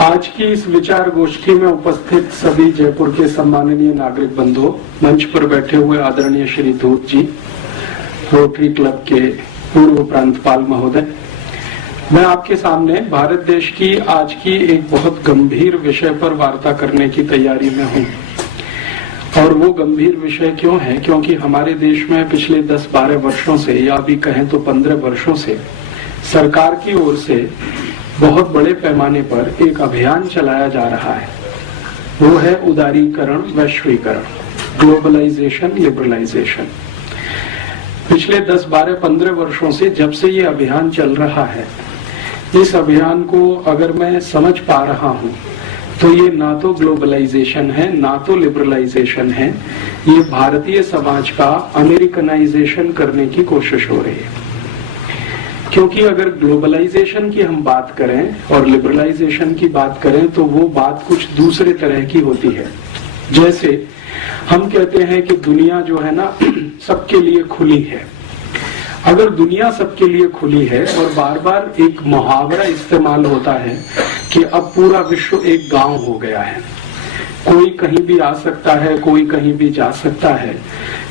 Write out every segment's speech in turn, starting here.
आज की इस विचार गोष्ठी में उपस्थित सभी जयपुर के सम्माननीय नागरिक बंधुओं, मंच पर बैठे हुए आदरणीय श्री धूत जी, रोटरी क्लब के पूर्व प्रांतपाल महोदय, मैं आपके सामने भारत देश की आज की एक बहुत गंभीर विषय पर वार्ता करने की तैयारी में हूँ। और वो गंभीर विषय क्यों है? क्योंकि हमारे देश में पिछले 10-12 वर्षों से, या अभी कहें तो 15 वर्षों से, सरकार की ओर से बहुत बड़े पैमाने पर एक अभियान चलाया जा रहा है। वो है उदारीकरण, वैश्वीकरण, ग्लोबलाइजेशन, लिबरलाइजेशन। पिछले 10-12-15 वर्षों से जब से ये अभियान चल रहा है, इस अभियान को अगर मैं समझ पा रहा हूँ तो ये ना तो ग्लोबलाइजेशन है, ना तो लिबरलाइजेशन है, ये भारतीय समाज का अमेरिकनाइजेशन करने की कोशिश हो रही है। क्योंकि अगर ग्लोबलाइजेशन की हम बात करें और लिबरलाइजेशन की बात करें तो वो बात कुछ दूसरे तरह की होती है। जैसे हम कहते हैं कि दुनिया जो है ना सबके लिए खुली है। अगर दुनिया सबके लिए खुली है और बार बार एक मुहावरा इस्तेमाल होता है कि अब पूरा विश्व एक गांव हो गया है, कोई कहीं भी आ सकता है, कोई कहीं भी जा सकता है,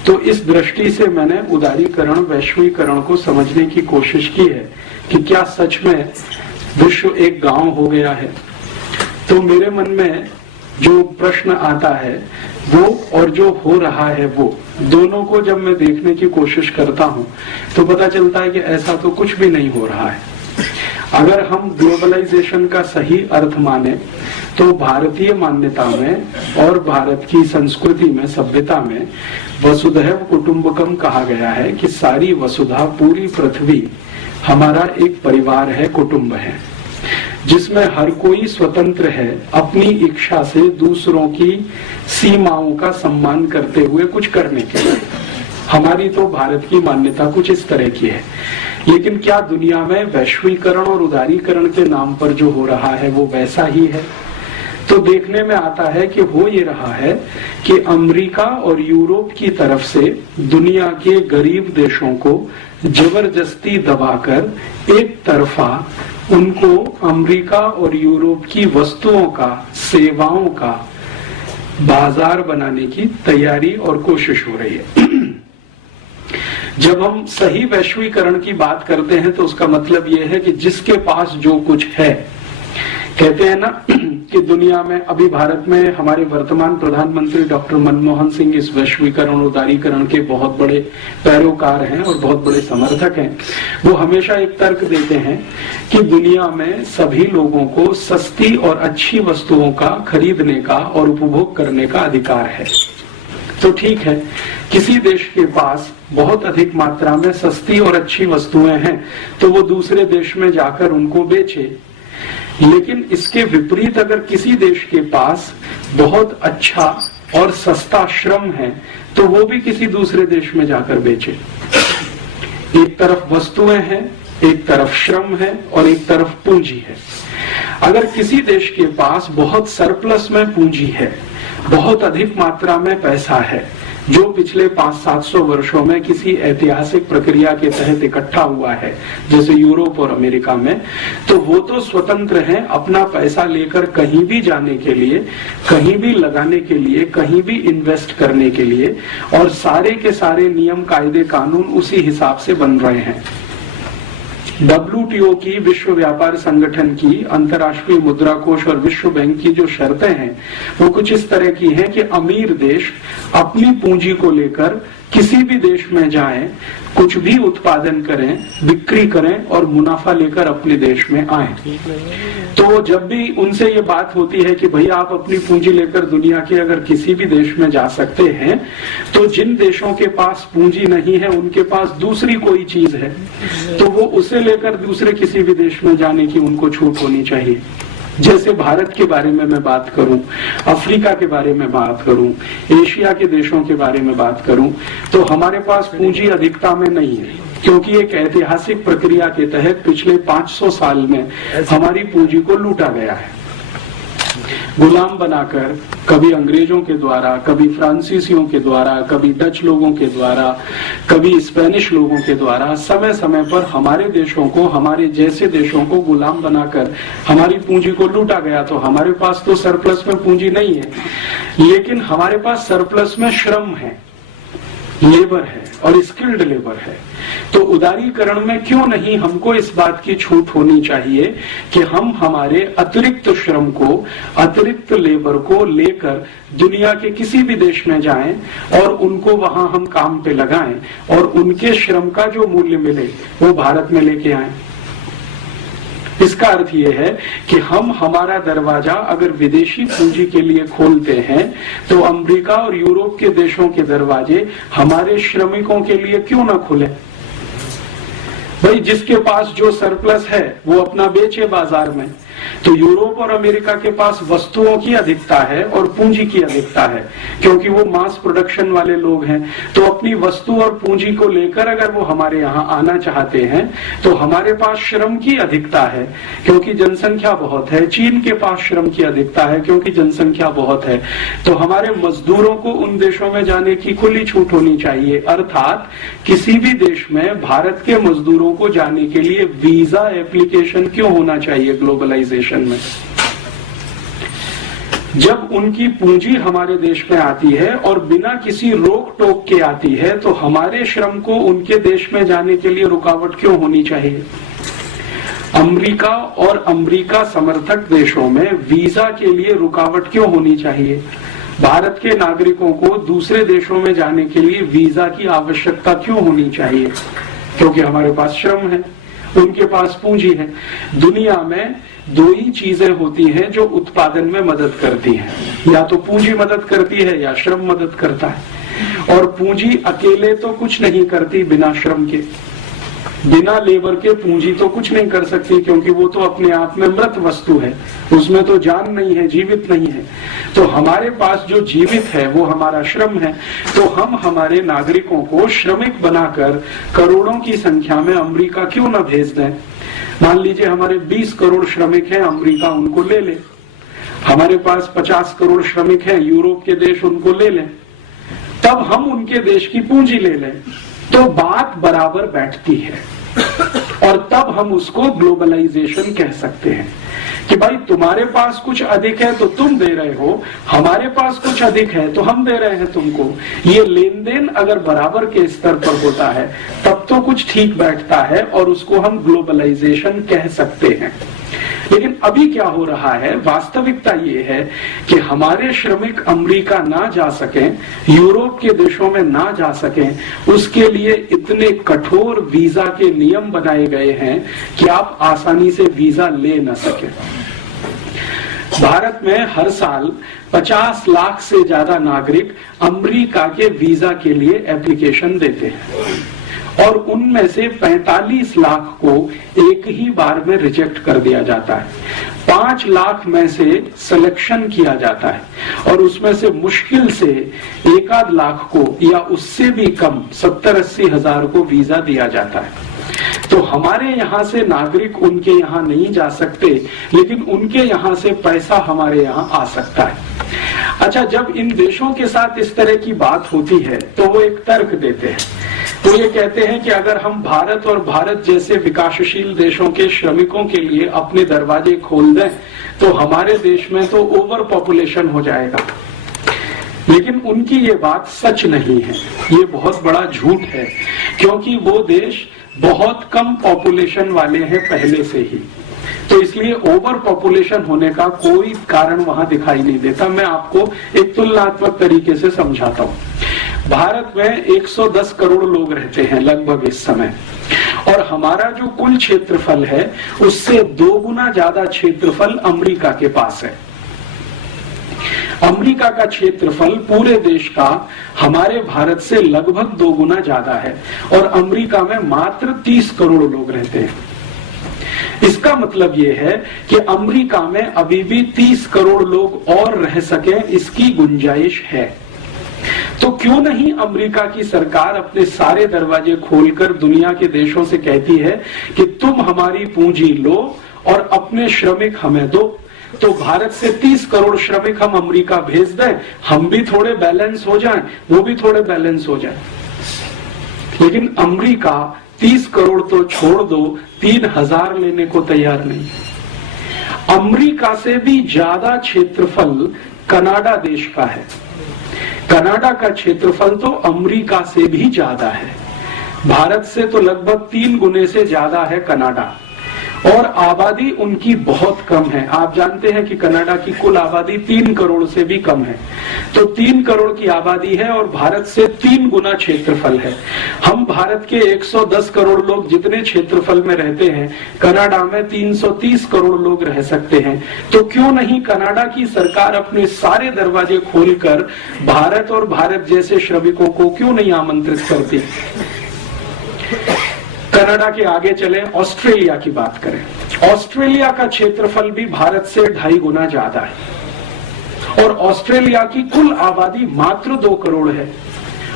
तो इस दृष्टि से मैंने उदारीकरण, वैश्वीकरण को समझने की कोशिश की है कि क्या सच में विश्व एक गांव हो गया है। तो मेरे मन में जो प्रश्न आता है वो और जो हो रहा है वो, दोनों को जब मैं देखने की कोशिश करता हूं तो पता चलता है कि ऐसा तो कुछ भी नहीं हो रहा है। अगर हम ग्लोबलाइजेशन का सही अर्थ माने तो भारतीय मान्यता में और भारत की संस्कृति में, सभ्यता में वसुधैव कुटुंबकम कहा गया है कि सारी वसुधा, पूरी पृथ्वी हमारा एक परिवार है, कुटुंब है, जिसमें हर कोई स्वतंत्र है अपनी इच्छा से दूसरों की सीमाओं का सम्मान करते हुए कुछ करने के लिए। हमारी तो भारत की मान्यता कुछ इस तरह की है। लेकिन क्या दुनिया में वैश्वीकरण और उदारीकरण के नाम पर जो हो रहा है वो वैसा ही है? तो देखने में आता है कि हो ये रहा है कि अमेरिका और यूरोप की तरफ से दुनिया के गरीब देशों को जबरदस्ती दबाकर एक तरफा उनको अमेरिका और यूरोप की वस्तुओं का, सेवाओं का बाजार बनाने की तैयारी और कोशिश हो रही है। जब हम सही वैश्वीकरण की बात करते हैं तो उसका मतलब यह है कि जिसके पास जो कुछ है, कहते हैं ना कि दुनिया में, अभी भारत में हमारे वर्तमान प्रधानमंत्री डॉक्टर मनमोहन सिंह इस वैश्वीकरण, उदारीकरण के बहुत बड़े पैरोकार हैं और बहुत बड़े समर्थक हैं। वो हमेशा एक तर्क देते हैं कि दुनिया में सभी लोगों को सस्ती और अच्छी वस्तुओं का खरीदने का और उपभोग करने का अधिकार है। तो ठीक है, किसी देश के पास बहुत अधिक मात्रा में सस्ती और अच्छी वस्तुएं हैं तो वो दूसरे देश में जाकर उनको बेचे। लेकिन इसके विपरीत अगर किसी देश के पास बहुत अच्छा और सस्ता श्रम है तो वो भी किसी दूसरे देश में जाकर बेचे। एक तरफ वस्तुएं हैं, एक तरफ श्रम है और एक तरफ पूंजी है। अगर किसी देश के पास बहुत सरप्लस में पूंजी है, बहुत अधिक मात्रा में पैसा है, जो पिछले 500-700 वर्षों में किसी ऐतिहासिक प्रक्रिया के तहत इकट्ठा हुआ है, जैसे यूरोप और अमेरिका में, तो वो तो स्वतंत्र हैं अपना पैसा लेकर कहीं भी जाने के लिए, कहीं भी लगाने के लिए, कहीं भी इन्वेस्ट करने के लिए, और सारे के सारे नियम, कायदे, कानून उसी हिसाब से बन रहे हैं। WTO की, विश्व व्यापार संगठन की, अंतर्राष्ट्रीय मुद्रा कोष और विश्व बैंक की जो शर्तें हैं वो कुछ इस तरह की हैं कि अमीर देश अपनी पूंजी को लेकर किसी भी देश में जाएं, कुछ भी उत्पादन करें, बिक्री करें और मुनाफा लेकर अपने देश में आएं। तो जब भी उनसे ये बात होती है कि भैया आप अपनी पूंजी लेकर दुनिया के अगर किसी भी देश में जा सकते हैं, तो जिन देशों के पास पूंजी नहीं है उनके पास दूसरी कोई चीज है, तो वो उसे लेकर दूसरे किसी भी देश में जाने की उनको छूट होनी चाहिए। जैसे भारत के बारे में मैं बात करूं, अफ्रीका के बारे में बात करूं, एशिया के देशों के बारे में बात करूं, तो हमारे पास पूंजी अधिकता में नहीं है, क्योंकि एक ऐतिहासिक प्रक्रिया के तहत पिछले 500 साल में हमारी पूंजी को लूटा गया है। गुलाम बनाकर, कभी अंग्रेजों के द्वारा, कभी फ्रांसीसियों के द्वारा, कभी डच लोगों के द्वारा, कभी स्पेनिश लोगों के द्वारा समय समय पर हमारे देशों को, हमारे जैसे देशों को गुलाम बनाकर हमारी पूंजी को लूटा गया। तो हमारे पास तो सरप्लस में पूंजी नहीं है, लेकिन हमारे पास सरप्लस में श्रम है, लेबर है और स्किल्ड लेबर है। तो उदारीकरण में क्यों नहीं हमको इस बात की छूट होनी चाहिए कि हम हमारे अतिरिक्त श्रम को, अतिरिक्त लेबर को लेकर दुनिया के किसी भी देश में जाएं और उनको वहां हम काम पे लगाएं और उनके श्रम का जो मूल्य मिले वो भारत में लेके आएं। इसका अर्थ यह है कि हम हमारा दरवाजा अगर विदेशी पूंजी के लिए खोलते हैं तो अमेरिका और यूरोप के देशों के दरवाजे हमारे श्रमिकों के लिए क्यों ना खुले। भाई जिसके पास जो सरप्लस है वो अपना बेचे बाजार में। तो यूरोप और अमेरिका के पास वस्तुओं की अधिकता है और पूंजी की अधिकता है, क्योंकि वो मास प्रोडक्शन वाले लोग हैं। तो अपनी वस्तु और पूंजी को लेकर अगर वो हमारे यहाँ आना चाहते हैं तो हमारे पास श्रम की अधिकता है क्योंकि जनसंख्या बहुत है। चीन के पास श्रम की अधिकता है क्योंकि जनसंख्या बहुत है। तो हमारे मजदूरों को उन देशों में जाने की खुली छूट होनी चाहिए। अर्थात किसी भी देश में भारत के मजदूरों को जाने के लिए वीजा एप्लीकेशन क्यों होना चाहिए ग्लोबलाइजेशन में। जब उनकी पूंजी हमारे देश में आती है और बिना किसी रोक टोक के आती है तो हमारे श्रम को उनके देश में जाने के लिए रुकावट क्यों होनी चाहिए। अमेरिका और अमेरिका समर्थक देशों में वीजा के लिए रुकावट क्यों होनी चाहिए। भारत के नागरिकों को दूसरे देशों में जाने के लिए वीजा की आवश्यकता क्यों होनी चाहिए, क्योंकि हमारे पास श्रम है, उनके पास पूंजी है। दुनिया में दो ही चीजें होती हैं जो उत्पादन में मदद करती हैं, या तो पूंजी मदद करती है या श्रम मदद करता है। और पूंजी अकेले तो कुछ नहीं करती बिना श्रम के, बिना लेबर के पूंजी तो कुछ नहीं कर सकती, क्योंकि वो तो अपने आप में मृत वस्तु है, उसमें तो जान नहीं है, जीवित नहीं है। तो हमारे पास जो जीवित है वो हमारा श्रम है। तो हम हमारे नागरिकों को श्रमिक बनाकर करोड़ों की संख्या में अमेरिका क्यों न भेज दें। मान लीजिए हमारे 20 करोड़ श्रमिक हैं, अमेरिका उनको ले ले। हमारे पास 50 करोड़ श्रमिक हैं, यूरोप के देश उनको ले लें। तब हम उनके देश की पूंजी ले लें तो बात बराबर बैठती है और तब हम उसको ग्लोबलाइजेशन कह सकते हैं कि भाई तुम्हारे पास कुछ अधिक है तो तुम दे रहे हो, हमारे पास कुछ अधिक है तो हम दे रहे हैं तुमको। ये लेन देन अगर बराबर के स्तर पर होता है तब तो कुछ ठीक बैठता है और उसको हम ग्लोबलाइजेशन कह सकते हैं। लेकिन अभी क्या हो रहा है, वास्तविकता ये है कि हमारे श्रमिक अमेरिका ना जा सकें, यूरोप के देशों में ना जा सकें, उसके लिए इतने कठोर वीजा के नियम बनाए गए हैं कि आप आसानी से वीजा ले न सकें। भारत में हर साल 50 लाख से ज्यादा नागरिक अमेरिका के वीजा के लिए एप्लीकेशन देते हैं और उनमें से 45 लाख को एक ही बार में रिजेक्ट कर दिया जाता है। 5 लाख में से सिलेक्शन किया जाता है और उसमें से मुश्किल से 1-8 लाख को या उससे भी कम 70-80 हजार को वीजा दिया जाता है। तो हमारे यहाँ से नागरिक उनके यहाँ नहीं जा सकते, लेकिन उनके यहाँ से पैसा हमारे यहाँ आ सकता है। अच्छा, जब इन देशों के साथ इस तरह की बात होती है तो वो एक तर्क देते हैं। वो ये कहते हैं कि अगर हम भारत और भारत जैसे विकासशील देशों के श्रमिकों के लिए अपने दरवाजे खोल दें तो हमारे देश में तो ओवर पॉपुलेशन हो जाएगा। लेकिन उनकी ये बात सच नहीं है, ये बहुत बड़ा झूठ है, क्योंकि वो देश बहुत कम पॉपुलेशन वाले हैं पहले से ही। तो इसलिए ओवर पॉपुलेशन होने का कोई कारण वहां दिखाई नहीं देता। मैं आपको एक तुलनात्मक तरीके से समझाता हूँ। भारत में 110 करोड़ लोग रहते हैं लगभग इस समय, और हमारा जो कुल क्षेत्रफल है उससे 2 गुना ज्यादा क्षेत्रफल अमेरिका के पास है। अमेरिका का क्षेत्रफल पूरे देश का हमारे भारत से लगभग 2 गुना ज्यादा है और अमेरिका में मात्र 30 करोड़ लोग रहते हैं। इसका मतलब यह है कि अमेरिका में अभी भी 30 करोड़ लोग और रह सके, इसकी गुंजाइश है। तो क्यों नहीं अमेरिका की सरकार अपने सारे दरवाजे खोलकर दुनिया के देशों से कहती है कि तुम हमारी पूंजी लो और अपने श्रमिक हमें दो, तो भारत से 30 करोड़ श्रमिक हम अमेरिका भेज दें, हम भी थोड़े बैलेंस हो जाएं, वो भी थोड़े बैलेंस हो जाएं। लेकिन अमेरिका 30 करोड़ तो छोड़ दो, 3000 लेने को तैयार नहीं। अमेरिका से भी ज्यादा क्षेत्रफल कनाडा देश का है। कनाडा का क्षेत्रफल तो अमेरिका से भी ज्यादा है। भारत से तो लगभग 3 गुने से ज्यादा है कनाडा, और आबादी उनकी बहुत कम है। आप जानते हैं कि कनाडा की कुल आबादी 3 करोड़ से भी कम है। तो 3 करोड़ की आबादी है और भारत से 3 गुना क्षेत्रफल है। हम भारत के 110 करोड़ लोग जितने क्षेत्रफल में रहते हैं, कनाडा में 330 करोड़ लोग रह सकते हैं। तो क्यों नहीं कनाडा की सरकार अपने सारे दरवाजे खोलकर भारत और भारत जैसे श्रमिकों को क्यों नहीं आमंत्रित करती। कनाडा के आगे चलें, ऑस्ट्रेलिया की बात करें। ऑस्ट्रेलिया का क्षेत्रफल भी भारत से 2.5 गुना ज्यादा है और ऑस्ट्रेलिया की कुल आबादी मात्र 2 करोड़ है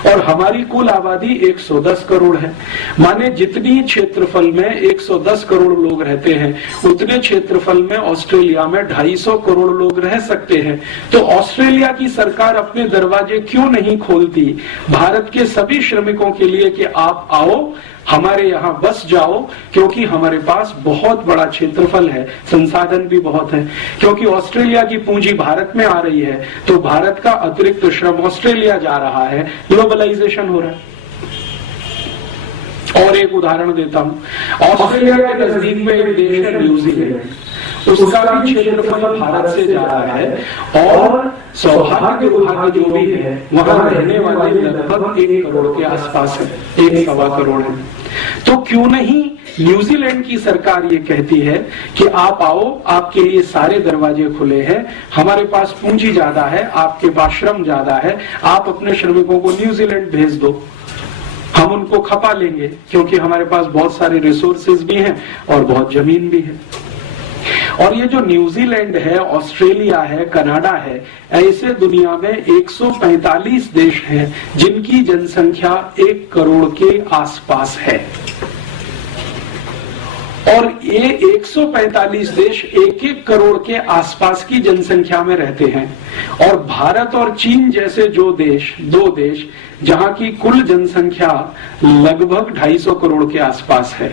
और हमारी कुल आबादी 110 करोड़ है। माने जितनी क्षेत्रफल में 110 करोड़ लोग रहते हैं, उतने क्षेत्रफल में ऑस्ट्रेलिया में 250 करोड़ लोग रह सकते हैं। तो ऑस्ट्रेलिया की सरकार अपने दरवाजे क्यों नहीं खोलती भारत के सभी श्रमिकों के लिए कि आप आओ, हमारे यहाँ बस जाओ, क्योंकि हमारे पास बहुत बड़ा क्षेत्रफल है, संसाधन भी बहुत है। क्योंकि ऑस्ट्रेलिया की पूंजी भारत में आ रही है, तो भारत का अतिरिक्त श्रम ऑस्ट्रेलिया जा रहा है, ग्लोबलाइजेशन हो रहा है। और एक उदाहरण देता हूं, ऑस्ट्रेलिया के नजदीक में एक देश है न्यूजीलैंड, उसका भी क्षेत्रफल भारत से ज्यादा है और सौभाग्य विभाग जो भी है वहां रहने वाले लगभग 1 करोड़ के आसपास है, 1.25 करोड़ है। तो क्यों नहीं न्यूजीलैंड की सरकार ये कहती है कि आप आओ, आपके लिए सारे दरवाजे खुले हैं, हमारे पास पूंजी ज्यादा है, आपके पास श्रम ज्यादा है, आप अपने श्रमिकों को न्यूजीलैंड भेज दो, हम उनको खपा लेंगे, क्योंकि हमारे पास बहुत सारे रिसोर्सेज भी हैं और बहुत जमीन भी है। और ये जो न्यूजीलैंड है, ऑस्ट्रेलिया है, कनाडा है, ऐसे दुनिया में 145 देश हैं जिनकी जनसंख्या 1 करोड़ के आसपास है। और ये 145 देश 1-1 करोड़ के आसपास की जनसंख्या में रहते हैं। और भारत और चीन जैसे जो देश, 2 देश जहां की कुल जनसंख्या लगभग 250 करोड़ के आसपास है,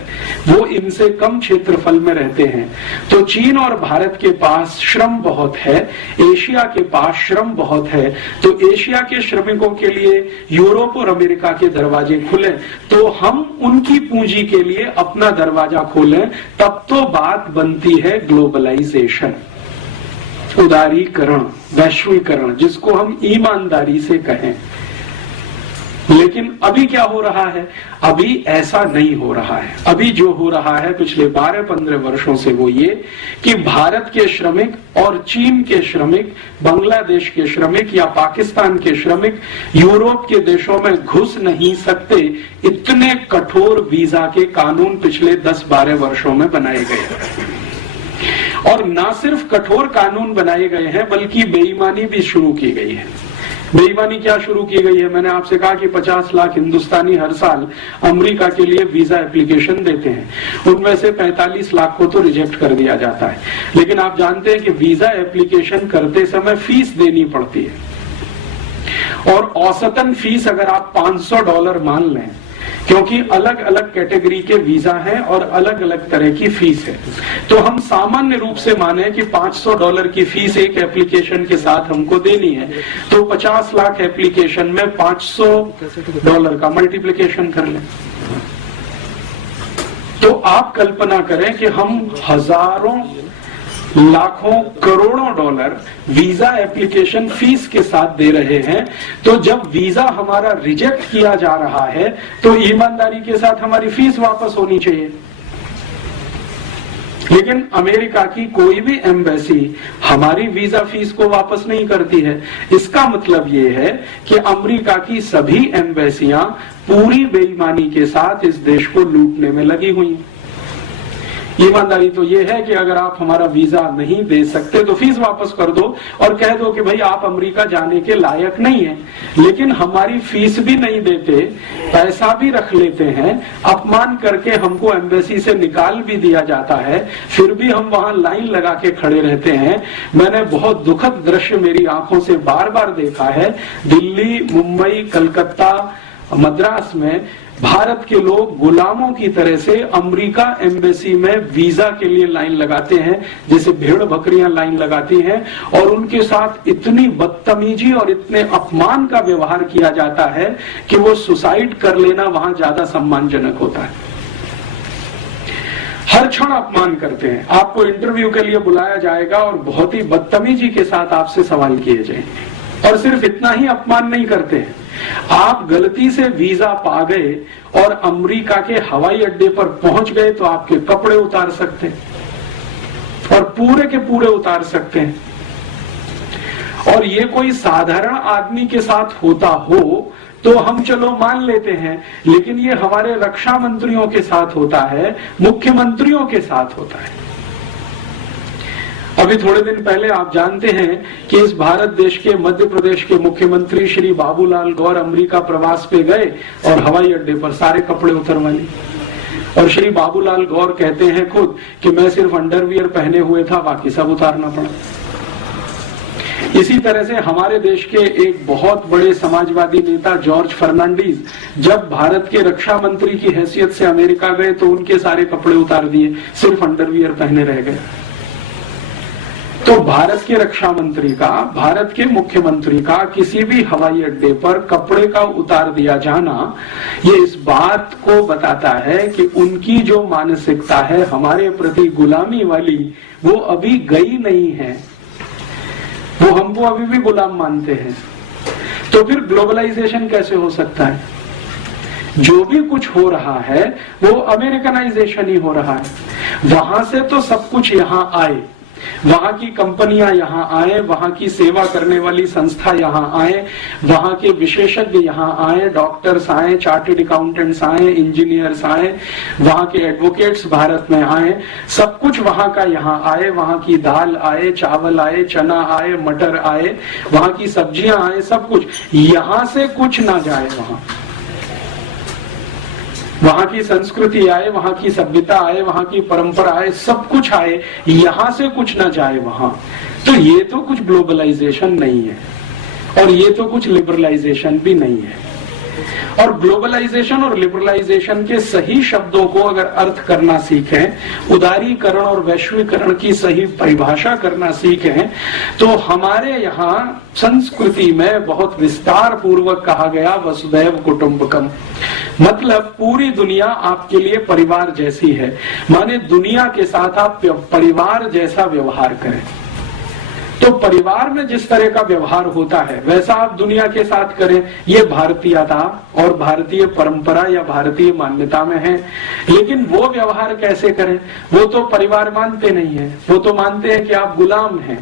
वो इनसे कम क्षेत्रफल में रहते हैं। तो चीन और भारत के पास श्रम बहुत है, एशिया के पास श्रम बहुत है। तो एशिया के श्रमिकों के लिए यूरोप और अमेरिका के दरवाजे खुले, तो हम उनकी पूंजी के लिए अपना दरवाजा खोलें, तब तो बात बनती है ग्लोबलाइजेशन, उदारीकरण, वैश्वीकरण, जिसको हम ईमानदारी से कहें। लेकिन अभी क्या हो रहा है? अभी ऐसा नहीं हो रहा है। अभी जो हो रहा है पिछले 12-15 वर्षों से वो ये कि भारत के श्रमिक और चीन के श्रमिक, बांग्लादेश के श्रमिक या पाकिस्तान के श्रमिक यूरोप के देशों में घुस नहीं सकते। इतने कठोर वीजा के कानून पिछले 10-12 वर्षों में बनाए गए और ना सिर्फ कठोर कानून बनाए गए हैं बल्कि बेईमानी भी शुरू की गई है। बेईमानी क्या शुरू की गई है? मैंने आपसे कहा कि 50 लाख हिंदुस्तानी हर साल अमेरिका के लिए वीजा एप्लीकेशन देते हैं, उनमें से 45 लाख को तो रिजेक्ट कर दिया जाता है। लेकिन आप जानते हैं कि वीजा एप्लीकेशन करते समय फीस देनी पड़ती है और औसतन फीस अगर आप $500 मान लें, क्योंकि अलग अलग कैटेगरी के वीजा हैं और अलग अलग तरह की फीस है, तो हम सामान्य रूप से माने कि $500 की फीस एक एप्लीकेशन के साथ हमको देनी है, तो 50 लाख एप्लीकेशन में $500 का मल्टीप्लिकेशन कर लें। तो आप कल्पना करें कि हम हजारों, लाखों, करोड़ों डॉलर वीजा एप्लीकेशन फीस के साथ दे रहे हैं। तो जब वीजा हमारा रिजेक्ट किया जा रहा है तो ईमानदारी के साथ हमारी फीस वापस होनी चाहिए। लेकिन अमेरिका की कोई भी एम्बेसी हमारी वीजा फीस को वापस नहीं करती है। इसका मतलब ये है कि अमेरिका की सभी एम्बेसियां पूरी बेईमानी के साथ इस देश को लूटने में लगी हुई हैं। ईमानदारी तो ये है कि अगर आप हमारा वीजा नहीं दे सकते तो फीस वापस कर दो और कह दो कि भाई आप अमेरिका जाने के लायक नहीं है। लेकिन हमारी फीस भी नहीं देते, पैसा भी रख लेते हैं, अपमान करके हमको एम्बेसी से निकाल भी दिया जाता है, फिर भी हम वहां लाइन लगा के खड़े रहते हैं। मैंने बहुत दुखद दृश्य मेरी आंखों से बार बार देखा है। दिल्ली, मुंबई, कलकत्ता, मद्रास में भारत के लोग गुलामों की तरह से अमेरिका एम्बेसी में वीजा के लिए लाइन लगाते हैं, जैसे भेड़ बकरियां लाइन लगाती हैं, और उनके साथ इतनी बदतमीजी और इतने अपमान का व्यवहार किया जाता है कि वो सुसाइड कर लेना वहां ज्यादा सम्मानजनक होता है। हर क्षण अपमान करते हैं। आपको इंटरव्यू के लिए बुलाया जाएगा और बहुत ही बदतमीजी के साथ आपसे सवाल किए जाएंगे। और सिर्फ इतना ही अपमान नहीं करते हैं, आप गलती से वीजा पा गए और अमेरिका के हवाई अड्डे पर पहुंच गए तो आपके कपड़े उतार सकते हैं और पूरे के पूरे उतार सकते हैं। और ये कोई साधारण आदमी के साथ होता हो तो हम चलो मान लेते हैं, लेकिन ये हमारे रक्षा मंत्रियों के साथ होता है, मुख्यमंत्रियों के साथ होता है। अभी थोड़े दिन पहले आप जानते हैं कि इस भारत देश के मध्य प्रदेश के मुख्यमंत्री श्री बाबूलाल गौर अमेरिका प्रवास पे गए और हवाई अड्डे पर सारे कपड़े उतरवा लिए। और श्री बाबूलाल गौर कहते हैं खुद कि मैं सिर्फ अंडरवियर पहने हुए था, बाकी सब उतारना पड़ा। इसी तरह से हमारे देश के एक बहुत बड़े समाजवादी नेता जॉर्ज फर्नांडीज जब भारत के रक्षा मंत्री की हैसियत से अमेरिका गए तो उनके सारे कपड़े उतार दिए, सिर्फ अंडरवियर पहने रह गए। तो भारत के रक्षा मंत्री का, भारत के मुख्यमंत्री का किसी भी हवाई अड्डे पर कपड़े का उतार दिया जाना, ये इस बात को बताता है कि उनकी जो मानसिकता है हमारे प्रति गुलामी वाली, वो अभी गई नहीं है। वो हमको अभी भी गुलाम मानते हैं। तो फिर ग्लोबलाइजेशन कैसे हो सकता है? जो भी कुछ हो रहा है वो अमेरिकनाइजेशन ही हो रहा है। वहां से तो सब कुछ यहाँ आए, वहां की कंपनियां यहाँ आए, वहां की सेवा करने वाली संस्था यहाँ आए, वहां के विशेषज्ञ यहाँ आए, डॉक्टर्स आए, चार्टेड अकाउंटेंट्स आए, इंजीनियर्स आए, वहां के एडवोकेट्स भारत में आए, सब कुछ वहां का यहाँ आए। वहां की दाल आए, चावल आए, चना आए, मटर आए, वहां की सब्जियां आए, सब कुछ। यहां से कुछ ना जाए वहां की संस्कृति आए, वहां की सभ्यता आए, वहां की परंपरा आए, सब कुछ आए, यहां से कुछ ना जाए वहां। तो ये तो कुछ ग्लोबलाइजेशन नहीं है और ये तो कुछ लिबरलाइजेशन भी नहीं है। और ग्लोबलाइजेशन और लिबरलाइजेशन के सही शब्दों को अगर अर्थ करना सीखें, उदारीकरण और वैश्वीकरण की सही परिभाषा करना सीखें, तो हमारे यहाँ संस्कृति में बहुत विस्तार पूर्वक कहा गया वसुधैव कुटुंबकम, मतलब पूरी दुनिया आपके लिए परिवार जैसी है। माने दुनिया के साथ आप परिवार जैसा व्यवहार करें। तो परिवार में जिस तरह का व्यवहार होता है वैसा आप दुनिया के साथ करें। ये भारतीयता और भारतीय परंपरा या भारतीय मान्यता में है। लेकिन वो व्यवहार कैसे करें? वो तो परिवार मानते नहीं है। वो तो मानते हैं कि आप गुलाम हैं,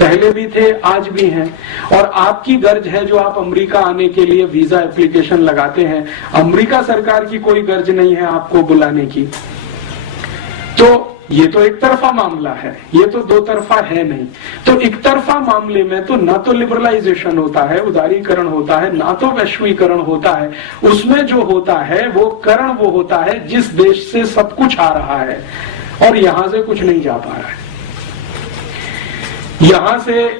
पहले भी थे, आज भी हैं, और आपकी गर्ज है जो आप अमेरिका आने के लिए वीजा एप्लीकेशन लगाते हैं। अमेरिका सरकार की कोई गर्ज नहीं है आपको बुलाने की। तो ये तो एक तरफा मामला है, ये तो दो तरफा है नहीं। तो एक तरफा मामले में तो ना तो लिबरलाइजेशन होता है, उदारीकरण होता है, ना तो वैश्वीकरण होता है। उसमें जो होता है वो करण वो होता है जिस देश से सब कुछ आ रहा है और यहां से कुछ नहीं जा पा रहा है। यहां से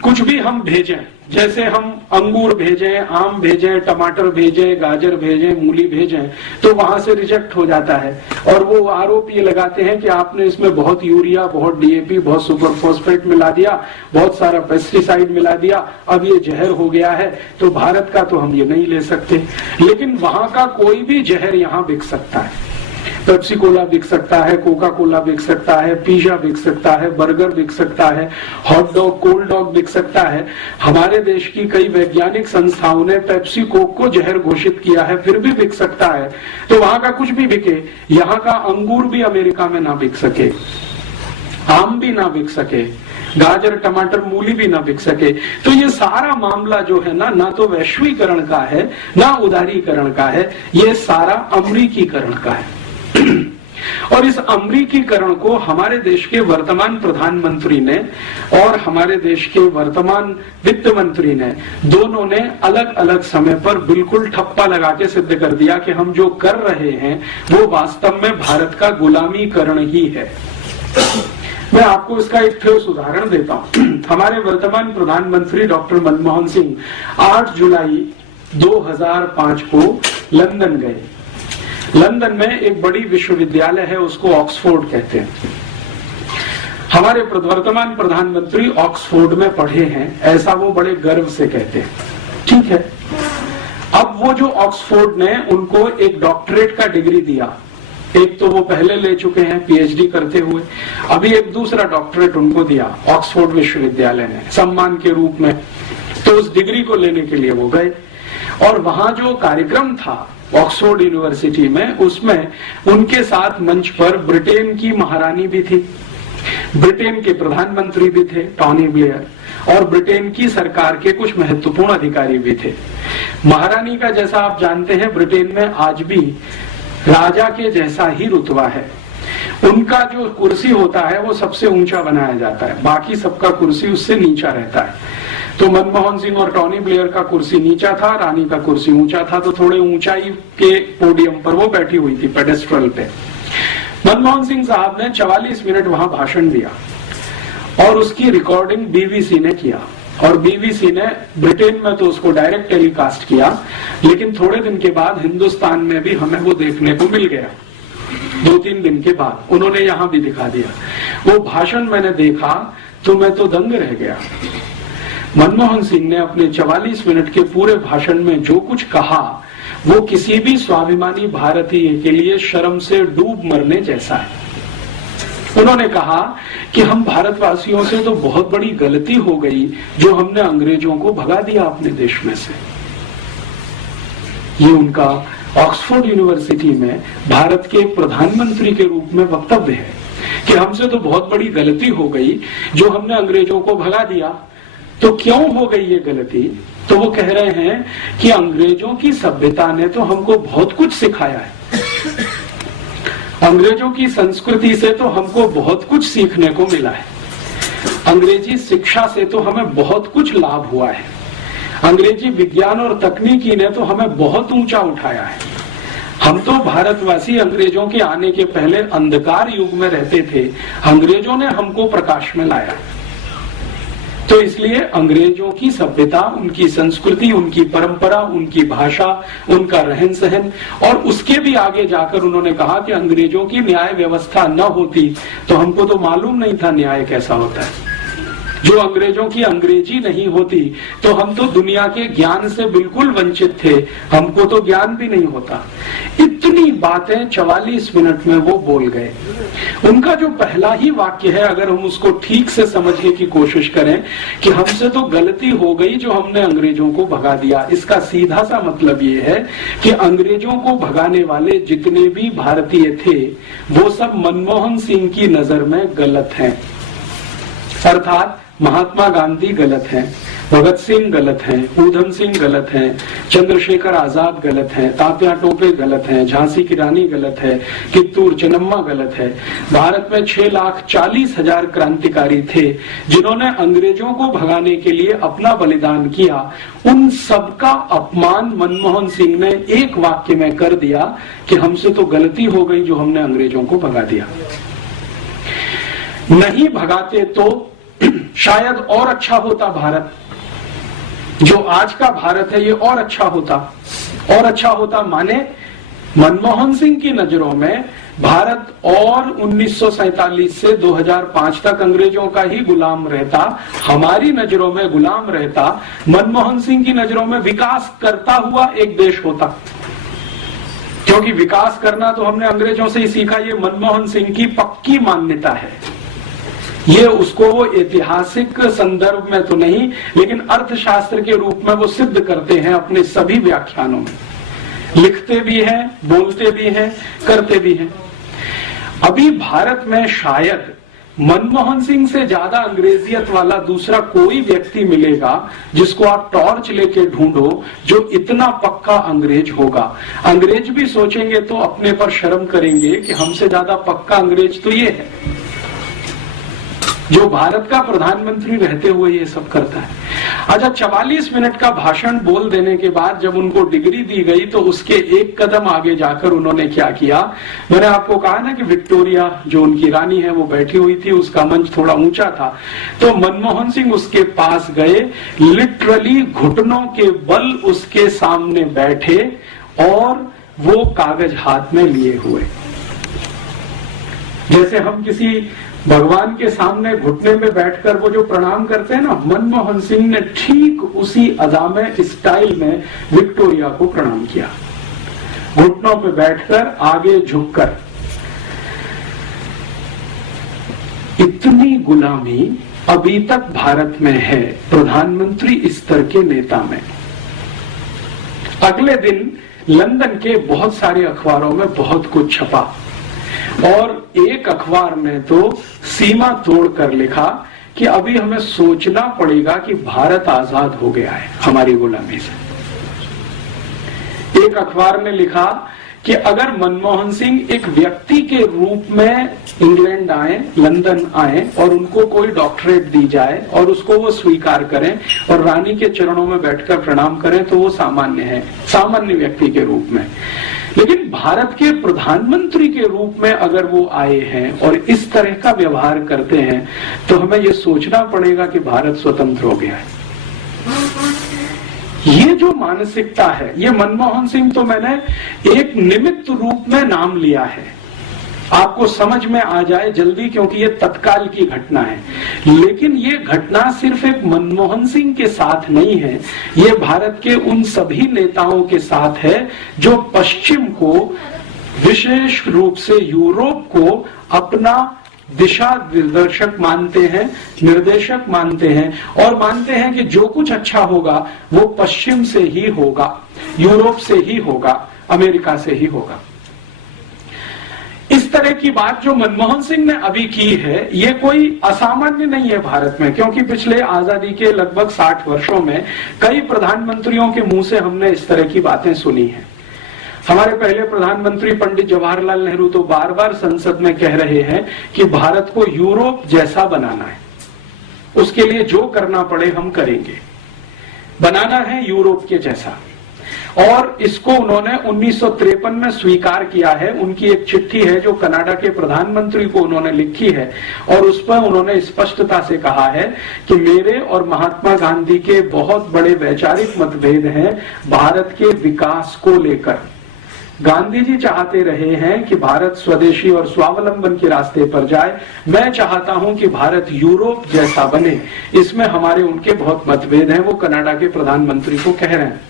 कुछ भी हम भेजें, जैसे हम अंगूर भेजें, आम भेजें, टमाटर भेजें, गाजर भेजें, मूली भेजें, तो वहां से रिजेक्ट हो जाता है। और वो आरोप ये लगाते हैं कि आपने इसमें बहुत यूरिया, बहुत डीएपी, बहुत सुपर फॉस्फेट मिला दिया, बहुत सारा पेस्टिसाइड मिला दिया, अब ये जहर हो गया है, तो भारत का तो हम ये नहीं ले सकते। लेकिन वहां का कोई भी जहर यहाँ बिक सकता है। पेप्सी कोला बिक सकता है, कोका कोला बिक सकता है, पिज्जा बिक सकता है, बर्गर बिक सकता है, हॉट डॉग, कोल्ड डॉग बिक सकता है। हमारे देश की कई वैज्ञानिक संस्थाओं ने पेप्सी कोक को जहर घोषित किया है, फिर भी बिक सकता है। तो वहां का कुछ भी बिके, यहाँ का अंगूर भी अमेरिका में ना बिक सके, आम भी ना बिक सके, गाजर, टमाटर, मूली भी ना बिक सके। तो ये सारा मामला जो है ना तो वैश्वीकरण का है, ना उदारीकरण का है, ये सारा अमरीकीकरण का है। और इस अमरीकीकरण को हमारे देश के वर्तमान प्रधानमंत्री ने और हमारे देश के वर्तमान वित्त मंत्री ने, दोनों ने अलग अलग समय पर बिल्कुल ठप्पा लगा के सिद्ध कर दिया कि हम जो कर रहे हैं वो वास्तव में भारत का गुलामीकरण ही है। मैं आपको इसका एक ठोस उदाहरण देता हूं। हमारे वर्तमान प्रधानमंत्री डॉक्टर मनमोहन सिंह 8 जुलाई 2005 को लंदन गए। लंदन में एक बड़ी विश्वविद्यालय है, उसको ऑक्सफोर्ड कहते हैं। हमारे वर्तमान प्रधानमंत्री ऑक्सफोर्ड में पढ़े हैं, ऐसा वो बड़े गर्व से कहते हैं। ठीक है, अब वो जो ऑक्सफोर्ड ने उनको एक डॉक्टरेट का डिग्री दिया, एक तो वो पहले ले चुके हैं पीएचडी करते हुए, अभी एक दूसरा डॉक्टरेट उनको दिया ऑक्सफोर्ड विश्वविद्यालय ने सम्मान के रूप में। तो उस डिग्री को लेने के लिए वो गए और वहां जो कार्यक्रम था ऑक्सफोर्ड यूनिवर्सिटी में, उसमें उनके साथ मंच पर ब्रिटेन की महारानी भी थी, ब्रिटेन के प्रधानमंत्री भी थे टॉनी ब्लेयर, और ब्रिटेन की सरकार के कुछ महत्वपूर्ण अधिकारी भी थे। महारानी का, जैसा आप जानते हैं, ब्रिटेन में आज भी राजा के जैसा ही रुतबा है। उनका जो कुर्सी होता है वो सबसे ऊंचा बनाया जाता है, बाकी सबका कुर्सी उससे नीचा रहता है। तो मनमोहन सिंह और टॉनी ब्लेयर का कुर्सी नीचा था, रानी का कुर्सी ऊंचा था, तो थोड़े ऊंचाई के पोडियम पर वो बैठी हुई थी, पेडेस्ट्रल पे। मनमोहन सिंह साहब ने 44 मिनट वहां भाषण दिया और उसकी रिकॉर्डिंग बीबीसी ने किया, और बीबीसी ने ब्रिटेन में तो उसको डायरेक्ट टेलीकास्ट किया, लेकिन थोड़े दिन के बाद हिंदुस्तान में भी हमें वो देखने को मिल गया। 2-3 दिन के बाद उन्होंने यहां भी दिखा दिया। वो भाषण मैंने देखा तो मैं तो दंग रह गया। मनमोहन सिंह ने अपने 44 मिनट के पूरे भाषण में जो कुछ कहा वो किसी भी स्वाभिमानी भारतीय के लिए शर्म से डूब मरने जैसा है। उन्होंने कहा कि हम भारतवासियों से तो बहुत बड़ी गलती हो गई जो हमने अंग्रेजों को भगा दिया अपने देश में से। ये उनका ऑक्सफोर्ड यूनिवर्सिटी में भारत के प्रधानमंत्री के रूप में वक्तव्य है कि हमसे तो बहुत बड़ी गलती हो गई जो हमने अंग्रेजों को भगा दिया। तो क्यों हो गई ये गलती? तो वो कह रहे हैं कि अंग्रेजों की सभ्यता ने तो हमको बहुत कुछ सिखाया है, अंग्रेजों की संस्कृति से तो हमको बहुत कुछ सीखने को मिला है, अंग्रेजी शिक्षा से तो हमें बहुत कुछ लाभ हुआ है, अंग्रेजी विज्ञान और तकनीकी ने तो हमें बहुत ऊंचा उठाया है। हम तो भारतवासी अंग्रेजों के आने के पहले अंधकार युग में रहते थे, अंग्रेजों ने हमको प्रकाश में लाया। तो इसलिए अंग्रेजों की सभ्यता, उनकी संस्कृति, उनकी परंपरा, उनकी भाषा, उनका रहन सहन, और उसके भी आगे जाकर उन्होंने कहा कि अंग्रेजों की न्याय व्यवस्था न होती तो हमको तो मालूम नहीं था न्याय कैसा होता है। जो अंग्रेजों की अंग्रेजी नहीं होती तो हम तो दुनिया के ज्ञान से बिल्कुल वंचित थे, हमको तो ज्ञान भी नहीं होता। इतनी बातें 44 मिनट में वो बोल गए। उनका जो पहला ही वाक्य है, अगर हम उसको ठीक से समझने की कोशिश करें कि हमसे तो गलती हो गई जो हमने अंग्रेजों को भगा दिया, इसका सीधा सा मतलब ये है कि अंग्रेजों को भगाने वाले जितने भी भारतीय थे वो सब मनमोहन सिंह की नजर में गलत हैं। अर्थात महात्मा गांधी गलत हैं, भगत सिंह गलत हैं, ऊधम सिंह गलत हैं, चंद्रशेखर आजाद गलत हैं, तात्या टोपे गलत हैं, झांसी की रानी गलत है, कित्तूर चेन्नम्मा गलत है। भारत में 6,40,000 क्रांतिकारी थे जिन्होंने अंग्रेजों को भगाने के लिए अपना बलिदान किया। उन सबका अपमान मनमोहन सिंह ने एक वाक्य में कर दिया कि हमसे तो गलती हो गई जो हमने अंग्रेजों को भगा दिया। नहीं भगाते तो शायद और अच्छा होता भारत, जो आज का भारत है ये और अच्छा होता, और अच्छा होता माने मनमोहन सिंह की नजरों में भारत और 1947 से 2005 तक अंग्रेजों का ही गुलाम रहता, हमारी नजरों में गुलाम रहता, मनमोहन सिंह की नजरों में विकास करता हुआ एक देश होता। क्योंकि विकास करना तो हमने अंग्रेजों से ही सीखा, ये मनमोहन सिंह की पक्की मान्यता है। ये उसको वो ऐतिहासिक संदर्भ में तो नहीं, लेकिन अर्थशास्त्र के रूप में वो सिद्ध करते हैं अपने सभी व्याख्यानों में, लिखते भी हैं, बोलते भी हैं, करते भी हैं। अभी भारत में शायद मनमोहन सिंह से ज्यादा अंग्रेजियत वाला दूसरा कोई व्यक्ति मिलेगा जिसको आप टॉर्च लेके ढूंढो जो इतना पक्का अंग्रेज होगा। अंग्रेज भी सोचेंगे तो अपने पर शर्म करेंगे कि हमसे ज्यादा पक्का अंग्रेज तो ये है जो भारत का प्रधानमंत्री रहते हुए ये सब करता है। अच्छा, 44 मिनट का भाषण बोल देने के बाद जब उनको डिग्री दी गई तो उसके एक कदम आगे जाकर उन्होंने क्या किया, मैंने आपको कहा ना कि विक्टोरिया जो उनकी रानी है वो बैठी हुई थी, उसका मंच थोड़ा ऊंचा था, तो मनमोहन सिंह उसके पास गए, लिटरली घुटनों के बल उसके सामने बैठे और वो कागज हाथ में लिए हुए। जैसे हम किसी भगवान के सामने घुटने में बैठकर वो जो प्रणाम करते हैं ना, मनमोहन सिंह ने ठीक उसी अदा में, स्टाइल में विक्टोरिया को प्रणाम किया, घुटनों पे बैठकर, आगे झुककर। इतनी गुलामी अभी तक भारत में है प्रधानमंत्री स्तर के नेता में। अगले दिन लंदन के बहुत सारे अखबारों में बहुत कुछ छपा और एक अखबार ने तो सीमा तोड़कर लिखा कि अभी हमें सोचना पड़ेगा कि भारत आजाद हो गया है हमारी गुलामी से। एक अखबार ने लिखा कि अगर मनमोहन सिंह एक व्यक्ति के रूप में इंग्लैंड आए, लंदन आए और उनको कोई डॉक्टरेट दी जाए और उसको वो स्वीकार करें और रानी के चरणों में बैठकर प्रणाम करें तो वो सामान्य है, सामान्य व्यक्ति के रूप में। लेकिन भारत के प्रधानमंत्री के रूप में अगर वो आए हैं और इस तरह का व्यवहार करते हैं तो हमें ये सोचना पड़ेगा कि भारत स्वतंत्र हो गया है। ये जो मानसिकता है, ये मनमोहन सिंह तो मैंने एक निमित्त रूप में नाम लिया है, आपको समझ में आ जाए जल्दी, क्योंकि ये तत्काल की घटना है। लेकिन ये घटना सिर्फ एक मनमोहन सिंह के साथ नहीं है, ये भारत के उन सभी नेताओं के साथ है जो पश्चिम को, विशेष रूप से यूरोप को अपना दिशा निर्देशक मानते हैं, निर्देशक मानते हैं और मानते हैं कि जो कुछ अच्छा होगा वो पश्चिम से ही होगा, यूरोप से ही होगा, अमेरिका से ही होगा। इस तरह की बात जो मनमोहन सिंह ने अभी की है, ये कोई असामान्य नहीं है भारत में, क्योंकि पिछले आजादी के लगभग 60 वर्षों में कई प्रधानमंत्रियों के मुंह से हमने इस तरह की बातें सुनी हैं। हमारे पहले प्रधानमंत्री पंडित जवाहरलाल नेहरू तो बार बार संसद में कह रहे हैं कि भारत को यूरोप जैसा बनाना है, उसके लिए जो करना पड़े हम करेंगे, बनाना है यूरोप के जैसा। और इसको उन्होंने 1953 में स्वीकार किया है। उनकी एक चिट्ठी है जो कनाडा के प्रधानमंत्री को उन्होंने लिखी है और उस पर उन्होंने स्पष्टता से कहा है कि मेरे और महात्मा गांधी के बहुत बड़े वैचारिक मतभेद हैं भारत के विकास को लेकर। गांधी जी चाहते रहे हैं कि भारत स्वदेशी और स्वावलंबन के रास्ते पर जाए, मैं चाहता हूं कि भारत यूरोप जैसा बने। इसमें हमारे उनके बहुत मतभेद हैं, वो कनाडा के प्रधानमंत्री को कह रहे हैं।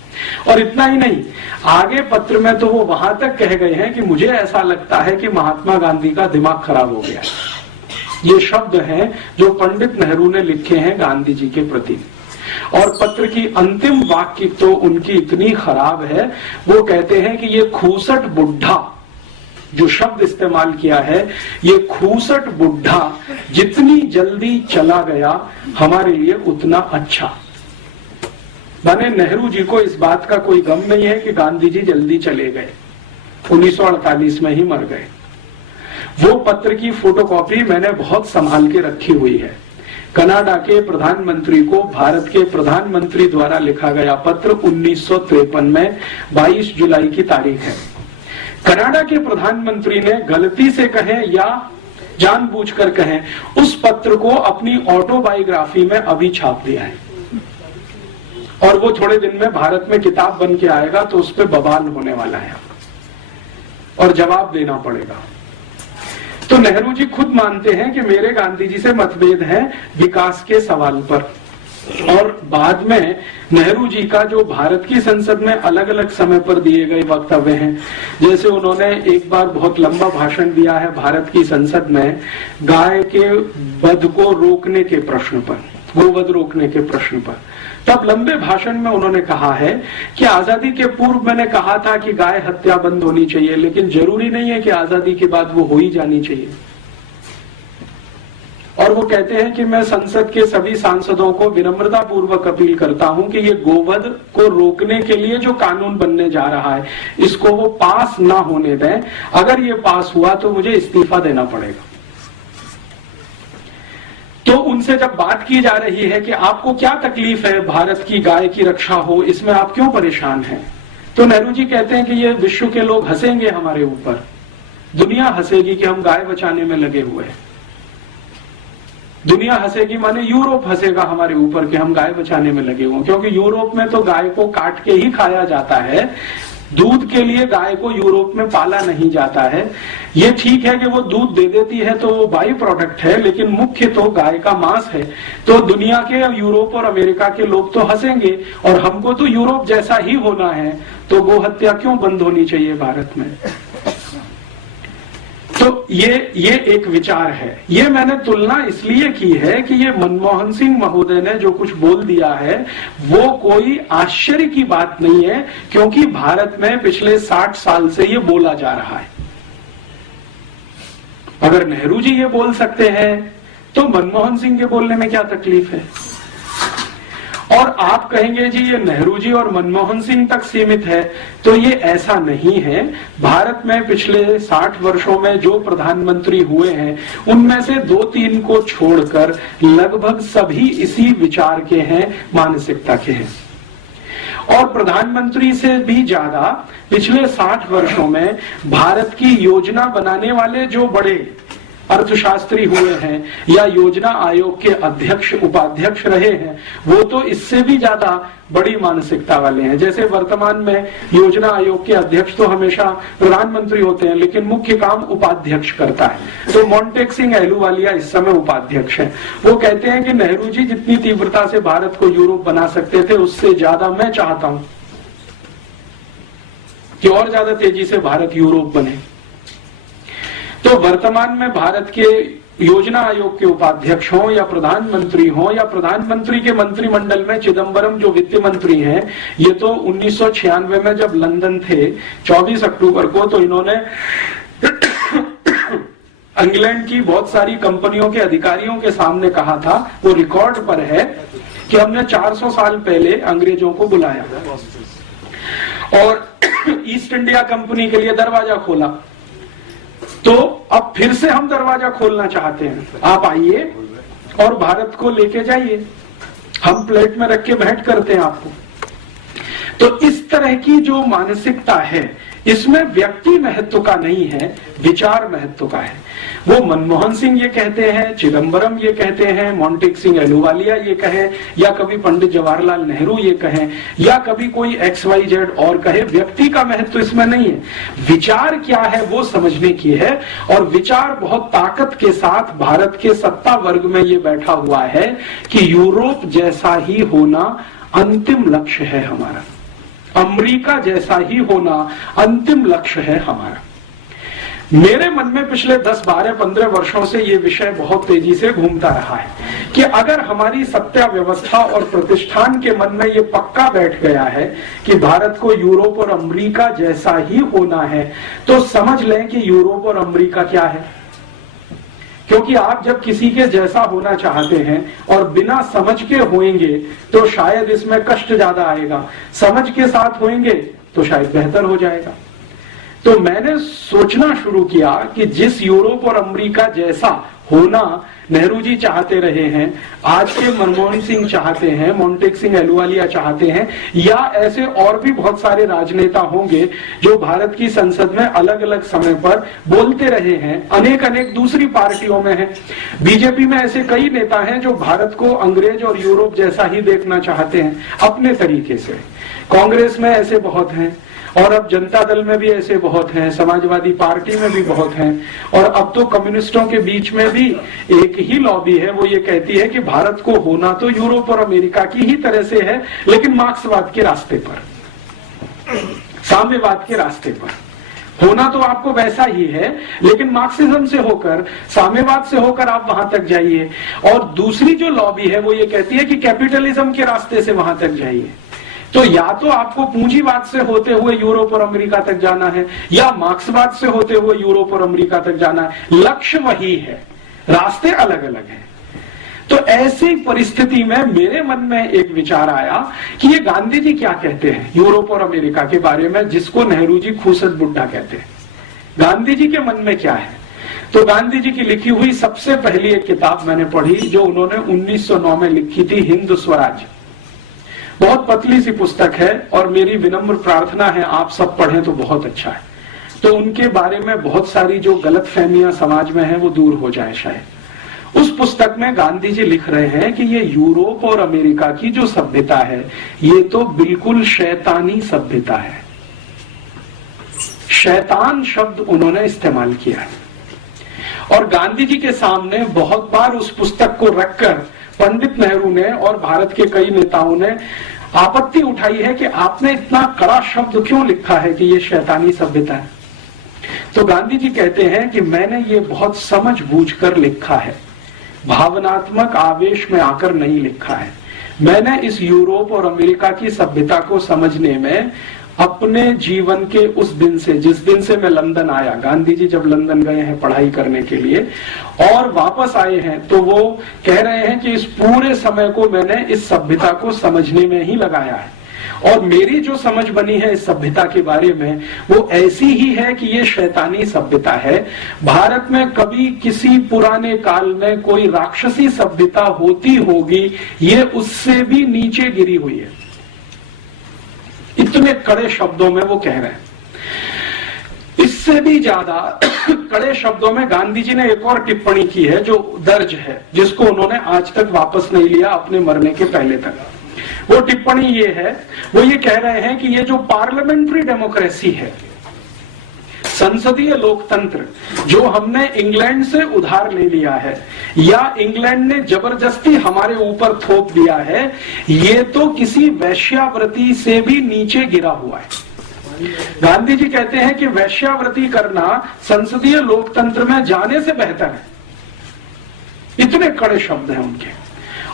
और इतना ही नहीं, आगे पत्र में तो वो वहां तक कह गए हैं कि मुझे ऐसा लगता है कि महात्मा गांधी का दिमाग खराब हो गया है। ये शब्द हैं जो पंडित नेहरू ने लिखे हैं गांधी जी के प्रति। और पत्र की अंतिम वाक्य तो उनकी इतनी खराब है, वो कहते हैं कि ये खूसट बुढ़ा, जो शब्द इस्तेमाल किया है, ये खूसट बुढ़ा जितनी जल्दी चला गया हमारे लिए उतना अच्छा। माने नेहरू जी को इस बात का कोई गम नहीं है कि गांधी जी जल्दी चले गए, 1948 में ही मर गए। वो पत्र की फोटोकॉपी मैंने बहुत संभाल के रखी हुई है। कनाडा के प्रधानमंत्री को भारत के प्रधानमंत्री द्वारा लिखा गया पत्र 1953 में 22 जुलाई की तारीख है। कनाडा के प्रधानमंत्री ने गलती से कहें या जानबूझकर कहें, उस पत्र को अपनी ऑटोबायोग्राफी में अभी छाप दिया है और वो थोड़े दिन में भारत में किताब बन के आएगा तो उस पर बवाल होने वाला है और जवाब देना पड़ेगा। तो नेहरू जी खुद मानते हैं कि मेरे गांधी जी से मतभेद हैं विकास के सवाल पर। और बाद में नेहरू जी का जो भारत की संसद में अलग अलग समय पर दिए गए वक्तव्य हैं, जैसे उन्होंने एक बार बहुत लंबा भाषण दिया है भारत की संसद में गाय के वध को रोकने के प्रश्न पर, गोवध रोकने के प्रश्न पर। तब लंबे भाषण में उन्होंने कहा है कि आजादी के पूर्व मैंने कहा था कि गाय हत्या बंद होनी चाहिए, लेकिन जरूरी नहीं है कि आजादी के बाद वो हो ही जानी चाहिए। और वो कहते हैं कि मैं संसद के सभी सांसदों को विनम्रता पूर्वक अपील करता हूं कि ये गोवध को रोकने के लिए जो कानून बनने जा रहा है इसको वो पास ना होने दें। अगर ये पास हुआ तो मुझे इस्तीफा देना पड़ेगा। तो उनसे जब बात की जा रही है कि आपको क्या तकलीफ है भारत की गाय की रक्षा हो, इसमें आप क्यों परेशान हैं, तो नेहरू जी कहते हैं कि ये विश्व के लोग हंसेंगे हमारे ऊपर, दुनिया हंसेगी कि हम गाय बचाने में लगे हुए हैं। दुनिया हंसेगी माने यूरोप हंसेगा हमारे ऊपर कि हम गाय बचाने में लगे हुए, क्योंकि यूरोप में तो गाय को काट के ही खाया जाता है, दूध के लिए गाय को यूरोप में पाला नहीं जाता है। ये ठीक है कि वो दूध दे देती है तो वो बाई प्रोडक्ट है, लेकिन मुख्य तो गाय का मांस है। तो दुनिया के यूरोप और अमेरिका के लोग तो हंसेंगे, और हमको तो यूरोप जैसा ही होना है, तो गो हत्या क्यों बंद होनी चाहिए भारत में। तो ये एक विचार है। ये मैंने तुलना इसलिए की है कि ये मनमोहन सिंह महोदय ने जो कुछ बोल दिया है वो कोई आश्चर्य की बात नहीं है, क्योंकि भारत में पिछले 60 साल से ये बोला जा रहा है। अगर नेहरू जी ये बोल सकते हैं तो मनमोहन सिंह के बोलने में क्या तकलीफ है। और आप कहेंगे जी ये नेहरू जी और मनमोहन सिंह तक सीमित है, तो ये ऐसा नहीं है। भारत में पिछले 60 वर्षों में जो प्रधानमंत्री हुए हैं उनमें से 2-3 को छोड़कर लगभग सभी इसी विचार के हैं, मानसिकता के हैं। और प्रधानमंत्री से भी ज्यादा पिछले 60 वर्षों में भारत की योजना बनाने वाले जो बड़े अर्थशास्त्री हुए हैं या योजना आयोग के अध्यक्ष उपाध्यक्ष रहे हैं, वो तो इससे भी ज्यादा बड़ी मानसिकता वाले हैं। जैसे वर्तमान में योजना आयोग के अध्यक्ष तो हमेशा प्रधानमंत्री होते हैं, लेकिन मुख्य काम उपाध्यक्ष करता है। तो मोंटेक सिंह अहलूवालिया इस समय उपाध्यक्ष हैं। वो कहते हैं कि नेहरू जी जितनी तीव्रता से भारत को यूरोप बना सकते थे, उससे ज्यादा मैं चाहता हूं कि और ज्यादा तेजी से भारत यूरोप बने। तो वर्तमान में भारत के योजना आयोग के उपाध्यक्ष हों या प्रधानमंत्री हों या प्रधानमंत्री के मंत्रिमंडल में चिदम्बरम जो वित्त मंत्री हैं, ये तो 1996 में जब लंदन थे 24 अक्टूबर को, तो इन्होंने इंग्लैंड की बहुत सारी कंपनियों के अधिकारियों के सामने कहा था, वो रिकॉर्ड पर है, कि हमने 400 साल पहले अंग्रेजों को बुलाया और ईस्ट इंडिया कंपनी के लिए दरवाजा खोला, तो अब फिर से हम दरवाजा खोलना चाहते हैं, आप आइए और भारत को लेके जाइए, हम प्लेट में रख के भेंट करते हैं आपको। तो इस तरह की जो मानसिकता है, इसमें व्यक्ति महत्व का नहीं है, विचार महत्व का है। वो मनमोहन सिंह ये कहते हैं, चिदम्बरम ये कहते हैं, मोंटेक सिंह अहलूवालिया ये कहे, या कभी पंडित जवाहरलाल नेहरू ये कहें, या कभी कोई XYZ और कहे, व्यक्ति का महत्व इसमें नहीं है। विचार क्या है वो समझने की है, और विचार बहुत ताकत के साथ भारत के सत्ता वर्ग में ये बैठा हुआ है कि यूरोप जैसा ही होना अंतिम लक्ष्य है हमारा, अमेरिका जैसा ही होना अंतिम लक्ष्य है हमारा। मेरे मन में पिछले 10, 12, 15 वर्षों से ये विषय बहुत तेजी से घूमता रहा है कि अगर हमारी सत्ता व्यवस्था और प्रतिष्ठान के मन में ये पक्का बैठ गया है कि भारत को यूरोप और अमेरिका जैसा ही होना है, तो समझ लें कि यूरोप और अमेरिका क्या है। क्योंकि आप जब किसी के जैसा होना चाहते हैं और बिना समझ के होएंगे तो शायद इसमें कष्ट ज्यादा आएगा, समझ के साथ होएंगे तो शायद बेहतर हो जाएगा। तो मैंने सोचना शुरू किया कि जिस यूरोप और अमेरिका जैसा होना नेहरू जी चाहते रहे हैं, आज के मनमोहन सिंह चाहते हैं, मोंटेक सिंह अहलूवालिया चाहते हैं, या ऐसे और भी बहुत सारे राजनेता होंगे जो भारत की संसद में अलग अलग समय पर बोलते रहे हैं, अनेक दूसरी पार्टियों में हैं। बीजेपी में ऐसे कई नेता हैं जो भारत को अंग्रेज और यूरोप जैसा ही देखना चाहते हैं अपने तरीके से। कांग्रेस में ऐसे बहुत हैं, और अब जनता दल में भी ऐसे बहुत हैं, समाजवादी पार्टी में भी बहुत हैं, और अब तो कम्युनिस्टों के बीच में भी एक ही लॉबी है, वो ये कहती है कि भारत को होना तो यूरोप और अमेरिका की ही तरह से है, लेकिन मार्क्सवाद के रास्ते पर, साम्यवाद के रास्ते पर होना तो आपको वैसा ही है, लेकिन मार्क्सिज्म से होकर, साम्यवाद से होकर आप वहां तक जाइए। और दूसरी जो लॉबी है वो ये कहती है कि कैपिटलिज्म के रास्ते से वहां तक जाइए। तो या तो आपको पूंजीवाद से होते हुए यूरोप और अमेरिका तक जाना है, या मार्क्सवाद से होते हुए यूरोप और अमेरिका तक जाना है। लक्ष्य वही है, रास्ते अलग अलग हैं। तो ऐसी परिस्थिति में मेरे मन में एक विचार आया कि ये गांधी जी क्या कहते हैं यूरोप और अमेरिका के बारे में, जिसको नेहरू जी खूसट बुड्ढा कहते हैं। गांधी जी के मन में क्या है? तो गांधी जी की लिखी हुई सबसे पहली एक किताब मैंने पढ़ी जो उन्होंने 1909 में लिखी थी, हिंद स्वराज। बहुत पतली सी पुस्तक है और मेरी विनम्र प्रार्थना है आप सब पढ़ें तो बहुत अच्छा है। तो उनके बारे में बहुत सारी जो गलतफहमियां समाज में है वो दूर हो जाए शायद। उस पुस्तक में गांधी जी लिख रहे हैं कि ये यूरोप और अमेरिका की जो सभ्यता है ये तो बिल्कुल शैतानी सभ्यता है। शैतान शब्द उन्होंने इस्तेमाल किया है और गांधी जी के सामने बहुत बार उस पुस्तक को रखकर पंडित नेहरू ने और भारत के कई नेताओं ने आपत्ति उठाई है कि आपने इतना कड़ा शब्द क्यों लिखा है कि ये शैतानी सभ्यता है। तो गांधी जी कहते हैं कि मैंने ये बहुत समझबूझकर लिखा है, भावनात्मक आवेश में आकर नहीं लिखा है। मैंने इस यूरोप और अमेरिका की सभ्यता को समझने में अपने जीवन के उस दिन से, जिस दिन से मैं लंदन आया, गांधी जी जब लंदन गए हैं पढ़ाई करने के लिए और वापस आए हैं, तो वो कह रहे हैं कि इस पूरे समय को मैंने इस सभ्यता को समझने में ही लगाया है और मेरी जो समझ बनी है इस सभ्यता के बारे में वो ऐसी ही है कि ये शैतानी सभ्यता है। भारत में कभी किसी पुराने काल में कोई राक्षसी सभ्यता होती होगी, ये उससे भी नीचे गिरी हुई है। इतने कड़े शब्दों में वो कह रहे हैं। इससे भी ज्यादा कड़े शब्दों में गांधी जी ने एक और टिप्पणी की है जो दर्ज है, जिसको उन्होंने आज तक वापस नहीं लिया अपने मरने के पहले तक। वो टिप्पणी ये है, वो ये कह रहे हैं कि ये जो पार्लियामेंट्री डेमोक्रेसी है, संसदीय लोकतंत्र जो हमने इंग्लैंड से उधार ले लिया है या इंग्लैंड ने जबरदस्ती हमारे ऊपर थोप दिया है, ये तो किसी वैश्यावृत्ति से भी नीचे गिरा हुआ है। गांधी जी कहते हैं कि वैश्यावृत्ति करना संसदीय लोकतंत्र में जाने से बेहतर है। इतने कड़े शब्द हैं उनके।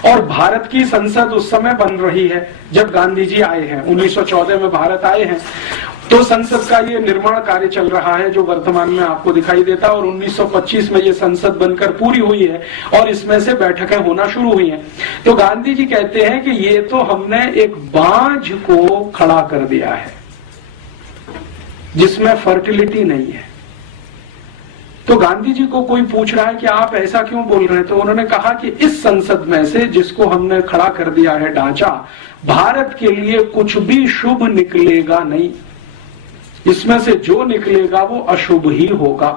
और भारत की संसद उस समय बन रही है जब गांधी जी आए हैं, 1914 में भारत आए हैं, तो संसद का ये निर्माण कार्य चल रहा है जो वर्तमान में आपको दिखाई देता है और 1925 में ये संसद बनकर पूरी हुई है और इसमें से बैठकें होना शुरू हुई हैं। तो गांधी जी कहते हैं कि ये तो हमने एक बांझ को खड़ा कर दिया है जिसमें फर्टिलिटी नहीं है। तो गांधी जी को कोई पूछ रहा है कि आप ऐसा क्यों बोल रहे हैं, तो उन्होंने कहा कि इस संसद में से जिसको हमने खड़ा कर दिया है ढांचा, भारत के लिए कुछ भी शुभ निकलेगा नहीं, इसमें से जो निकलेगा वो अशुभ ही होगा।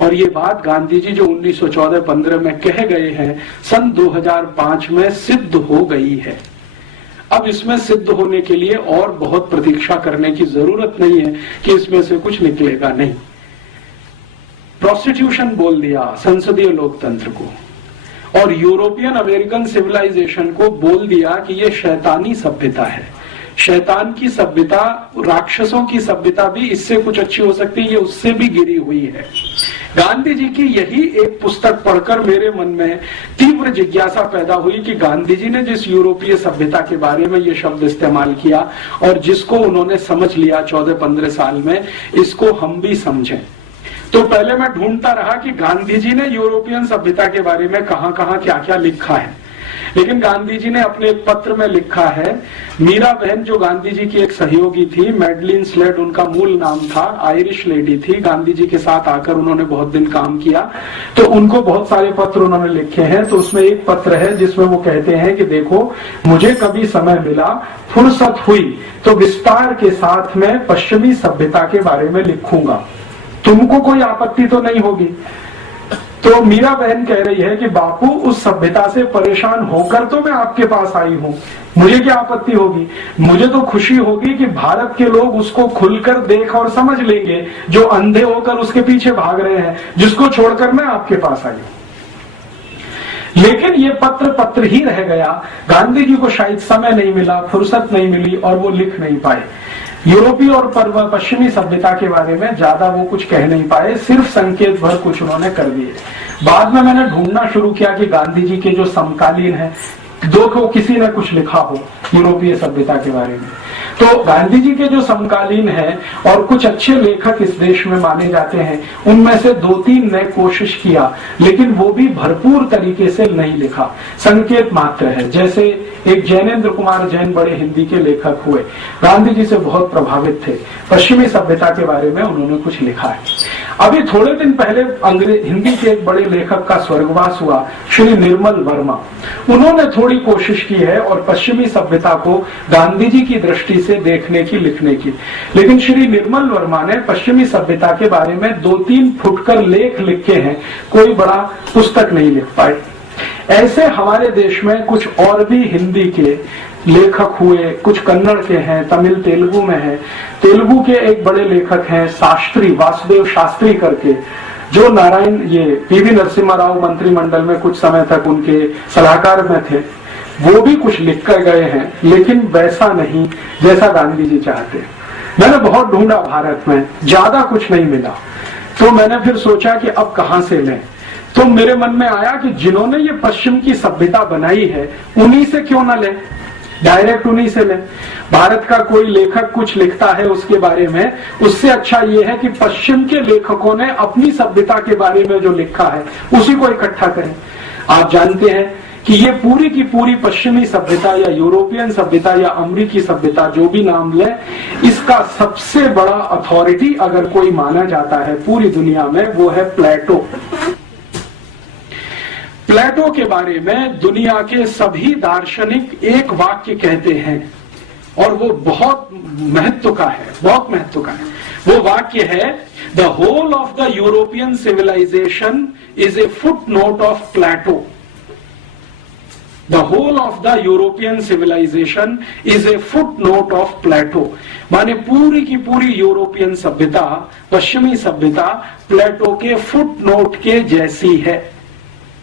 और ये बात गांधी जी जो 1914-15 में कह गए हैं, सन 2005 में सिद्ध हो गई है। अब इसमें सिद्ध होने के लिए और बहुत प्रतीक्षा करने की जरूरत नहीं है कि इसमें से कुछ निकलेगा नहीं। प्रोस्टिट्यूशन बोल दिया संसदीय लोकतंत्र को और यूरोपियन अमेरिकन सिविलाइजेशन को बोल दिया कि ये शैतानी सभ्यता है। शैतान की सभ्यता, राक्षसों की सभ्यता भी इससे कुछ अच्छी हो सकती है, ये उससे भी गिरी हुई है। गांधी जी की यही एक पुस्तक पढ़कर मेरे मन में तीव्र जिज्ञासा पैदा हुई कि गांधी जी ने जिस यूरोपीय सभ्यता के बारे में ये शब्द इस्तेमाल किया और जिसको उन्होंने समझ लिया 14-15 साल में, इसको हम भी समझें। तो पहले मैं ढूंढता रहा कि गांधी जी ने यूरोपियन सभ्यता के बारे में कहां कहां क्या क्या लिखा है, लेकिन गांधी जी ने अपने एक पत्र में लिखा है। मीरा बहन जो गांधी जी की एक सहयोगी थी, मैडलिन स्लेड उनका मूल नाम था, आयरिश लेडी थी, गांधी जी के साथ आकर उन्होंने बहुत दिन काम किया, तो उनको बहुत सारे पत्र उन्होंने लिखे हैं। तो उसमें एक पत्र है जिसमें वो कहते हैं कि देखो, मुझे कभी समय मिला, फुर्सत हुई तो विस्तार के साथ में पश्चिमी सभ्यता के बारे में लिखूंगा, तुमको कोई आपत्ति तो नहीं होगी। तो मीरा बहन कह रही है कि बापू, उस सभ्यता से परेशान होकर तो मैं आपके पास आई हूं, मुझे क्या आपत्ति होगी। मुझे तो खुशी होगी कि भारत के लोग उसको खुलकर देख और समझ लेंगे जो अंधे होकर उसके पीछे भाग रहे हैं, जिसको छोड़कर मैं आपके पास आई हूं। लेकिन ये पत्र ही रह गया। गांधी जी को शायद समय नहीं मिला, फुर्सत नहीं मिली और वो लिख नहीं पाए। यूरोपीय और पश्चिमी सभ्यता के बारे में ज्यादा वो कुछ कह नहीं पाए, सिर्फ संकेत भर कुछ उन्होंने कर दिए। बाद में मैंने ढूंढना शुरू किया कि गांधी जी के जो समकालीन हैं, दो को किसी ने कुछ लिखा हो यूरोपीय सभ्यता के बारे में। तो गांधी जी के जो समकालीन हैं और कुछ अच्छे लेखक इस देश में माने जाते हैं, उनमें से 2-3 ने कोशिश किया, लेकिन वो भी भरपूर तरीके से नहीं लिखा, संकेत मात्र है। जैसे एक जैनेन्द्र कुमार जैन बड़े हिंदी के लेखक हुए, गांधी जी से बहुत प्रभावित थे, पश्चिमी सभ्यता के बारे में उन्होंने कुछ लिखा है। अभी थोड़े दिन पहले हिंदी के एक बड़े लेखक का स्वर्गवास हुआ, श्री निर्मल वर्मा। उन्होंने थोड़ी कोशिश की है और पश्चिमी सभ्यता को गांधी जी की दृष्टि से देखने की, लिखने की, लेकिन श्री निर्मल वर्मा ने पश्चिमी सभ्यता के बारे में 2-3 फुटकर लेख लिखे हैं, कोई बड़ा पुस्तक नहीं लिख पाए। ऐसे हमारे देश में कुछ और भी हिंदी के लेखक हुए, कुछ कन्नड़ के हैं, तमिल तेलुगु में है। तेलुगु के एक बड़े लेखक हैं शास्त्री, वासुदेव शास्त्री करके, जो नारायण ये पीवी नरसिम्हा राव मंत्रिमंडल में कुछ समय तक उनके सलाहकार में थे। वो भी कुछ लिख कर गए हैं, लेकिन वैसा नहीं जैसा गांधी जी चाहते। मैंने बहुत ढूंढा भारत में, ज्यादा कुछ नहीं मिला। तो मैंने फिर सोचा कि अब कहां से लें। तो मेरे मन में आया कि जिन्होंने ये पश्चिम की सभ्यता बनाई है, उन्हीं से क्यों ना लें, डायरेक्ट उन्हीं से लें। भारत का कोई लेखक कुछ लिखता है उसके बारे में, उससे अच्छा ये है कि पश्चिम के लेखकों ने अपनी सभ्यता के बारे में जो लिखा है उसी को इकट्ठा करें। आप जानते हैं कि ये पूरी की पूरी पश्चिमी सभ्यता या यूरोपियन सभ्यता या अमेरिकी सभ्यता, जो भी नाम ले, इसका सबसे बड़ा अथॉरिटी अगर कोई माना जाता है पूरी दुनिया में, वो है प्लेटो। प्लेटो के बारे में दुनिया के सभी दार्शनिक एक वाक्य कहते हैं और वो बहुत महत्व का है, बहुत महत्व का है। वो वाक्य है, the whole of the European civilization is a footnote of Plato. The whole of the European civilization is a footnote of Plato. माने पूरी की पूरी यूरोपियन सभ्यता, पश्चिमी सभ्यता प्लेटो के फुट नोट के जैसी है।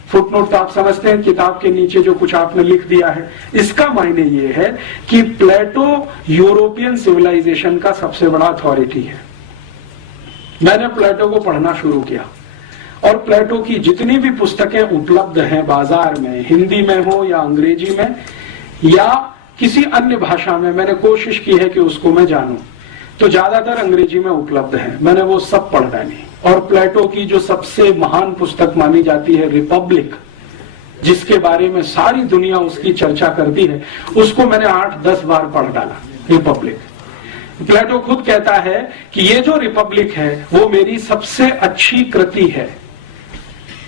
फुटनोट तो आप समझते हैं, किताब के नीचे जो कुछ आपने लिख दिया है। इसका मायने ये है कि प्लेटो यूरोपियन सिविलाइजेशन का सबसे बड़ा अथॉरिटी है। मैंने प्लेटो को पढ़ना शुरू किया और प्लेटो की जितनी भी पुस्तकें उपलब्ध हैं बाजार में, हिंदी में हो या अंग्रेजी में या किसी अन्य भाषा में, मैंने कोशिश की है कि उसको मैं जानूं। तो ज्यादातर अंग्रेजी में उपलब्ध है, मैंने वो सब पढ़ डाली। और प्लेटो की जो सबसे महान पुस्तक मानी जाती है, रिपब्लिक, जिसके बारे में सारी दुनिया उसकी चर्चा करती है, उसको मैंने 8-10 बार पढ़ डाला। रिपब्लिक, प्लेटो खुद कहता है कि ये जो रिपब्लिक है वो मेरी सबसे अच्छी कृति है।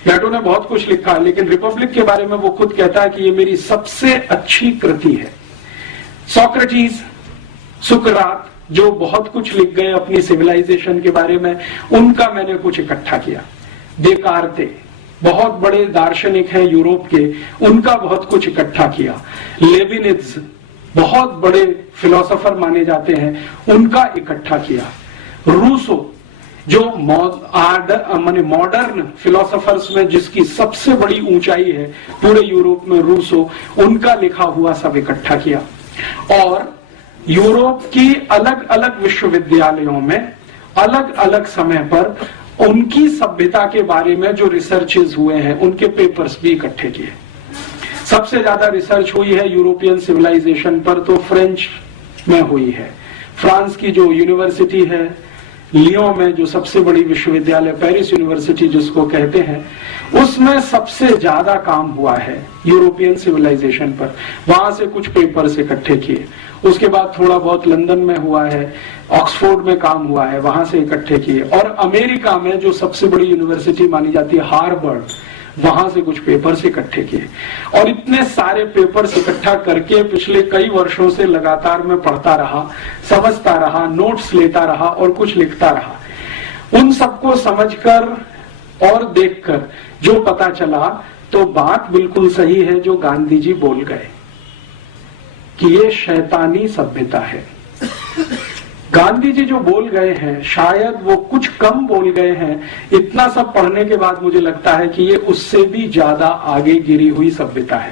प्लेटो ने बहुत कुछ लिखा, लेकिन रिपब्लिक के बारे में वो खुद कहता है कि ये मेरी सबसे अच्छी कृति है। सोक्रेटिस, सुकरात, जो बहुत कुछ लिख गए अपनी सिविलाइजेशन के बारे में, उनका मैंने कुछ इकट्ठा किया। देकार्ते, बहुत बड़े दार्शनिक हैं यूरोप के, उनका बहुत कुछ इकट्ठा किया। लेविनिज, बहुत बड़े फिलोसोफर माने जाते हैं, उनका इकट्ठा किया। रूसो, जो मॉडर्न फिलोसोफर्स में जिसकी सबसे बड़ी ऊंचाई है पूरे यूरोप में, रूसो, उनका लिखा हुआ सब इकट्ठा किया। और यूरोप की अलग अलग विश्वविद्यालयों में अलग अलग समय पर उनकी सभ्यता के बारे में जो रिसर्चेस हुए हैं, उनके पेपर्स भी इकट्ठे किए। सबसे ज्यादा रिसर्च हुई है यूरोपियन सिविलाइजेशन पर, तो फ्रेंच में हुई है। फ्रांस की जो यूनिवर्सिटी है लियों में, जो सबसे बड़ी विश्वविद्यालय, पेरिस यूनिवर्सिटी जिसको कहते हैं, उसमें सबसे ज्यादा काम हुआ है यूरोपियन सिविलाइजेशन पर। वहां से कुछ पेपर्स इकट्ठे किए। उसके बाद थोड़ा बहुत लंदन में हुआ है, ऑक्सफोर्ड में काम हुआ है, वहां से इकट्ठे किए। और अमेरिका में जो सबसे बड़ी यूनिवर्सिटी मानी जाती है, हार्वर्ड, वहां से कुछ पेपर्स इकट्ठे किए। और इतने सारे पेपर्स इकट्ठा करके पिछले कई वर्षों से लगातार मैं पढ़ता रहा, समझता रहा, नोट्स लेता रहा और कुछ लिखता रहा। उन सबको समझकर और देखकर जो पता चला, तो बात बिल्कुल सही है जो गांधी जी बोल गए कि ये शैतानी सभ्यता है। गांधी जी जो बोल गए हैं, शायद वो कुछ कम बोल गए हैं। इतना सब पढ़ने के बाद मुझे लगता है कि ये उससे भी ज्यादा आगे गिरी हुई सभ्यता है।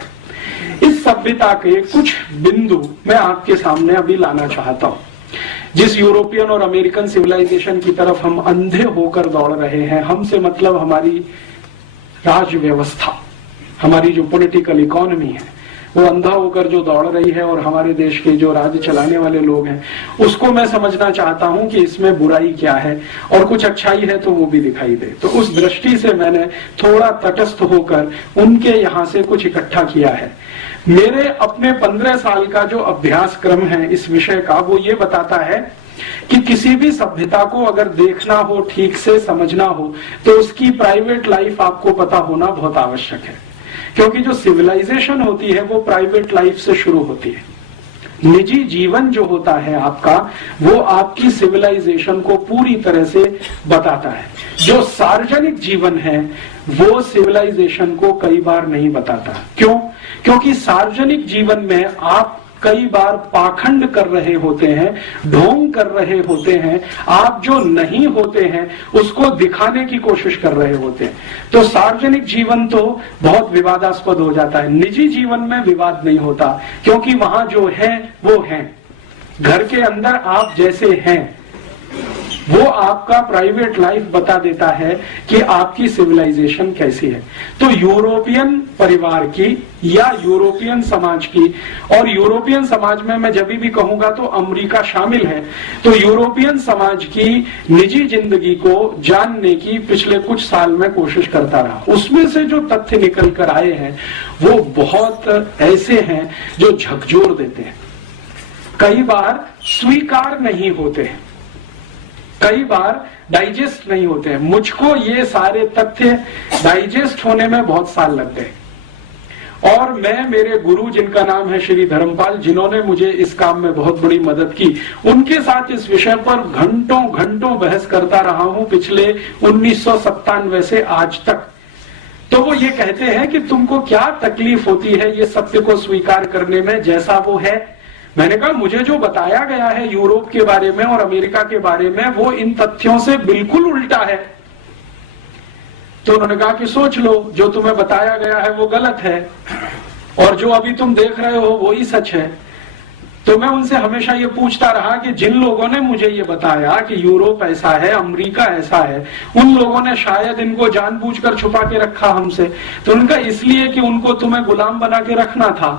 इस सभ्यता के कुछ बिंदु मैं आपके सामने अभी लाना चाहता हूं। जिस यूरोपियन और अमेरिकन सिविलाइजेशन की तरफ हम अंधे होकर दौड़ रहे हैं, हमसे मतलब हमारी राज व्यवस्था, हमारी जो पॉलिटिकल इकोनॉमी है, वो अंधा होकर जो दौड़ रही है और हमारे देश के जो राज्य चलाने वाले लोग हैं उसको मैं समझना चाहता हूं कि इसमें बुराई क्या है और कुछ अच्छाई है तो वो भी दिखाई दे। तो उस दृष्टि से मैंने थोड़ा तटस्थ होकर उनके यहाँ से कुछ इकट्ठा किया है। मेरे अपने 15 साल का जो अभ्यास क्रम है इस विषय का, वो ये बताता है कि किसी भी सभ्यता को अगर देखना हो, ठीक से समझना हो, तो उसकी प्राइवेट लाइफ आपको पता होना बहुत आवश्यक है। क्योंकि जो सिविलाइजेशन होती है वो प्राइवेट लाइफ से शुरू होती है। निजी जीवन जो होता है आपका, वो आपकी सिविलाइजेशन को पूरी तरह से बताता है। जो सार्वजनिक जीवन है वो सिविलाइजेशन को कई बार नहीं बताता। क्यों? क्योंकि सार्वजनिक जीवन में आप कई बार पाखंड कर रहे होते हैं, ढोंग कर रहे होते हैं, आप जो नहीं होते हैं उसको दिखाने की कोशिश कर रहे होते हैं। तो सार्वजनिक जीवन तो बहुत विवादास्पद हो जाता है। निजी जीवन में विवाद नहीं होता, क्योंकि वहां जो है वो है। घर के अंदर आप जैसे हैं वो आपका प्राइवेट लाइफ बता देता है कि आपकी सिविलाइजेशन कैसी है। तो यूरोपियन परिवार की या यूरोपियन समाज की, और यूरोपियन समाज में मैं जब भी कहूंगा तो अमेरिका शामिल है, तो यूरोपियन समाज की निजी जिंदगी को जानने की पिछले कुछ साल में कोशिश करता रहा। उसमें से जो तथ्य निकल कर आए हैं वो बहुत ऐसे हैं जो झकझोर देते हैं, कई बार स्वीकार नहीं होते हैं, कई बार डाइजेस्ट नहीं होते हैं। मुझको ये सारे तथ्य डाइजेस्ट होने में बहुत साल लग गए, और मैं, मेरे गुरु जिनका नाम है श्री धर्मपाल, जिन्होंने मुझे इस काम में बहुत बड़ी मदद की, उनके साथ इस विषय पर घंटों घंटों बहस करता रहा हूं पिछले 1997 से आज तक। तो वो ये कहते हैं कि तुमको क्या तकलीफ होती है ये सत्य को स्वीकार करने में जैसा वो है। मैंने कहा मुझे जो बताया गया है यूरोप के बारे में और अमेरिका के बारे में वो इन तथ्यों से बिल्कुल उल्टा है। तो उन्होंने कहा कि सोच लो, जो तुम्हें बताया गया है वो गलत है और जो अभी तुम देख रहे हो वो ही सच है। तो मैं उनसे हमेशा ये पूछता रहा कि जिन लोगों ने मुझे ये बताया कि यूरोप ऐसा है, अमेरिका ऐसा है, उन लोगों ने शायद इनको जानबूझकर छुपा के रखा हमसे। तो उनका इसलिए कि उनको तुम्हें गुलाम बना के रखना था।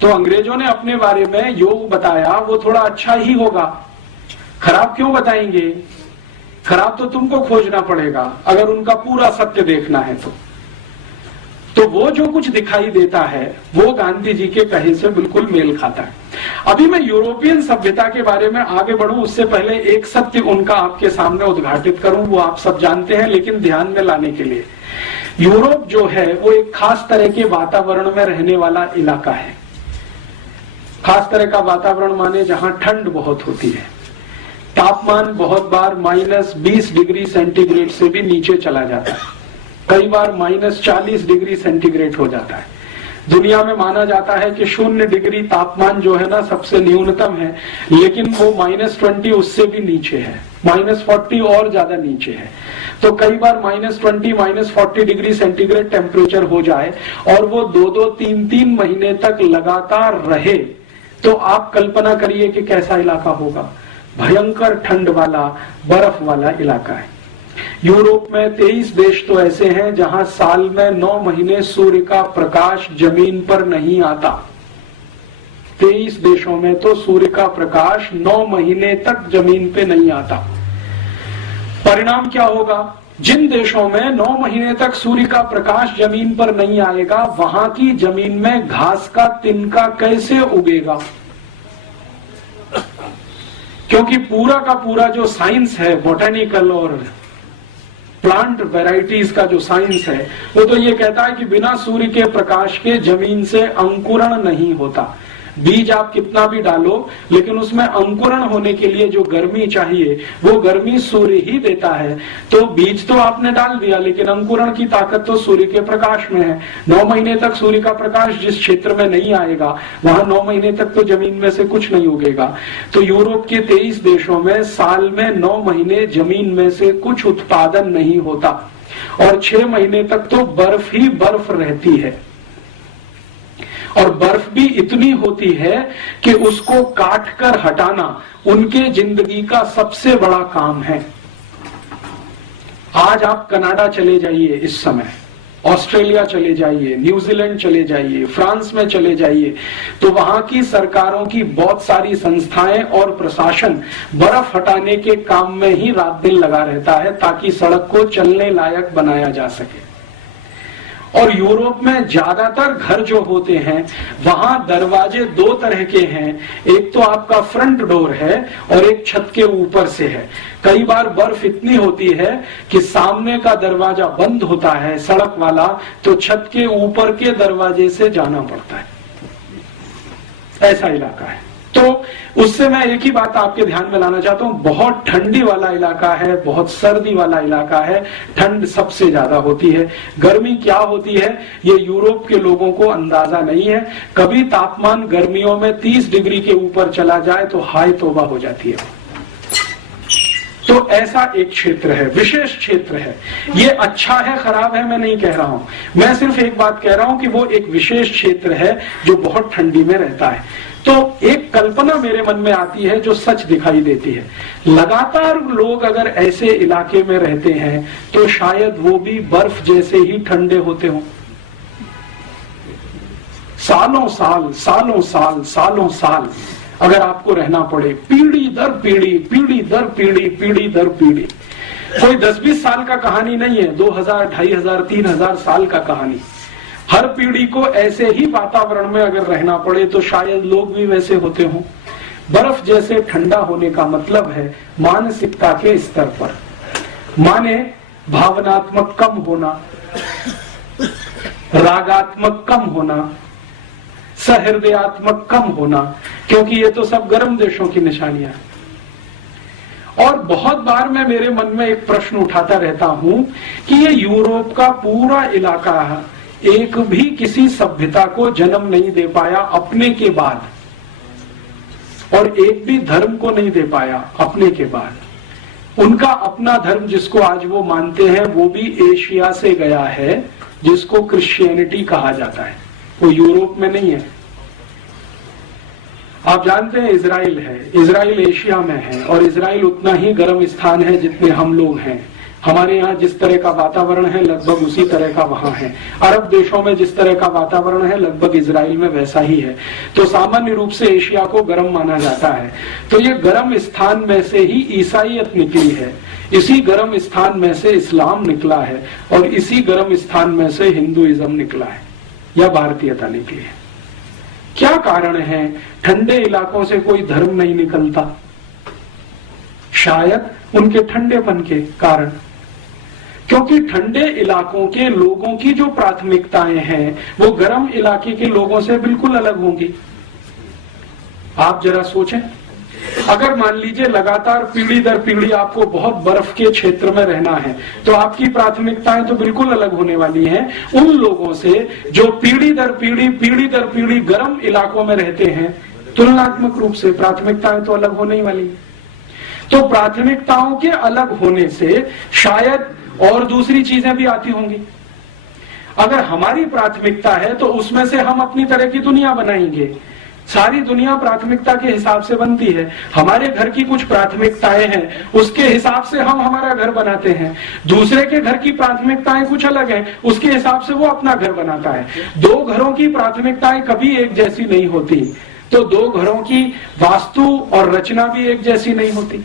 तो अंग्रेजों ने अपने बारे में योग बताया, वो थोड़ा अच्छा ही होगा, खराब क्यों बताएंगे? खराब तो तुमको खोजना पड़ेगा अगर उनका पूरा सत्य देखना है तो वो जो कुछ दिखाई देता है वो गांधी जी के कहे से बिल्कुल मेल खाता है। अभी मैं यूरोपियन सभ्यता के बारे में आगे बढ़ूं उससे पहले एक सत्य उनका आपके सामने उद्घाटित करूं। वो आप सब जानते हैं, लेकिन ध्यान में लाने के लिए, यूरोप जो है वो एक खास तरह के वातावरण में रहने वाला इलाका है। खास तरह का वातावरण माने जहां ठंड बहुत होती है, तापमान बहुत बार -20 डिग्री सेंटीग्रेड से भी नीचे चला जाता है, कई बार -40 डिग्री सेंटीग्रेड हो जाता है। दुनिया में माना जाता है कि 0 डिग्री तापमान जो है ना सबसे न्यूनतम है, लेकिन वो -20 उससे भी नीचे है, -40 और ज्यादा नीचे है। तो कई बार -20 -40 डिग्री सेंटीग्रेड टेम्परेचर हो जाए और वो 2-2 3-3 महीने तक लगातार रहे, तो आप कल्पना करिए कि कैसा इलाका होगा। भयंकर ठंड वाला, बर्फ वाला इलाका है। यूरोप में 23 देश तो ऐसे हैं जहां साल में 9 महीने सूर्य का प्रकाश जमीन पर नहीं आता। 23 देशों में तो सूर्य का प्रकाश 9 महीने तक जमीन पे नहीं आता। परिणाम क्या होगा? जिन देशों में 9 महीने तक सूर्य का प्रकाश जमीन पर नहीं आएगा, वहां की जमीन में घास का तिनका कैसे उगेगा? क्योंकि पूरा का पूरा जो साइंस है, बोटेनिकल और प्लांट वैरायटीज का जो साइंस है, वो तो ये कहता है कि बिना सूर्य के प्रकाश के जमीन से अंकुरण नहीं होता। बीज आप कितना भी डालो, लेकिन उसमें अंकुरण होने के लिए जो गर्मी चाहिए वो गर्मी सूर्य ही देता है। तो बीज तो आपने डाल दिया, लेकिन अंकुरण की ताकत तो सूर्य के प्रकाश में है। 9 महीने तक सूर्य का प्रकाश जिस क्षेत्र में नहीं आएगा, वहां 9 महीने तक तो जमीन में से कुछ नहीं उगेगा। तो यूरोप के 23 देशों में साल में 9 महीने जमीन में से कुछ उत्पादन नहीं होता, और 6 महीने तक तो बर्फ ही बर्फ रहती है। और बर्फ भी इतनी होती है कि उसको काट कर हटाना उनके जिंदगी का सबसे बड़ा काम है। आज आप कनाडा चले जाइए इस समय, ऑस्ट्रेलिया चले जाइए, न्यूजीलैंड चले जाइए, फ्रांस में चले जाइए, तो वहां की सरकारों की बहुत सारी संस्थाएं और प्रशासन बर्फ हटाने के काम में ही रात दिन लगा रहता है ताकि सड़क को चलने लायक बनाया जा सके। और यूरोप में ज्यादातर घर जो होते हैं वहां दरवाजे दो तरह के हैं, एक तो आपका फ्रंट डोर है और एक छत के ऊपर से है। कई बार बर्फ इतनी होती है कि सामने का दरवाजा बंद होता है सड़क वाला, तो छत के ऊपर के दरवाजे से जाना पड़ता है। ऐसा इलाका है। तो उससे मैं एक ही बात आपके ध्यान में लाना चाहता हूं, बहुत ठंडी वाला इलाका है, बहुत सर्दी वाला इलाका है, ठंड सबसे ज्यादा होती है। गर्मी क्या होती है ये यूरोप के लोगों को अंदाजा नहीं है। कभी तापमान गर्मियों में 30 डिग्री के ऊपर चला जाए तो हाय तौबा हो जाती है। तो ऐसा एक क्षेत्र है, विशेष क्षेत्र है। ये अच्छा है खराब है मैं नहीं कह रहा हूं, मैं सिर्फ एक बात कह रहा हूं कि वो एक विशेष क्षेत्र है जो बहुत ठंडी में रहता है। तो एक कल्पना मेरे मन में आती है जो सच दिखाई देती है, लगातार लोग अगर ऐसे इलाके में रहते हैं तो शायद वो भी बर्फ जैसे ही ठंडे होते हों। सालों साल सालों साल सालों साल अगर आपको रहना पड़े, पीढ़ी दर पीढ़ी, पीढ़ी दर पीढ़ी, पीढ़ी दर पीढ़ी, कोई 10-20 साल का कहानी नहीं है, 2000, 2500, 3000 साल का कहानी। हर पीढ़ी को ऐसे ही वातावरण में अगर रहना पड़े तो शायद लोग भी वैसे होते हों। बर्फ जैसे ठंडा होने का मतलब है मानसिकता के स्तर पर, माने भावनात्मक कम होना, रागात्मक कम होना, सहृदयात्मक कम होना, क्योंकि ये तो सब गर्म देशों की निशानियां हैं। और बहुत बार मैं मेरे मन में एक प्रश्न उठाता रहता हूं कि ये यूरोप का पूरा इलाका एक भी किसी सभ्यता को जन्म नहीं दे पाया अपने के बाद, और एक भी धर्म को नहीं दे पाया अपने के बाद। उनका अपना धर्म जिसको आज वो मानते हैं वो भी एशिया से गया है, जिसको क्रिश्चियनिटी कहा जाता है, वो यूरोप में नहीं है। आप जानते हैं इजराइल है, इजराइल एशिया में है और इजराइल उतना ही गर्म स्थान है जितने हम लोग हैं। हमारे यहाँ जिस तरह का वातावरण है लगभग उसी तरह का वहां है। अरब देशों में जिस तरह का वातावरण है लगभग इजराइल में वैसा ही है। तो सामान्य रूप से एशिया को गर्म माना जाता है। तो ये गर्म स्थान में से ही ईसाईयत निकली है, इसी गर्म स्थान में से इस्लाम निकला है और इसी गर्म स्थान में से हिंदुइज्म निकला है या भारतीयता निकली है। क्या कारण है ठंडे इलाकों से कोई धर्म नहीं निकलता? शायद उनके ठंडेपन के कारण, क्योंकि ठंडे इलाकों के लोगों की जो प्राथमिकताएं हैं वो गर्म इलाके के लोगों से बिल्कुल अलग होंगी। आप जरा सोचें, अगर मान लीजिए लगातार पीढ़ी दर पीढ़ी आपको बहुत बर्फ के क्षेत्र में रहना है तो आपकी प्राथमिकताएं तो बिल्कुल अलग होने वाली हैं उन लोगों से जो पीढ़ी दर पीढ़ी गर्म इलाकों में रहते हैं। तुलनात्मक रूप से प्राथमिकताएं तो अलग होने ही वाली है। तो प्राथमिकताओं के अलग होने से शायद और दूसरी चीजें भी आती होंगी। अगर हमारी प्राथमिकता है तो उसमें से हम अपनी तरह की दुनिया बनाएंगे। सारी दुनिया प्राथमिकता के हिसाब से बनती है। हमारे घर की कुछ प्राथमिकताएं हैं, उसके हिसाब से हम हमारा घर बनाते हैं। दूसरे के घर की प्राथमिकताएं कुछ अलग हैं, उसके हिसाब से वो अपना घर बनाता है। दो घरों की प्राथमिकताएं कभी एक जैसी नहीं होती, तो दो घरों की वास्तु और रचना भी एक जैसी नहीं होती।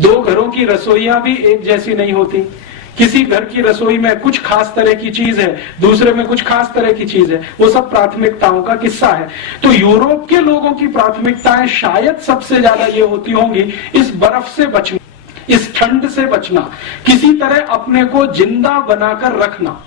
दो घरों की रसोइयां भी एक जैसी नहीं होती। किसी घर की रसोई में कुछ खास तरह की चीज है, दूसरे में कुछ खास तरह की चीज है। वो सब प्राथमिकताओं का किस्सा है। तो यूरोप के लोगों की प्राथमिकताएं शायद सबसे ज्यादा ये होती होंगी, इस बर्फ से बचना, इस ठंड से बचना, किसी तरह अपने को जिंदा बनाकर रखना,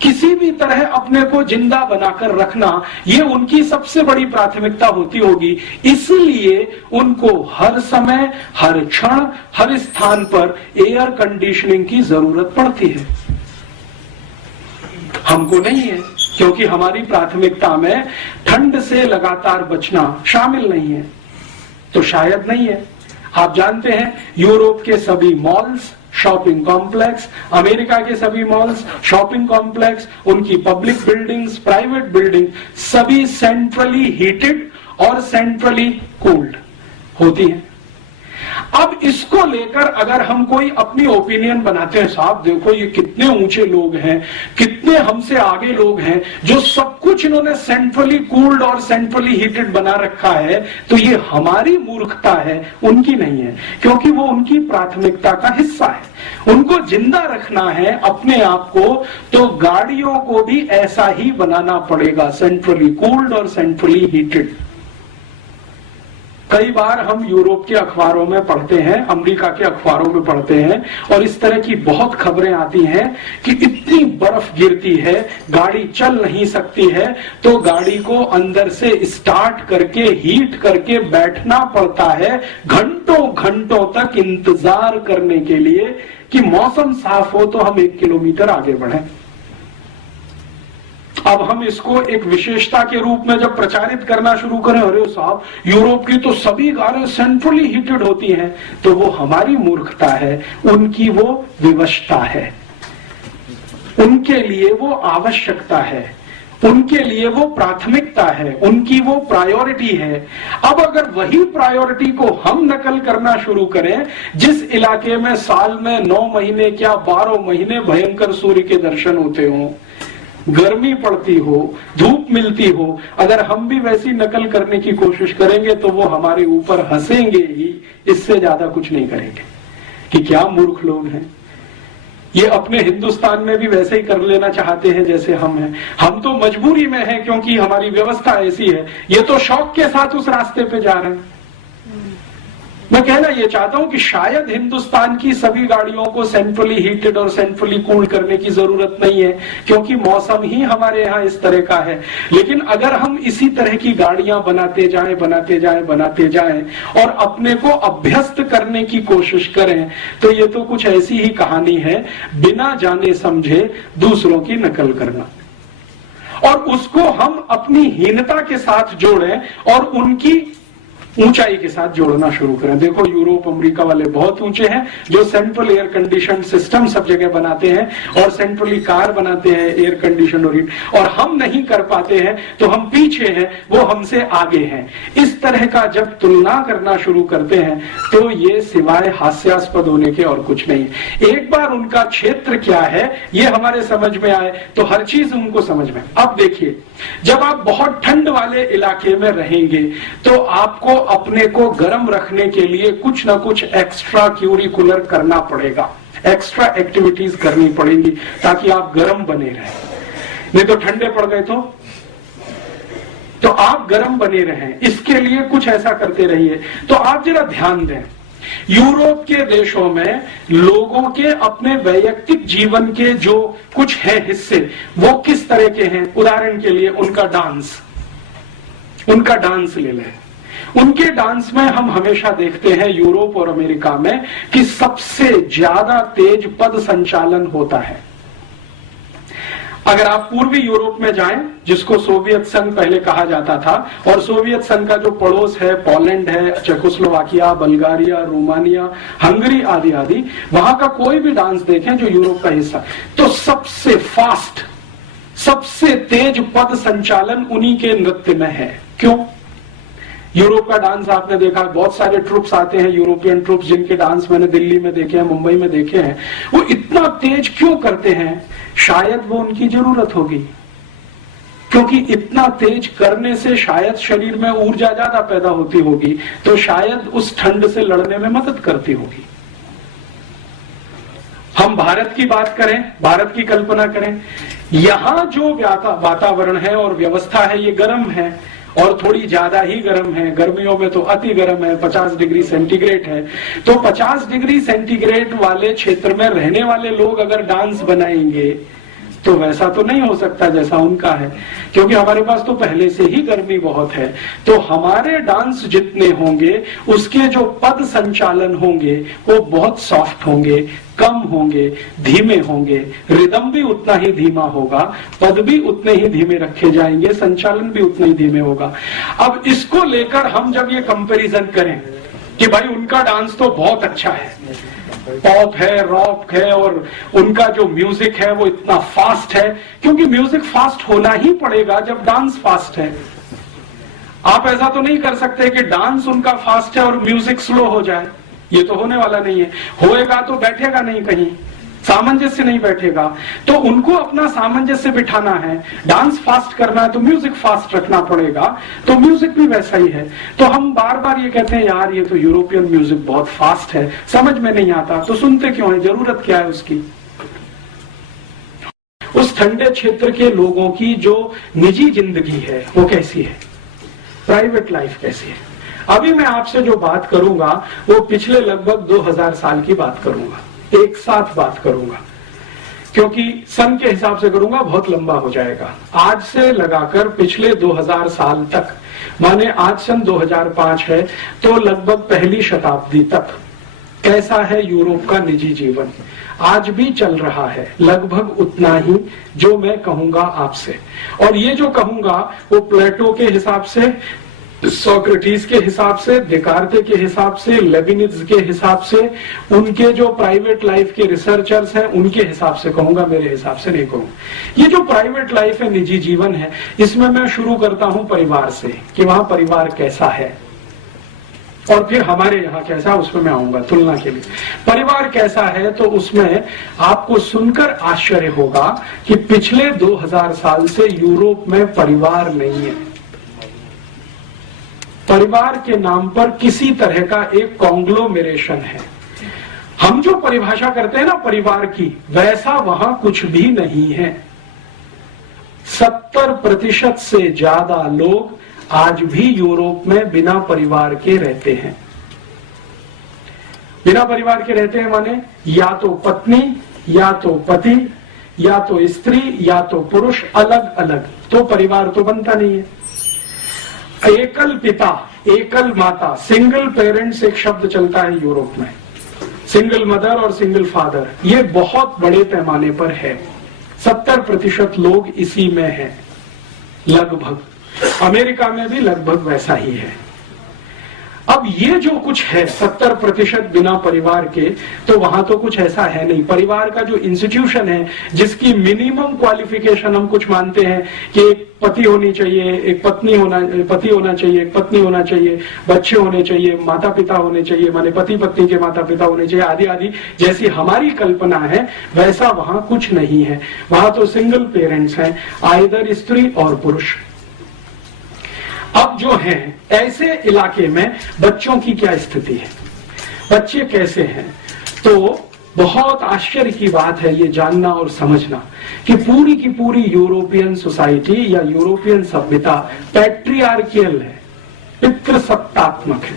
किसी भी तरह अपने को जिंदा बनाकर रखना, ये उनकी सबसे बड़ी प्राथमिकता होती होगी। इसलिए उनको हर समय, हर क्षण, हर स्थान पर एयर कंडीशनिंग की जरूरत पड़ती है। हमको नहीं है, क्योंकि हमारी प्राथमिकता में ठंड से लगातार बचना शामिल नहीं है। तो शायद नहीं है। आप जानते हैं यूरोप के सभी मॉल्स शॉपिंग कॉम्प्लेक्स, अमेरिका के सभी मॉल्स शॉपिंग कॉम्प्लेक्स, उनकी पब्लिक बिल्डिंग्स, प्राइवेट बिल्डिंग सभी सेंट्रली हीटेड और सेंट्रली कूल्ड होती हैं। अब इसको लेकर अगर हम कोई अपनी ओपिनियन बनाते हैं, साहब देखो ये कितने ऊंचे लोग हैं, कितने हमसे आगे लोग हैं, जो सब कुछ इन्होंने सेंट्रली कूल्ड और सेंट्रली हीटेड बना रखा है, तो ये हमारी मूर्खता है, उनकी नहीं है, क्योंकि वो उनकी प्राथमिकता का हिस्सा है। उनको जिंदा रखना है अपने आप को, तो गाड़ियों को भी ऐसा ही बनाना पड़ेगा, सेंट्रली कूल्ड और सेंट्रली हीटेड। कई बार हम यूरोप के अखबारों में पढ़ते हैं, अमेरिका के अखबारों में पढ़ते हैं, और इस तरह की बहुत खबरें आती हैं कि इतनी बर्फ गिरती है, गाड़ी चल नहीं सकती है, तो गाड़ी को अंदर से स्टार्ट करके हीट करके बैठना पड़ता है, घंटों घंटों तक इंतजार करने के लिए कि मौसम साफ हो तो हम 1 किलोमीटर आगे बढ़ें। अब हम इसको एक विशेषता के रूप में जब प्रचारित करना शुरू करें, अरे साहब यूरोप की तो सभी कारें सेंट्रली हीटेड होती हैं, तो वो हमारी मूर्खता है, उनकी वो विवशता है, उनके लिए वो आवश्यकता है, उनके लिए वो प्राथमिकता है, उनकी वो प्रायोरिटी है। अब अगर वही प्रायोरिटी को हम नकल करना शुरू करें, जिस इलाके में साल में 9 महीने क्या 12 महीने भयंकर सूर्य के दर्शन होते हों, गर्मी पड़ती हो, धूप मिलती हो, अगर हम भी वैसी नकल करने की कोशिश करेंगे तो वो हमारे ऊपर हंसेंगे ही, इससे ज्यादा कुछ नहीं करेंगे कि क्या मूर्ख लोग हैं। ये अपने हिंदुस्तान में भी वैसे ही कर लेना चाहते हैं जैसे हम हैं। हम तो मजबूरी में हैं क्योंकि हमारी व्यवस्था ऐसी है, ये तो शौक के साथ उस रास्ते पे जा रहे हैं। मैं कहना ये चाहता हूं कि शायद हिंदुस्तान की सभी गाड़ियों को सेंट्रली हीटेड और सेंट्रली कूल्ड करने की जरूरत नहीं है, क्योंकि मौसम ही हमारे यहाँ इस तरह का है। लेकिन अगर हम इसी तरह की गाड़ियां बनाते जाएं और अपने को अभ्यस्त करने की कोशिश करें, तो ये तो कुछ ऐसी ही कहानी है, बिना जाने समझे दूसरों की नकल करना, और उसको हम अपनी हीनता के साथ जोड़ें और उनकी ऊंचाई के साथ जोड़ना शुरू करें। देखो यूरोप अमेरिका वाले बहुत ऊंचे हैं, जो सेंट्रल एयर कंडीशन सिस्टम सब जगह बनाते हैं और सेंट्रली कार बनाते हैं एयर कंडीशन और हम नहीं कर पाते हैं, तो हम पीछे हैं, वो हमसे आगे हैं। इस तरह का जब तुलना करना शुरू करते हैं तो ये सिवाय हास्यास्पद होने के और कुछ नहीं। एक बार उनका क्षेत्र क्या है ये हमारे समझ में आए तो हर चीज उनको समझ में। अब देखिए, जब आप बहुत ठंड वाले इलाके में रहेंगे तो आपको अपने को गर्म रखने के लिए कुछ ना कुछ एक्स्ट्रा क्यूरिकुलर करना पड़ेगा, एक्स्ट्रा एक्टिविटीज करनी पड़ेंगी ताकि आप गर्म बने रहें। नहीं तो ठंडे पड़ गए तो आप गर्म बने रहें, इसके लिए कुछ ऐसा करते रहिए। तो आप जरा ध्यान दें, यूरोप के देशों में लोगों के अपने वैयक्तिक जीवन के जो कुछ है हिस्से, वो किस तरह के हैं। उदाहरण के लिए उनका डांस ले लें। उनके डांस में हम हमेशा देखते हैं यूरोप और अमेरिका में कि सबसे ज्यादा तेज पद संचालन होता है। अगर आप पूर्वी यूरोप में जाएं, जिसको सोवियत संघ पहले कहा जाता था, और सोवियत संघ का जो पड़ोस है, पोलैंड है, चेकोस्लोवाकिया, बल्गारिया, रोमानिया, हंगरी आदि आदि, वहां का कोई भी डांस देखें जो यूरोप का हिस्सा, तो सबसे फास्ट, सबसे तेज पद संचालन उन्हीं के नृत्य में है। क्यों? यूरोप का डांस आपने देखा, बहुत सारे ट्रुप्स आते हैं, यूरोपियन ट्रुप्स, जिनके डांस मैंने दिल्ली में देखे हैं, मुंबई में देखे हैं। वो इतना तेज क्यों करते हैं? शायद वो उनकी जरूरत होगी, क्योंकि इतना तेज करने से शायद शरीर में ऊर्जा ज्यादा पैदा होती होगी, तो शायद उस ठंड से लड़ने में मदद करती होगी। हम भारत की बात करें, भारत की कल्पना करें, यहां जो वातावरण है और व्यवस्था है ये गर्म है, और थोड़ी ज्यादा ही गर्म है। गर्मियों में तो अति गर्म है, 50 डिग्री सेंटीग्रेड है। तो 50 डिग्री सेंटीग्रेड वाले क्षेत्र में रहने वाले लोग अगर डांस बनाएंगे तो वैसा तो नहीं हो सकता जैसा उनका है, क्योंकि हमारे पास तो पहले से ही गर्मी बहुत है। तो हमारे डांस जितने होंगे उसके जो पद संचालन होंगे वो बहुत सॉफ्ट होंगे, कम होंगे, धीमे होंगे, रिदम भी उतना ही धीमा होगा, पद भी उतने ही धीमे रखे जाएंगे, संचालन भी उतना ही धीमे होगा। अब इसको लेकर हम जब ये कंपैरिजन करें कि भाई उनका डांस तो बहुत अच्छा है, पॉप है, रॉक है, और उनका जो म्यूजिक है वो इतना फास्ट है, क्योंकि म्यूजिक फास्ट होना ही पड़ेगा जब डांस फास्ट है। आप ऐसा तो नहीं कर सकते कि डांस उनका फास्ट है और म्यूजिक स्लो हो जाए, ये तो होने वाला नहीं है। होएगा तो बैठेगा नहीं कहीं, सामंजस्य नहीं बैठेगा। तो उनको अपना सामंजस्य बिठाना है। डांस फास्ट करना है तो म्यूजिक फास्ट रखना पड़ेगा, तो म्यूजिक भी वैसा ही है। तो हम बार बार ये कहते हैं यार ये तो यूरोपियन म्यूजिक बहुत फास्ट है, समझ में नहीं आता, तो सुनते क्यों है, जरूरत क्या है उसकी। उस ठंडे क्षेत्र के लोगों की जो निजी जिंदगी है वो कैसी है, प्राइवेट लाइफ कैसी है। अभी मैं आपसे जो बात करूंगा वो पिछले लगभग 2000 साल की बात करूंगा, एक साथ बात करूंगा, क्योंकि सन के हिसाब से करूंगा बहुत लंबा हो जाएगा। आज से लगाकर पिछले 2000 साल तक, माने आज सन 2005 है, तो लगभग पहली शताब्दी तक कैसा है यूरोप का निजी जीवन, आज भी चल रहा है लगभग उतना ही जो मैं कहूंगा आपसे। और ये जो कहूंगा वो प्लेटो के हिसाब से, सोक्रेटिस के हिसाब से, देकार्ते के हिसाब से, लेविनिज के हिसाब से, उनके जो प्राइवेट लाइफ के रिसर्चर्स हैं उनके हिसाब से कहूंगा, मेरे हिसाब से नहीं कहूंगा। ये जो प्राइवेट लाइफ है, निजी जीवन है, इसमें मैं शुरू करता हूं परिवार से कि वहां परिवार कैसा है और फिर हमारे यहाँ कैसा, उसमें मैं आऊंगा तुलना के लिए। परिवार कैसा है तो उसमें आपको सुनकर आश्चर्य होगा कि पिछले 2000 साल से यूरोप में परिवार नहीं है। परिवार के नाम पर किसी तरह का एक कॉन्ग्लोमेरेशन है। हम जो परिभाषा करते हैं ना परिवार की, वैसा वहां कुछ भी नहीं है। 70% से ज्यादा लोग आज भी यूरोप में बिना परिवार के रहते हैं। बिना परिवार के रहते हैं माने या तो पत्नी, या तो पति, या तो स्त्री, या तो पुरुष, अलग अलग, तो परिवार तो बनता नहीं है। एकल पिता, एकल माता, सिंगल पेरेंट्स एक शब्द चलता है यूरोप में, सिंगल मदर और सिंगल फादर, ये बहुत बड़े पैमाने पर है। 70% लोग इसी में हैं लगभग। अमेरिका में भी लगभग वैसा ही है। अब ये जो कुछ है 70% बिना परिवार के, तो वहां तो कुछ ऐसा है नहीं। परिवार का जो इंस्टीट्यूशन है, जिसकी मिनिमम क्वालिफिकेशन हम कुछ मानते हैं कि एक पति होनी चाहिए, एक पत्नी होना, पति होना चाहिए, एक पत्नी होना चाहिए, बच्चे होने चाहिए, माता पिता होने चाहिए, माने पति पत्नी के माता पिता होने चाहिए, आदि आदि, जैसी हमारी कल्पना है वैसा वहां कुछ नहीं है। वहां तो सिंगल पेरेंट्स हैं, आइदर स्त्री और पुरुष। अब जो है ऐसे इलाके में बच्चों की क्या स्थिति है, बच्चे कैसे हैं, तो बहुत आश्चर्य की बात है ये जानना और समझना कि पूरी की पूरी यूरोपियन सोसाइटी या यूरोपियन सभ्यता पैट्रियार्कियल है, पितृसत्तात्मक है।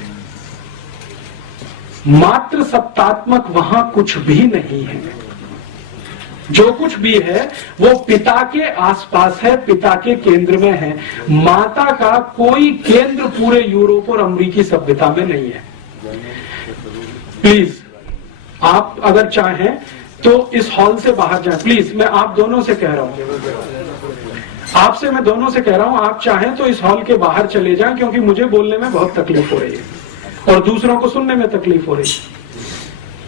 मातृ सत्तात्मक वहां कुछ भी नहीं है। जो कुछ भी है वो पिता के आसपास है, पिता के केंद्र में है। माता का कोई केंद्र पूरे यूरोप और अमेरिकी सभ्यता में नहीं है। प्लीज आप अगर चाहें तो इस हॉल से बाहर जाएं, प्लीज। मैं आप दोनों से कह रहा हूं, आपसे मैं दोनों से कह रहा हूं, आप चाहें तो इस हॉल के बाहर चले जाएं, क्योंकि मुझे बोलने में बहुत तकलीफ हो रही है और दूसरों को सुनने में तकलीफ हो रही है।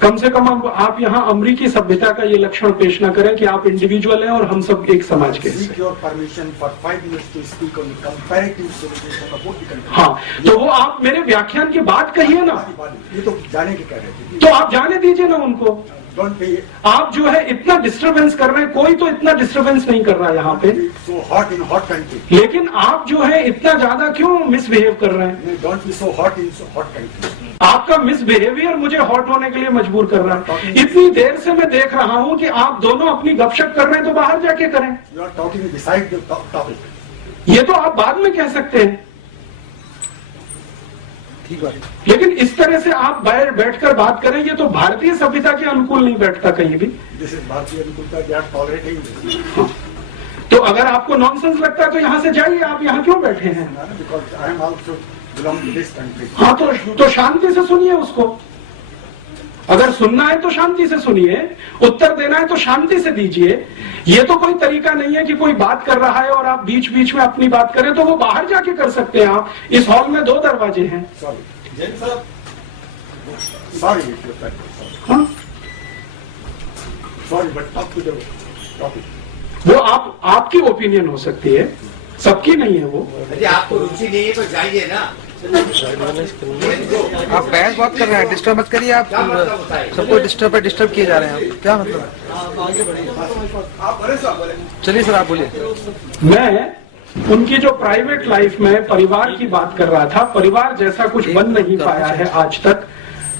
कम से कम आप यहाँ अमेरिकी सभ्यता का ये लक्षण पेश न करें कि आप इंडिविजुअल हैं और हम सब एक समाज के। हाँ, तो वो आप मेरे व्याख्यान की बात कहिए ना, ये तो जाने की कह रहे थे, तो आप जाने दीजिए ना उनको। आप जो है इतना डिस्टरबेंस कर रहे हैं, कोई तो इतना डिस्टरबेंस नहीं कर रहा है यहाँ पे। so hot in hot country. लेकिन आप जो है इतना ज्यादा क्यों मिसबिहेव कर रहे हैं? Don't be so hot in so hot country. आपका मिसबिहेवियर मुझे हॉट होने के लिए मजबूर कर रहा है। इतनी देर से मैं देख रहा हूँ कि आप दोनों अपनी गपशप कर रहे हैं, तो बाहर जाके करें। You are talking beside the topic. ये तो आप बाद में कह सकते हैं, ठीक है, लेकिन इस तरह से आप बाहर बैठकर बात करें, ये तो भारतीय सभ्यता के अनुकूल नहीं बैठता कहीं भी। This is भारतीय अनुकूलता, they are tolerating this. हाँ। तो अगर आपको नॉनसेंस लगता है तो यहाँ से जाइए, आप यहाँ क्यों बैठे हैं? Because I am also belong to this country. हाँ, तो शांति से सुनिए उसको। अगर सुनना है तो शांति से सुनिए, उत्तर देना है तो शांति से दीजिए। ये तो कोई तरीका नहीं है कि कोई बात कर रहा है और आप बीच बीच में अपनी बात करें, तो वो बाहर जाके कर सकते हैं। आप इस हॉल में 2 दरवाजे हैं। हाँ, वो आपकी ओपिनियन हो सकती है, सबकी नहीं है वो। आपको रुचि नहीं है तो जाइए ना। आप बहस बहुत कर रहे हैं, डिस्टर्ब मत करिए। आप सबको डिस्टर्ब किए जा रहे हैं। क्या मतलब है? चलिए सर, आप बोलिए। मैं उनकी जो प्राइवेट लाइफ में परिवार की बात कर रहा था। परिवार जैसा कुछ बन नहीं पाया है आज तक।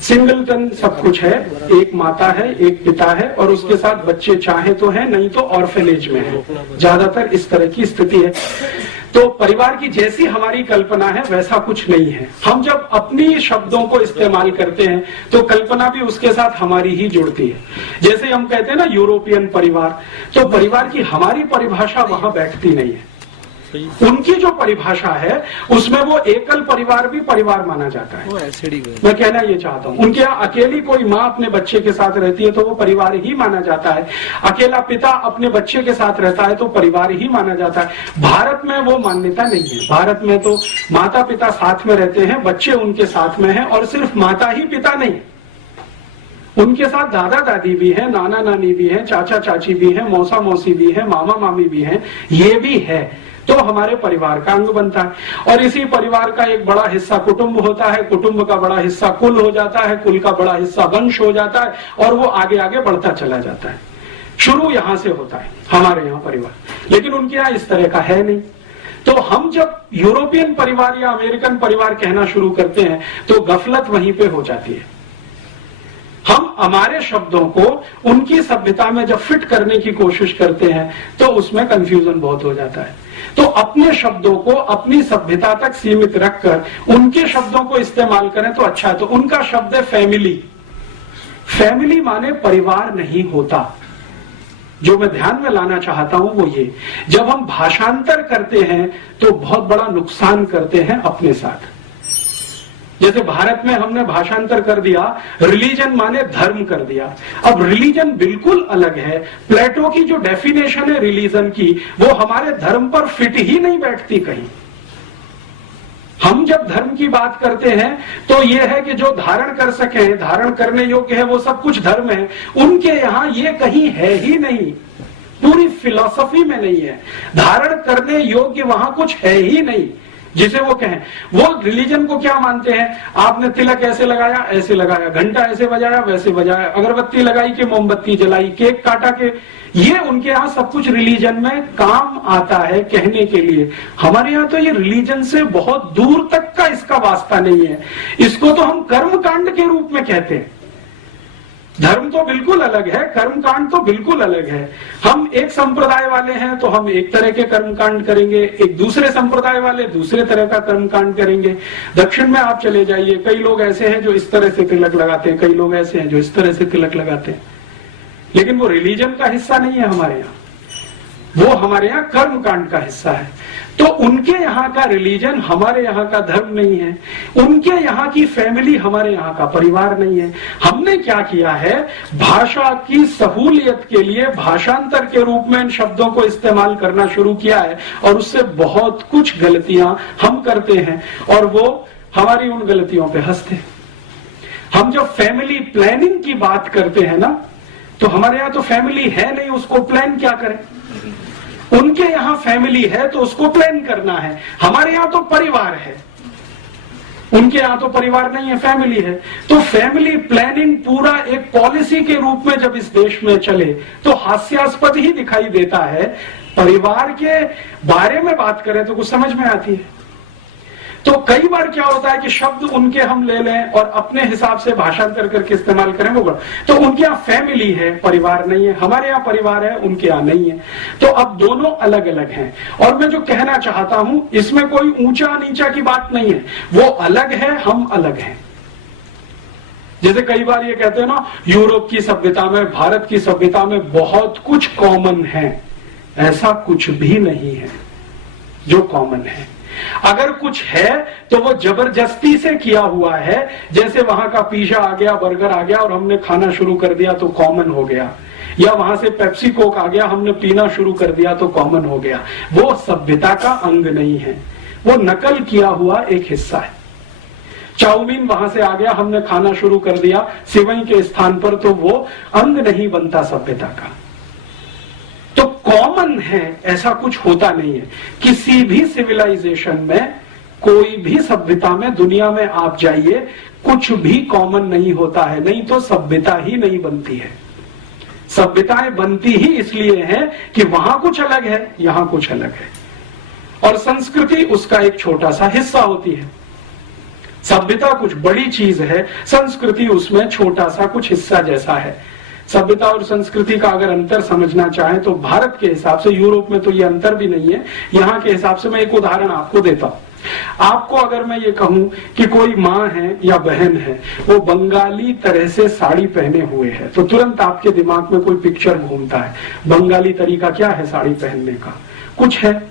सिंगलटन सब कुछ है, एक माता है, एक पिता है और उसके साथ बच्चे चाहे तो है, नहीं तो ऑर्फेनेज में है। ज्यादातर इस तरह की स्थिति है। तो परिवार की जैसी हमारी कल्पना है वैसा कुछ नहीं है। हम जब अपनी शब्दों को इस्तेमाल करते हैं तो कल्पना भी उसके साथ हमारी ही जुड़ती है। जैसे हम कहते हैं ना यूरोपियन परिवार, तो परिवार की हमारी परिभाषा वहां बैठती नहीं है। उनकी जो परिभाषा है उसमें वो एकल परिवार भी परिवार माना जाता है। मैं कहना ये चाहता हूँ, उनके यहाँ अकेली कोई माँ अपने बच्चे के साथ रहती है तो वो परिवार ही माना जाता है। अकेला पिता अपने बच्चे के साथ रहता है तो परिवार ही माना जाता है। भारत में वो मान्यता नहीं है। भारत में तो माता पिता साथ में रहते हैं, बच्चे उनके साथ में हैं और सिर्फ माता ही पिता नहीं, उनके साथ दादा दादी भी है, नाना नानी भी है, चाचा चाची भी है, मौसा मौसी भी है, मामा मामी भी है। ये भी है तो हमारे परिवार का अंग बनता है। और इसी परिवार का एक बड़ा हिस्सा कुटुंब होता है, कुटुंब का बड़ा हिस्सा कुल हो जाता है, कुल का बड़ा हिस्सा वंश हो जाता है और वो आगे आगे बढ़ता चला जाता है। शुरू यहां से होता है हमारे यहाँ परिवार, लेकिन उनके यहाँ इस तरह का है नहीं। तो हम जब यूरोपियन परिवार या अमेरिकन परिवार कहना शुरू करते हैं तो गफलत वहीं पे हो जाती है। हम हमारे शब्दों को उनकी सभ्यता में जब फिट करने की कोशिश करते हैं तो उसमें कंफ्यूजन बहुत हो जाता है। तो अपने शब्दों को अपनी सभ्यता तक सीमित रखकर उनके शब्दों को इस्तेमाल करें तो अच्छा है। तो उनका शब्द है फैमिली। फैमिली माने परिवार नहीं होता। जो मैं ध्यान में लाना चाहता हूं वो ये, जब हम भाषांतर करते हैं तो बहुत बड़ा नुकसान करते हैं अपने साथ। जैसे भारत में हमने भाषांतर कर दिया, रिलीजन माने धर्म कर दिया। अब रिलीजन बिल्कुल अलग है। प्लेटो की जो डेफिनेशन है रिलीजन की, वो हमारे धर्म पर फिट ही नहीं बैठती कहीं। हम जब धर्म की बात करते हैं तो ये है कि जो धारण कर सके, धारण करने योग्य है, वो सब कुछ धर्म है। उनके यहाँ ये कहीं है ही नहीं, पूरी फिलॉसफी में नहीं है। धारण करने योग्य वहां कुछ है ही नहीं जिसे वो कहें। वो रिलीजन को क्या मानते हैं? आपने तिलक ऐसे लगाया, ऐसे लगाया, घंटा ऐसे बजाया, वैसे बजाया, अगरबत्ती लगाई कि मोमबत्ती जलाई, केक काटा के, ये उनके यहाँ सब कुछ रिलीजन में काम आता है कहने के लिए। हमारे यहाँ तो ये रिलीजन से बहुत दूर तक का इसका वास्ता नहीं है। इसको तो हम कर्म कांड के रूप में कहते हैं। धर्म तो बिल्कुल अलग है, कर्मकांड तो बिल्कुल अलग है। हम एक संप्रदाय वाले हैं तो हम एक तरह के कर्मकांड करेंगे, एक दूसरे संप्रदाय वाले दूसरे तरह का कर्मकांड करेंगे। दक्षिण में आप चले जाइए, कई लोग ऐसे हैं जो इस तरह से तिलक लगाते हैं, कई लोग ऐसे हैं जो इस तरह से तिलक लगाते हैं, लेकिन वो रिलीजन का हिस्सा नहीं है हमारे यहाँ, वो हमारे यहाँ कर्मकांड का हिस्सा है। तो उनके यहाँ का रिलीजन हमारे यहाँ का धर्म नहीं है, उनके यहाँ की फैमिली हमारे यहाँ का परिवार नहीं है। हमने क्या किया है, भाषा की सहूलियत के लिए भाषांतर के रूप में इन शब्दों को इस्तेमाल करना शुरू किया है और उससे बहुत कुछ गलतियां हम करते हैं और वो हमारी उन गलतियों पे हंसते हैं। हम जब फैमिली प्लानिंग की बात करते हैं ना, तो हमारे यहाँ तो फैमिली है नहीं, उसको प्लान क्या करें। उनके यहाँ फैमिली है तो उसको प्लान करना है। हमारे यहाँ तो परिवार है, उनके यहाँ तो परिवार नहीं है, फैमिली है। तो फैमिली प्लानिंग पूरा एक पॉलिसी के रूप में जब इस देश में चले तो हास्यास्पद ही दिखाई देता है। परिवार के बारे में बात करें तो कुछ समझ में आती है। तो कई बार क्या होता है कि शब्द उनके हम ले लें और अपने हिसाब से भाषांतर करके इस्तेमाल करें, वो तो उनके यहाँ फैमिली है, परिवार नहीं है। हमारे यहाँ परिवार है, उनके यहाँ नहीं है। तो अब दोनों अलग अलग हैं। और मैं जो कहना चाहता हूं इसमें कोई ऊंचा नीचा की बात नहीं है, वो अलग है, हम अलग हैं। जैसे कई बार ये कहते हैं ना, यूरोप की सभ्यता में भारत की सभ्यता में बहुत कुछ कॉमन है। ऐसा कुछ भी नहीं है जो कॉमन है। अगर कुछ है तो वो जबरदस्ती से किया हुआ है। जैसे वहां का पिज्जा आ गया, बर्गर आ गया और हमने खाना शुरू कर दिया तो कॉमन हो गया, या वहां से पेप्सी कोक आ गया, हमने पीना शुरू कर दिया तो कॉमन हो गया। वो सभ्यता का अंग नहीं है, वो नकल किया हुआ एक हिस्सा है। चाउमीन वहां से आ गया, हमने खाना शुरू कर दिया सेवई के स्थान पर, तो वो अंग नहीं बनता सभ्यता का। कॉमन है ऐसा कुछ होता नहीं है। किसी भी सिविलाइजेशन में कोई भी सभ्यता में दुनिया में आप जाइए, कुछ भी कॉमन नहीं होता है, नहीं तो सभ्यता ही नहीं बनती है। सभ्यताएं बनती ही इसलिए है कि वहां कुछ अलग है, यहां कुछ अलग है, और संस्कृति उसका एक छोटा सा हिस्सा होती है। सभ्यता कुछ बड़ी चीज है, संस्कृति उसमें छोटा सा कुछ हिस्सा जैसा है। सभ्यता और संस्कृति का अगर अंतर समझना चाहें तो भारत के हिसाब से, यूरोप में तो ये अंतर भी नहीं है, यहां के हिसाब से मैं एक उदाहरण आपको देता हूं। आपको अगर मैं ये कहूं कि कोई माँ है या बहन है, वो बंगाली तरह से साड़ी पहने हुए है, तो तुरंत आपके दिमाग में कोई पिक्चर घूमता है। बंगाली तरीका क्या है साड़ी पहनने का? कुछ है।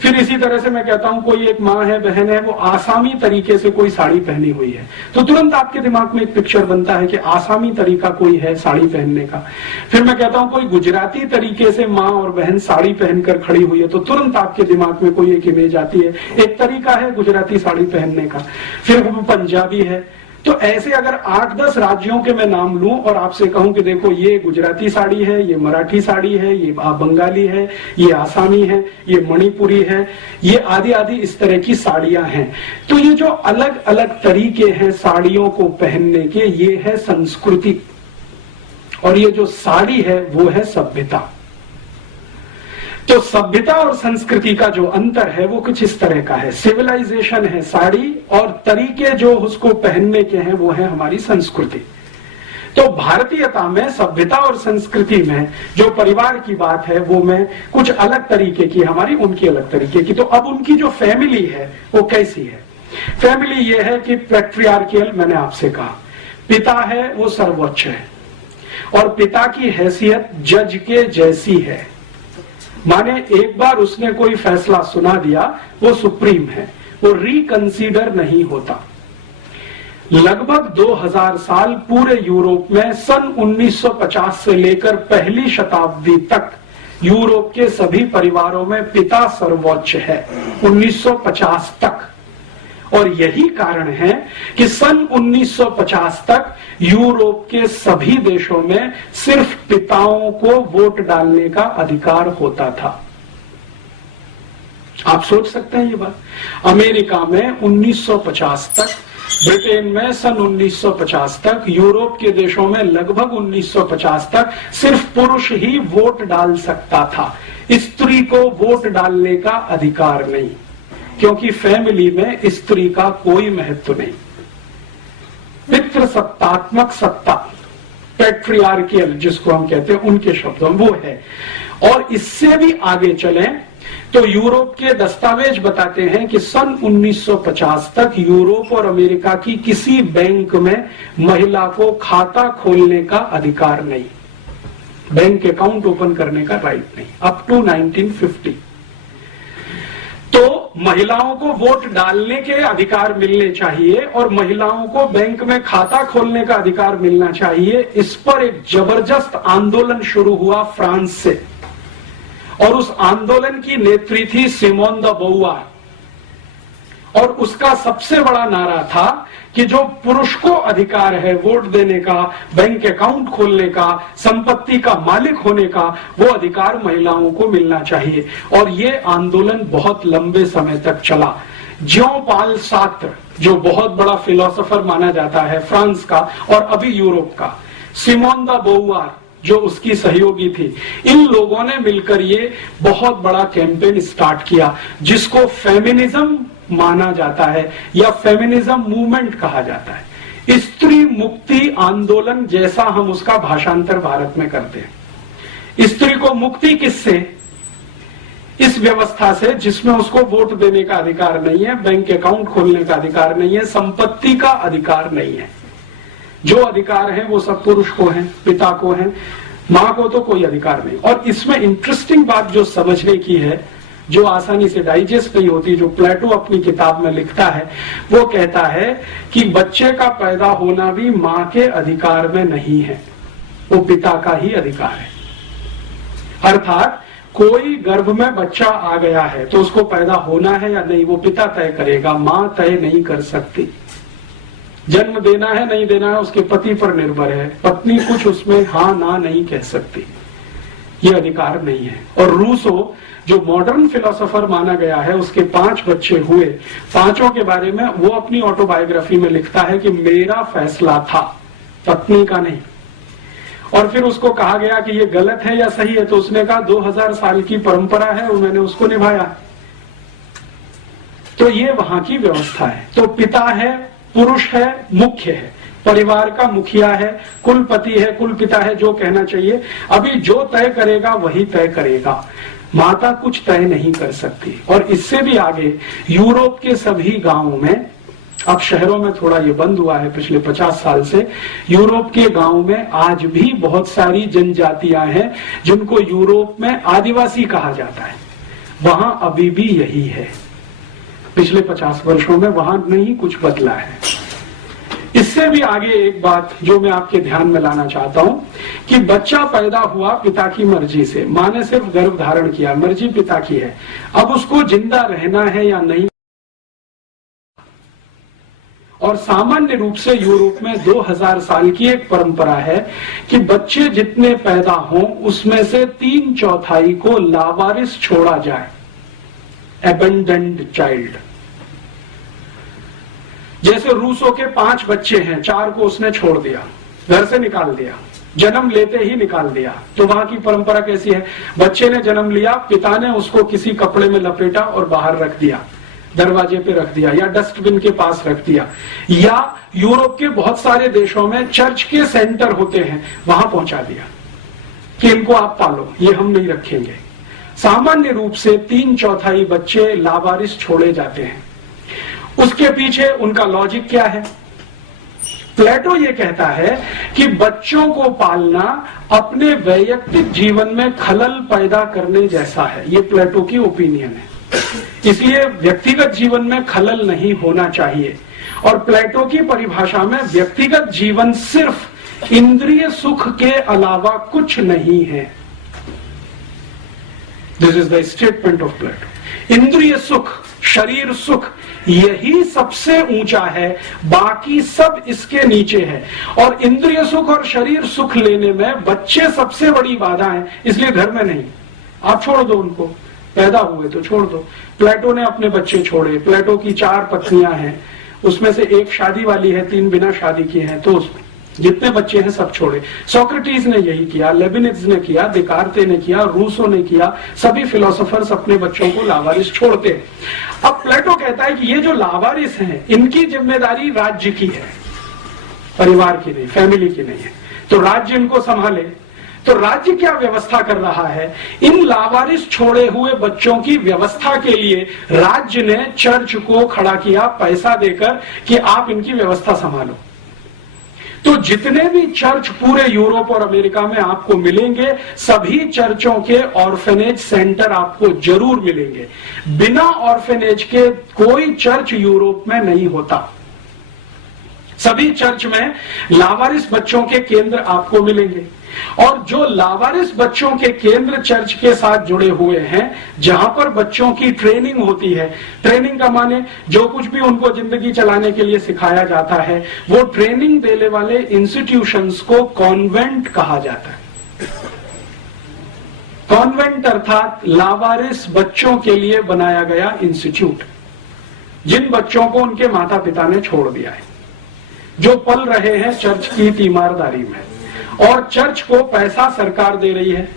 फिर इसी तरह से मैं कहता हूं कोई एक माँ है, बहन है, वो आसामी तरीके से कोई साड़ी पहनी हुई है, तो तुरंत आपके दिमाग में एक पिक्चर बनता है कि आसामी तरीका कोई है साड़ी पहनने का। फिर मैं कहता हूं कोई गुजराती तरीके से माँ और बहन साड़ी पहनकर खड़ी हुई है, तो तुरंत आपके दिमाग में कोई एक इमेज आती है, एक तरीका है गुजराती साड़ी पहनने का। फिर वो पंजाबी है। तो ऐसे अगर 8-10 राज्यों के मैं नाम लूं और आपसे कहूं कि देखो ये गुजराती साड़ी है, ये मराठी साड़ी है, ये बंगाली है, ये आसामी है, ये मणिपुरी है, ये आदि आदि इस तरह की साड़ियां हैं, तो ये जो अलग अलग तरीके हैं साड़ियों को पहनने के, ये है संस्कृति, और ये जो साड़ी है वो है सभ्यता। तो सभ्यता और संस्कृति का जो अंतर है वो कुछ इस तरह का है। सिविलाइजेशन है साड़ी, और तरीके जो उसको पहनने के हैं वो है हमारी संस्कृति। तो भारतीयता में सभ्यता और संस्कृति में जो परिवार की बात है वो में कुछ अलग तरीके की, हमारी उनकी अलग तरीके की। तो अब उनकी जो फैमिली है वो कैसी है? फैमिली ये है कि पैट्रियार्कियल, मैंने आपसे कहा, पिता है वो सर्वोच्च है, और पिता की हैसियत जज के जैसी है। माने एक बार उसने कोई फैसला सुना दिया, वो सुप्रीम है, वो रिकंसीडर नहीं होता। लगभग 2000 साल पूरे यूरोप में सन 1950 से लेकर पहली शताब्दी तक यूरोप के सभी परिवारों में पिता सर्वोच्च है, 1950 तक। और यही कारण है कि सन 1950 तक यूरोप के सभी देशों में सिर्फ पिताओं को वोट डालने का अधिकार होता था। आप सोच सकते हैं ये बात? अमेरिका में 1950 तक, ब्रिटेन में सन 1950 तक, यूरोप के देशों में लगभग 1950 तक सिर्फ पुरुष ही वोट डाल सकता था, स्त्री को वोट डालने का अधिकार नहीं, क्योंकि फैमिली में स्त्री का कोई महत्व नहीं। पितृसत्तात्मक सत्ता, पैट्रियार्कियल जिसको हम कहते हैं, उनके शब्दों में वो है। और इससे भी आगे चलें तो यूरोप के दस्तावेज बताते हैं कि सन 1950 तक यूरोप और अमेरिका की किसी बैंक में महिला को खाता खोलने का अधिकार नहीं, बैंक अकाउंट ओपन करने का राइट नहीं, अप टू 1950। तो महिलाओं को वोट डालने के अधिकार मिलने चाहिए और महिलाओं को बैंक में खाता खोलने का अधिकार मिलना चाहिए। इस पर एक जबरदस्त आंदोलन शुरू हुआ फ्रांस से, और उस आंदोलन की नेत्री थी सिमोन द बोवार, और उसका सबसे बड़ा नारा था कि जो पुरुष को अधिकार है वोट देने का, बैंक अकाउंट खोलने का, संपत्ति का मालिक होने का, वो अधिकार महिलाओं को मिलना चाहिए। और ये आंदोलन बहुत लंबे समय तक चला। ज्यों पाल सार्त्र, जो बहुत बड़ा फिलोसोफर माना जाता है फ्रांस का और अभी यूरोप का, सिमोन द बोवार जो उसकी सहयोगी थी, इन लोगों ने मिलकर ये बहुत बड़ा कैंपेन स्टार्ट किया, जिसको फेमिनिज्म माना जाता है या फेमिनिज्म मूवमेंट कहा जाता है। स्त्री मुक्ति आंदोलन जैसा हम उसका भाषांतर भारत में करते हैं। स्त्री को मुक्ति किससे? इस व्यवस्था से जिसमें उसको वोट देने का अधिकार नहीं है, बैंक अकाउंट खोलने का अधिकार नहीं है, संपत्ति का अधिकार नहीं है। जो अधिकार है वो सब पुरुष को है, पिता को है, मां को तो कोई अधिकार नहीं। और इसमें इंटरेस्टिंग बात जो समझने की है, जो आसानी से डाइजेस्ट नहीं होती, जो प्लेटो अपनी किताब में लिखता है, वो कहता है कि बच्चे का पैदा होना भी मां के अधिकार में नहीं है, वो पिता का ही अधिकार है। अर्थात कोई गर्भ में बच्चा आ गया है तो उसको पैदा होना है या नहीं वो पिता तय करेगा, मां तय नहीं कर सकती। जन्म देना है नहीं देना है उसके पति पर निर्भर है, पत्नी कुछ उसमें हाँ ना नहीं कह सकती। ये अधिकार नहीं है। और रूसो जो मॉडर्न फिलोसोफर माना गया है, उसके 5 बच्चे हुए, 5 के बारे में वो अपनी ऑटोबायोग्राफी में लिखता है कि मेरा फैसला था, पत्नी का नहीं। और फिर उसको कहा गया कि ये गलत है या सही है, तो उसने कहा 2000 साल की परंपरा है और मैंने उसको निभाया। तो ये वहां की व्यवस्था है। तो पिता है, पुरुष है, मुख्य है, परिवार का मुखिया है, कुलपति है, कुलपिता है, जो कहना चाहिए। अभी जो तय करेगा वही तय करेगा, माता कुछ तय नहीं कर सकती। और इससे भी आगे यूरोप के सभी गांवों में, अब शहरों में थोड़ा ये बंद हुआ है पिछले 50 साल से, यूरोप के गांवों में आज भी बहुत सारी जनजातियां हैं जिनको यूरोप में आदिवासी कहा जाता है। वहां अभी भी यही है, पिछले 50 वर्षों में वहां नहीं कुछ बदला है। इससे भी आगे एक बात जो मैं आपके ध्यान में लाना चाहता हूं कि बच्चा पैदा हुआ पिता की मर्जी से, मां ने सिर्फ गर्भ धारण किया, मर्जी पिता की है। अब उसको जिंदा रहना है या नहीं। और सामान्य रूप से यूरोप में 2000 साल की एक परंपरा है कि बच्चे जितने पैदा हों उसमें से 3/4 को लावारिस छोड़ा जाए, एबेंडेंड चाइल्ड। जैसे रूसो के 5 बच्चे हैं, 4 को उसने छोड़ दिया, घर से निकाल दिया, जन्म लेते ही निकाल दिया। तो वहां की परंपरा कैसी है? बच्चे ने जन्म लिया, पिता ने उसको किसी कपड़े में लपेटा और बाहर रख दिया, दरवाजे पे रख दिया या डस्टबिन के पास रख दिया। या यूरोप के बहुत सारे देशों में चर्च के सेंटर होते हैं, वहां पहुंचा दिया कि इनको आप पालो, ये हम नहीं रखेंगे। सामान्य रूप से 3/4 बच्चे लावारिस छोड़े जाते हैं। उसके पीछे उनका लॉजिक क्या है? प्लेटो ये कहता है कि बच्चों को पालना अपने वैयक्तिक जीवन में खलल पैदा करने जैसा है। ये प्लेटो की ओपिनियन है, इसलिए व्यक्तिगत जीवन में खलल नहीं होना चाहिए। और प्लेटो की परिभाषा में व्यक्तिगत जीवन सिर्फ इंद्रिय सुख के अलावा कुछ नहीं है। This is the statement of Plato. इंद्रिय सुख, शरीर सुख, यही सबसे ऊंचा है, बाकी सब इसके नीचे है। और इंद्रिय सुख और शरीर सुख लेने में बच्चे सबसे बड़ी बाधा है, इसलिए घर में नहीं। आप छोड़ दो उनको, पैदा हुए तो छोड़ दो। प्लेटो ने अपने बच्चे छोड़े। प्लेटो की 4 पत्नियां हैं, उसमें से एक शादी वाली है, 3 बिना शादी किए हैं। तो जितने बच्चे हैं सब छोड़े। सोक्रेटिस ने यही किया, लेबिनिज ने किया, देकार्ते ने किया, रूसो ने किया। सभी फिलोसोफर्स अपने बच्चों को लावारिस छोड़ते। अब प्लेटो कहता है कि ये जो लावारिस हैं, इनकी जिम्मेदारी राज्य की है, परिवार की नहीं, फैमिली की नहीं है। तो राज्य इनको संभाले। तो राज्य क्या व्यवस्था कर रहा है? इन लावारिस छोड़े हुए बच्चों की व्यवस्था के लिए राज्य ने चर्च को खड़ा किया पैसा देकर कि आप इनकी व्यवस्था संभालो। तो जितने भी चर्च पूरे यूरोप और अमेरिका में आपको मिलेंगे, सभी चर्चों के ऑर्फेनेज सेंटर आपको जरूर मिलेंगे। बिना ऑर्फेनेज के कोई चर्च यूरोप में नहीं होता। सभी चर्च में लावारिस बच्चों के केंद्र आपको मिलेंगे। और जो लावारिस बच्चों के केंद्र चर्च के साथ जुड़े हुए हैं, जहां पर बच्चों की ट्रेनिंग होती है, ट्रेनिंग का माने जो कुछ भी उनको जिंदगी चलाने के लिए सिखाया जाता है, वो ट्रेनिंग देने वाले इंस्टीट्यूशंस को कॉन्वेंट कहा जाता है। कॉन्वेंट अर्थात लावारिस बच्चों के लिए बनाया गया इंस्टीट्यूट, जिन बच्चों को उनके माता पिता ने छोड़ दिया है, जो पल रहे हैं चर्च की तीमारदारी में। और चर्च को पैसा सरकार दे रही है,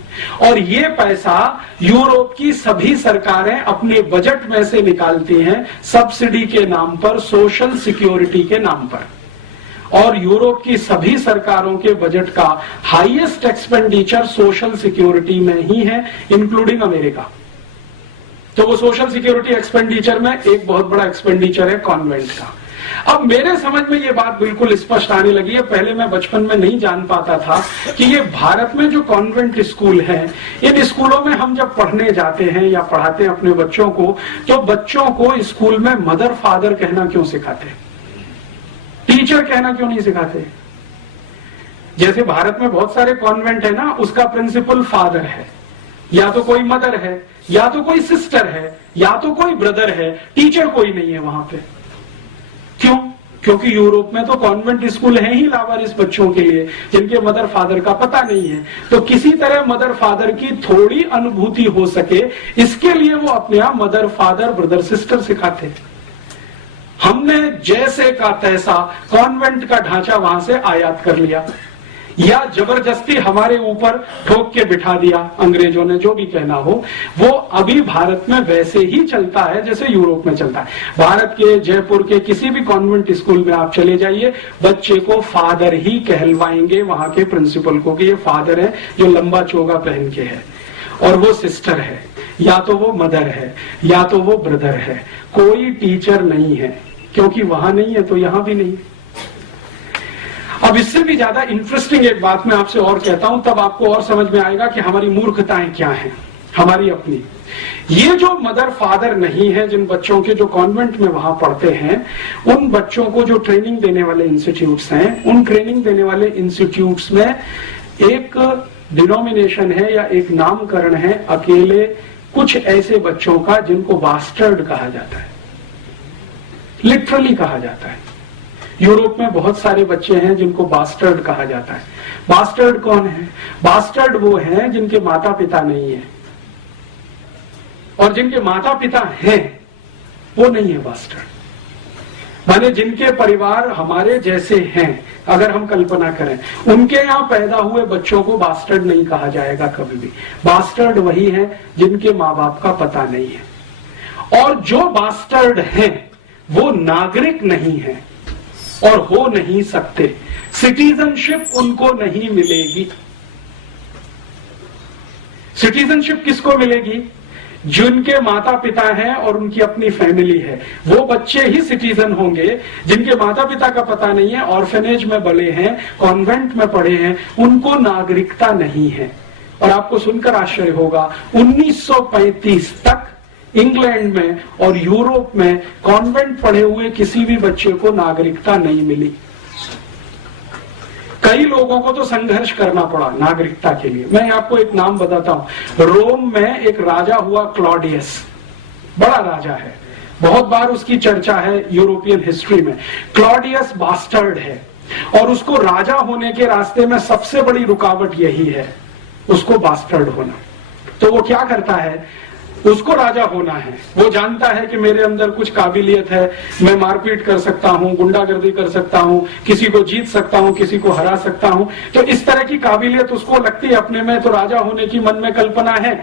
और ये पैसा यूरोप की सभी सरकारें अपने बजट में से निकालती हैं, सब्सिडी के नाम पर, सोशल सिक्योरिटी के नाम पर। और यूरोप की सभी सरकारों के बजट का हाईएस्ट एक्सपेंडिचर सोशल सिक्योरिटी में ही है, इंक्लूडिंग अमेरिका। तो वो सोशल सिक्योरिटी एक्सपेंडिचर में एक बहुत बड़ा एक्सपेंडिचर है कॉन्वेंट का। अब मेरे समझ में ये बात बिल्कुल स्पष्ट आने लगी है। पहले मैं बचपन में नहीं जान पाता था कि ये भारत में जो कॉन्वेंट स्कूल हैं, इन स्कूलों में हम जब पढ़ने जाते हैं या पढ़ाते हैं अपने बच्चों को, तो बच्चों को स्कूल में मदर फादर कहना क्यों सिखाते, टीचर कहना क्यों नहीं सिखाते? जैसे भारत में बहुत सारे कॉन्वेंट है ना, उसका प्रिंसिपल फादर है, या तो कोई मदर है, या तो कोई सिस्टर है, या तो कोई ब्रदर है, टीचर कोई नहीं है वहां पे। क्यों? क्योंकि यूरोप में तो कॉन्वेंट स्कूल है ही लावारिस बच्चों के लिए, जिनके मदर फादर का पता नहीं है। तो किसी तरह मदर फादर की थोड़ी अनुभूति हो सके, इसके लिए वो अपने यहां मदर फादर ब्रदर सिस्टर सिखाते हैं। हमने जैसे का तैसा कॉन्वेंट का ढांचा वहां से आयात कर लिया, या जबरदस्ती हमारे ऊपर ठोक के बिठा दिया अंग्रेजों ने, जो भी कहना हो। वो अभी भारत में वैसे ही चलता है जैसे यूरोप में चलता है। भारत के जयपुर के किसी भी कॉन्वेंट स्कूल में आप चले जाइए, बच्चे को फादर ही कहलवाएंगे वहां के प्रिंसिपल को कि ये फादर है जो लंबा चोगा पहन के है, और वो सिस्टर है, या तो वो मदर है, या तो वो ब्रदर है। कोई टीचर नहीं है, क्योंकि वहां नहीं है तो यहां भी नहीं। अब इससे भी ज्यादा इंटरेस्टिंग एक बात मैं आपसे और कहता हूं, तब आपको और समझ में आएगा कि हमारी मूर्खताएं क्या हैं, हमारी अपनी। ये जो मदर फादर नहीं है, जिन बच्चों के जो कॉन्वेंट में वहां पढ़ते हैं, उन बच्चों को जो ट्रेनिंग देने वाले इंस्टीट्यूट्स हैं, उन ट्रेनिंग देने वाले इंस्टीट्यूट्स में एक डिनोमिनेशन है या एक नामकरण है अकेले कुछ ऐसे बच्चों का जिनको बास्टर्ड कहा जाता है, लिटरली कहा जाता है। यूरोप में बहुत सारे बच्चे हैं जिनको बास्टर्ड कहा जाता है। बास्टर्ड कौन है? बास्टर्ड वो हैं जिनके माता पिता नहीं है, और जिनके माता पिता हैं वो नहीं है बास्टर्ड। माने जिनके परिवार हमारे जैसे हैं, अगर हम कल्पना करें, उनके यहां पैदा हुए बच्चों को बास्टर्ड नहीं कहा जाएगा कभी भी। बास्टर्ड वही है जिनके माँ बाप का पता नहीं है, और जो बास्टर्ड हैं वो नागरिक नहीं है और हो नहीं सकते। सिटीजनशिप उनको नहीं मिलेगी। सिटीजनशिप किसको मिलेगी? जिनके माता पिता हैं और उनकी अपनी फैमिली है, वो बच्चे ही सिटीजन होंगे। जिनके माता पिता का पता नहीं है, ऑर्फेनेज में बड़े हैं, कॉन्वेंट में पढ़े हैं, उनको नागरिकता नहीं है। और आपको सुनकर आश्चर्य होगा, 1935 तक इंग्लैंड में और यूरोप में कॉन्वेंट पढ़े हुए किसी भी बच्चे को नागरिकता नहीं मिली। कई लोगों को तो संघर्ष करना पड़ा नागरिकता के लिए। मैं आपको एक नाम बताता हूं। रोम में एक राजा हुआ क्लॉडियस, बड़ा राजा है, बहुत बार उसकी चर्चा है यूरोपियन हिस्ट्री में। क्लॉडियस बास्टर्ड है, और उसको राजा होने के रास्ते में सबसे बड़ी रुकावट यही है, उसको बास्टर्ड होना। तो वो क्या करता है? उसको राजा होना है, वो जानता है कि मेरे अंदर कुछ काबिलियत है, मैं मारपीट कर सकता हूं, गुंडागर्दी कर सकता हूं, किसी को जीत सकता हूं, किसी को हरा सकता हूं। तो इस तरह की काबिलियत उसको लगती है अपने में, तो राजा होने की मन में कल्पना है।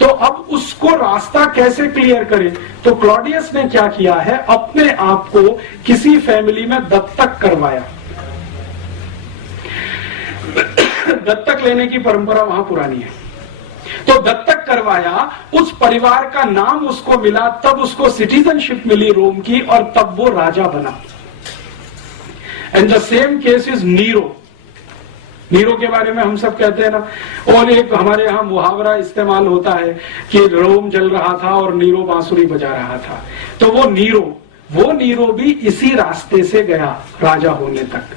तो अब उसको रास्ता कैसे क्लियर करे? तो क्लॉडियस ने क्या किया है, अपने आप को किसी फैमिली में दत्तक करवाया। दत्तक लेने की परंपरा वहां पुरानी है, तो दत्तक करवाया, उस परिवार का नाम उसको मिला, तब उसको सिटीजनशिप मिली रोम की, और तब वो राजा बना। And the same case is Nero. Nero के बारे में हम सब कहते हैं ना, और एक हमारे यहाँ मुहावरा इस्तेमाल होता है कि रोम जल रहा था और नीरो बांसुरी बजा रहा था। तो वो नीरो भी इसी रास्ते से गया राजा होने तक।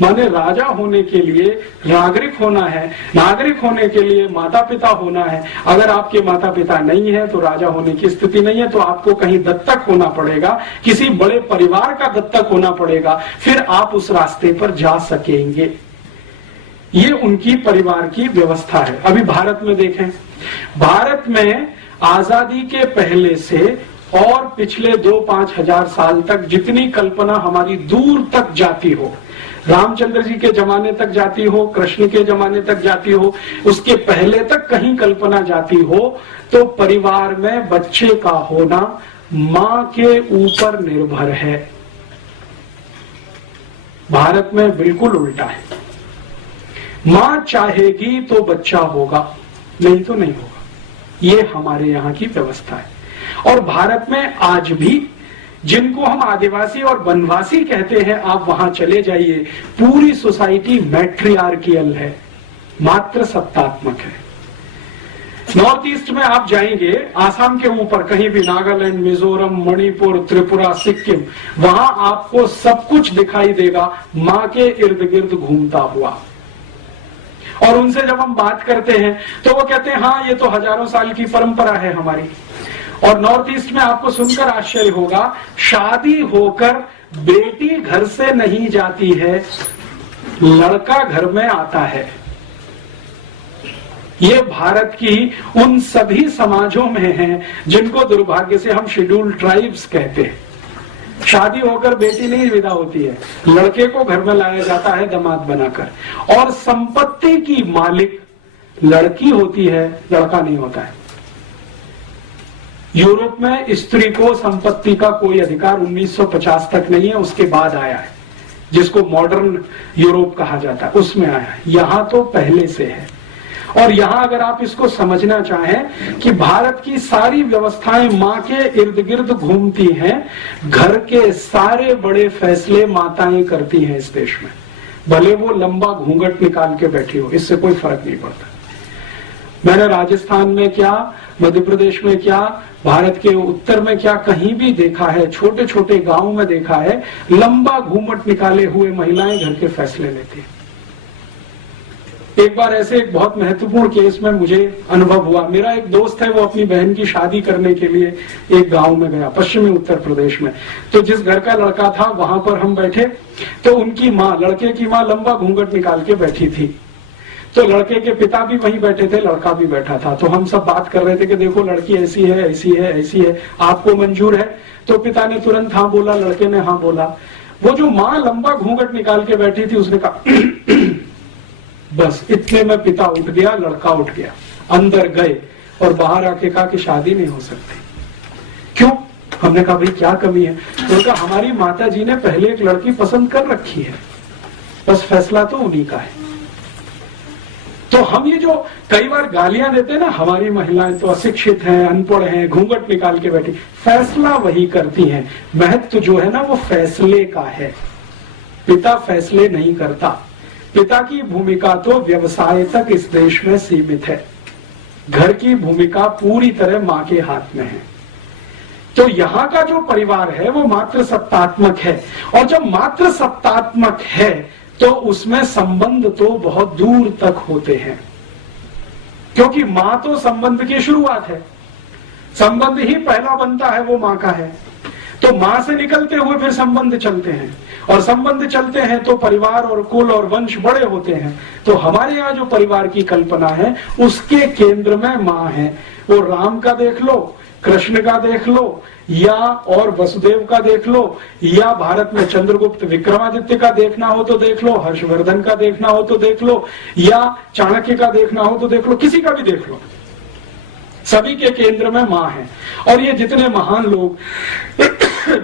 माने राजा होने के लिए नागरिक होना है, नागरिक होने के लिए माता पिता होना है। अगर आपके माता पिता नहीं है तो राजा होने की स्थिति नहीं है, तो आपको कहीं दत्तक होना पड़ेगा, किसी बड़े परिवार का दत्तक होना पड़ेगा, फिर आप उस रास्ते पर जा सकेंगे। ये उनकी परिवार की व्यवस्था है। अभी भारत में देखें, भारत में आजादी के पहले से और पिछले 2-5 हजार साल तक जितनी कल्पना हमारी दूर तक जाती हो, रामचंद्र जी के जमाने तक जाती हो, कृष्ण के जमाने तक जाती हो, उसके पहले तक कहीं कल्पना जाती हो, तो परिवार में बच्चे का होना मां के ऊपर निर्भर है। भारत में बिल्कुल उल्टा है, मां चाहेगी तो बच्चा होगा, नहीं तो नहीं होगा। ये हमारे यहाँ की व्यवस्था है। और भारत में आज भी जिनको हम आदिवासी और वनवासी कहते हैं, आप वहां चले जाइए, पूरी सोसाइटी मैट्रियार्कियल है, मात्र सत्तात्मक है। नॉर्थ ईस्ट में आप जाएंगे, आसाम के ऊपर कहीं भी, नागालैंड, मिजोरम, मणिपुर, त्रिपुरा, सिक्किम, वहां आपको सब कुछ दिखाई देगा मां के इर्द गिर्द घूमता हुआ। और उनसे जब हम बात करते हैं तो वो कहते हैं हाँ ये तो हजारों साल की परंपरा है हमारी। और नॉर्थ ईस्ट में आपको सुनकर आश्चर्य होगा, शादी होकर बेटी घर से नहीं जाती है, लड़का घर में आता है। ये भारत की उन सभी समाजों में है जिनको दुर्भाग्य से हम शेड्यूल्ड ट्राइब्स कहते हैं। शादी होकर बेटी नहीं विदा होती है, लड़के को घर में लाया जाता है दामाद बनाकर, और संपत्ति की मालिक लड़की होती है, लड़का नहीं होता है। यूरोप में स्त्री को संपत्ति का कोई अधिकार 1950 तक नहीं है, उसके बाद आया है, जिसको मॉडर्न यूरोप कहा जाता है, उसमें आया है। यहां तो पहले से है। और यहां अगर आप इसको समझना चाहें कि भारत की सारी व्यवस्थाएं मां के इर्द गिर्द घूमती हैं, घर के सारे बड़े फैसले माताएं करती हैं इस देश में, भले वो लंबा घूंघट निकाल के बैठी हो, इससे कोई फर्क नहीं पड़ता। मैंने राजस्थान में क्या, मध्य प्रदेश में क्या, भारत के उत्तर में क्या, कहीं भी देखा है, छोटे छोटे गांव में देखा है, लंबा घूमट निकाले हुए महिलाएं घर के फैसले लेती हैं। एक बार ऐसे एक बहुत महत्वपूर्ण केस में मुझे अनुभव हुआ। मेरा एक दोस्त है, वो अपनी बहन की शादी करने के लिए एक गांव में गया, पश्चिमी उत्तर प्रदेश में। तो जिस घर का लड़का था वहां पर हम बैठे, तो उनकी माँ, लड़के की माँ लंबा घूंघट निकाल के बैठी थी। तो लड़के के पिता भी वहीं बैठे थे, लड़का भी बैठा था। तो हम सब बात कर रहे थे कि देखो लड़की ऐसी है, ऐसी है, ऐसी है, आपको मंजूर है? तो पिता ने तुरंत हाँ बोला, लड़के ने हाँ बोला। वो जो माँ लंबा घूंघट निकाल के बैठी थी, उसने कहा बस इतने में पिता उठ गया, लड़का उठ गया, अंदर गए और बाहर आके कहा कि शादी नहीं हो सकती। क्यों? हमने कहा भाई क्या कमी है? तो कहा हमारी माता जी ने पहले एक लड़की पसंद कर रखी है, बस फैसला तो उन्हीं का है। तो हम ये जो कई बार गालियां देते हैं ना, हमारी महिलाएं तो अशिक्षित हैं, अनपढ़ हैं, घूंघट निकाल के बैठी, फैसला वही करती हैं। महत्व जो है ना वो फैसले का है, पिता फैसले नहीं करता। पिता की भूमिका तो व्यवसाय तक इस देश में सीमित है, घर की भूमिका पूरी तरह मां के हाथ में है। तो यहाँ का जो परिवार है वो मात्र सत्तात्मक है, और जब मात्र सत्तात्मक है तो उसमें संबंध तो बहुत दूर तक होते हैं, क्योंकि मां तो संबंध की शुरुआत है, संबंध ही पहला बनता है वो मां का है। तो मां से निकलते हुए फिर संबंध चलते हैं, और संबंध चलते हैं तो परिवार और कुल और वंश बड़े होते हैं। तो हमारे यहाँ जो परिवार की कल्पना है उसके केंद्र में मां है। वो राम का देख लो, कृष्ण का देख लो, या और वसुदेव का देख लो, या भारत में चंद्रगुप्त विक्रमादित्य का देखना हो तो देख लो, हर्षवर्धन का देखना हो तो देख लो, या चाणक्य का देखना हो तो देख लो, किसी का भी देख लो, सभी के केंद्र में मां है। और ये जितने महान लोग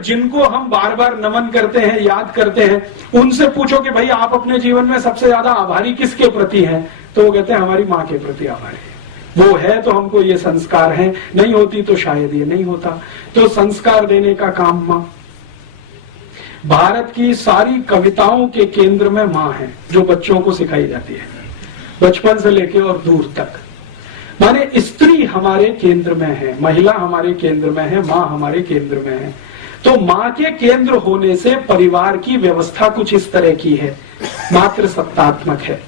जिनको हम बार बार नमन करते हैं, याद करते हैं, उनसे पूछो कि भाई आप अपने जीवन में सबसे ज्यादा आभारी किसके प्रति हैं, तो वो कहते हैं हमारी मां के प्रति आभारी है। वो है तो हमको ये संस्कार है, नहीं होती तो शायद ये नहीं होता। तो संस्कार देने का काम मां। भारत की सारी कविताओं के केंद्र में मां है, जो बच्चों को सिखाई जाती है बचपन से लेके और दूर तक। माने स्त्री हमारे केंद्र में है, महिला हमारे केंद्र में है, मां हमारे केंद्र में है। तो मां के केंद्र होने से परिवार की व्यवस्था कुछ इस तरह की है, मात्र सत्तात्मक है।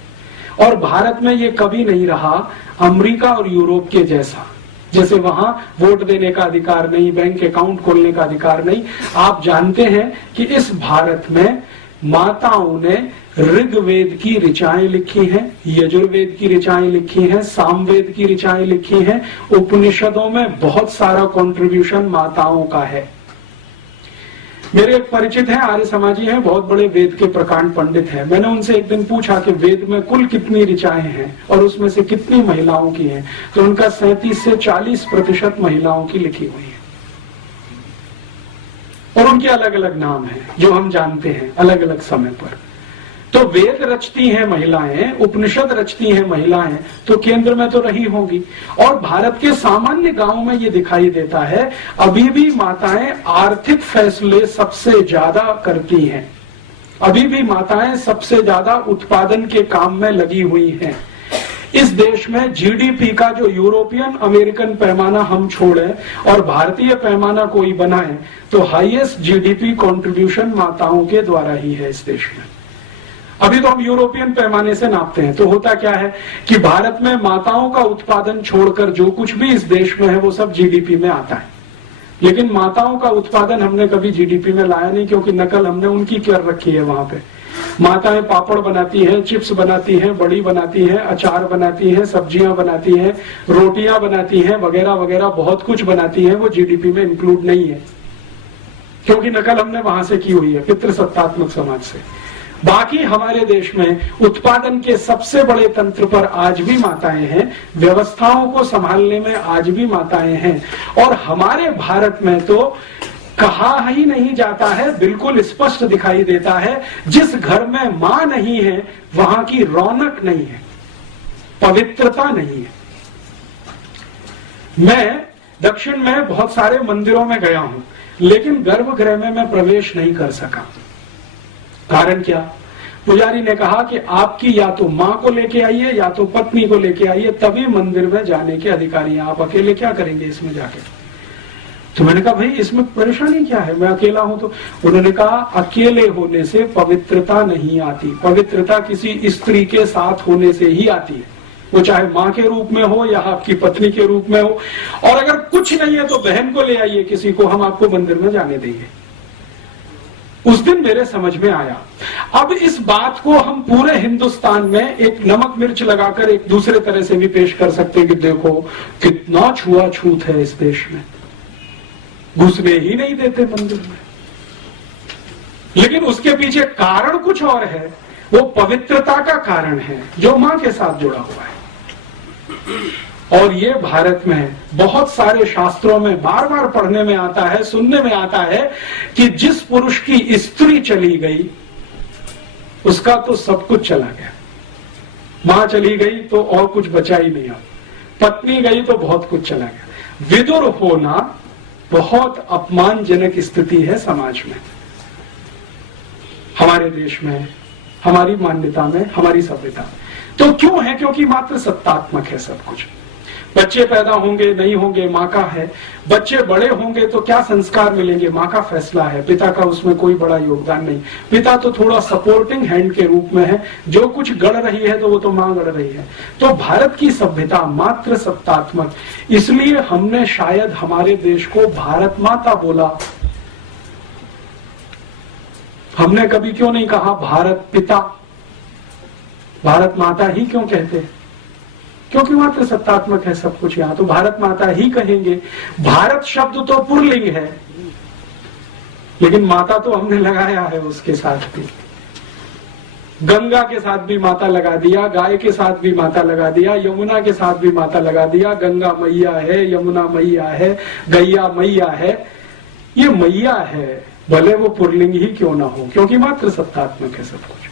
और भारत में ये कभी नहीं रहा अमेरिका और यूरोप के जैसा, जैसे वहां वोट देने का अधिकार नहीं, बैंक अकाउंट खोलने का अधिकार नहीं। आप जानते हैं कि इस भारत में माताओं ने ऋग्वेद की ऋचाएं लिखी हैं, यजुर्वेद की ऋचाएं लिखी हैं, सामवेद की ऋचाएं लिखी हैं। उपनिषदों में बहुत सारा कंट्रीब्यूशन माताओं का है। मेरे एक परिचित हैं, आर्य समाजी हैं, बहुत बड़े वेद के प्रकांड पंडित हैं। मैंने उनसे एक दिन पूछा कि वेद में कुल कितनी ऋचाएं हैं और उसमें से कितनी महिलाओं की हैं, तो उनका 37 से 40% महिलाओं की लिखी हुई है। और उनके अलग अलग नाम हैं जो हम जानते हैं अलग अलग समय पर। तो वेद रचती हैं महिलाएं, उपनिषद रचती हैं महिलाएं, तो केंद्र में तो रही होंगी। और भारत के सामान्य गांव में ये दिखाई देता है, अभी भी माताएं आर्थिक फैसले सबसे ज्यादा करती हैं, अभी भी माताएं सबसे ज्यादा उत्पादन के काम में लगी हुई हैं। इस देश में जीडीपी का जो यूरोपियन अमेरिकन पैमाना हम छोड़े और भारतीय पैमाना कोई बनाए, तो हाईएस्ट जीडीपी कंट्रीब्यूशन माताओं के द्वारा ही है इस देश में। अभी तो हम यूरोपियन पैमाने से नापते हैं। तो होता क्या है कि भारत में माताओं का उत्पादन छोड़कर जो कुछ भी इस देश में है वो सब जीडीपी में आता है। लेकिन माताओं का उत्पादन हमने कभी जीडीपी में लाया नहीं, क्योंकि नकल हमने उनकी कर रखी है। वहां पे माताएं पापड़ बनाती हैं, चिप्स बनाती हैं, बड़ी बनाती हैं, अचार बनाती हैं, सब्जियां बनाती हैं, रोटियां बनाती हैं, वगैरह वगैरह बहुत कुछ बनाती हैं। वो जीडीपी में इंक्लूड नहीं है, क्योंकि नकल हमने वहां से की हुई है, पितृसत्तात्मक समाज से। बाकी हमारे देश में उत्पादन के सबसे बड़े तंत्र पर आज भी माताएं हैं, व्यवस्थाओं को संभालने में आज भी माताएं हैं। और हमारे भारत में तो कहा ही नहीं जाता है, बिल्कुल स्पष्ट दिखाई देता है, जिस घर में मां नहीं है वहां की रौनक नहीं है, पवित्रता नहीं है। मैं दक्षिण में बहुत सारे मंदिरों में गया हूं, लेकिन गर्भगृह में मैं प्रवेश नहीं कर सका। कारण क्या? पुजारी ने कहा कि आपकी या तो मां को लेके आइए या तो पत्नी को लेके आइए, तभी मंदिर में जाने के अधिकारी हैं। आप अकेले क्या करेंगे इसमें जाके? तो मैंने कहा भाई इसमें परेशानी क्या है, मैं अकेला हूं तो। उन्होंने कहा अकेले होने से पवित्रता नहीं आती, पवित्रता किसी स्त्री के साथ होने से ही आती है, वो चाहे मां के रूप में हो या आपकी पत्नी के रूप में हो। और अगर कुछ नहीं है तो बहन को ले आइए किसी को, हम आपको मंदिर में जाने देंगे। उस दिन मेरे समझ में आया। अब इस बात को हम पूरे हिंदुस्तान में एक नमक मिर्च लगाकर एक दूसरे तरह से भी पेश कर सकते हैं कि देखो कितना छुआछूत है इस देश में, घुसने ही नहीं देते मंदिर में। लेकिन उसके पीछे कारण कुछ और है, वो पवित्रता का कारण है जो मां के साथ जुड़ा हुआ है। और ये भारत में बहुत सारे शास्त्रों में बार बार पढ़ने में आता है, सुनने में आता है कि जिस पुरुष की स्त्री चली गई उसका तो सब कुछ चला गया। मां चली गई तो और कुछ बचा ही नहीं, पत्नी गई तो बहुत कुछ चला गया। विदुर होना बहुत अपमानजनक स्थिति है समाज में, हमारे देश में, हमारी मान्यता में, हमारी सभ्यता में। तो क्यों है? क्योंकि मात्र सत्तात्मक है सब कुछ। बच्चे पैदा होंगे नहीं होंगे मां का है, बच्चे बड़े होंगे तो क्या संस्कार मिलेंगे मां का फैसला है, पिता का उसमें कोई बड़ा योगदान नहीं। पिता तो थोड़ा सपोर्टिंग हैंड के रूप में है, जो कुछ गढ़ रही है तो वो तो मां गढ़ रही है। तो भारत की सभ्यता मात्र सत्तात्मक, इसलिए हमने शायद हमारे देश को भारत माता बोला। हमने कभी क्यों नहीं कहा भारत पिता, भारत माता ही क्यों कहते हैं? क्योंकि मात्र सत्तात्मक है सब कुछ। यहां तो भारत माता ही कहेंगे। भारत शब्द तो पुल्लिंग है, लेकिन माता तो हमने लगाया है उसके साथ भी। गंगा के साथ भी माता लगा दिया, गाय के साथ भी माता लगा दिया, यमुना के साथ भी माता लगा दिया। गंगा मैया है, यमुना मैया है, गैया मैया है। ये मैया है, भले वो पुल्लिंग ही क्यों ना हो, क्योंकि मात्र सत्तात्मक है सब कुछ।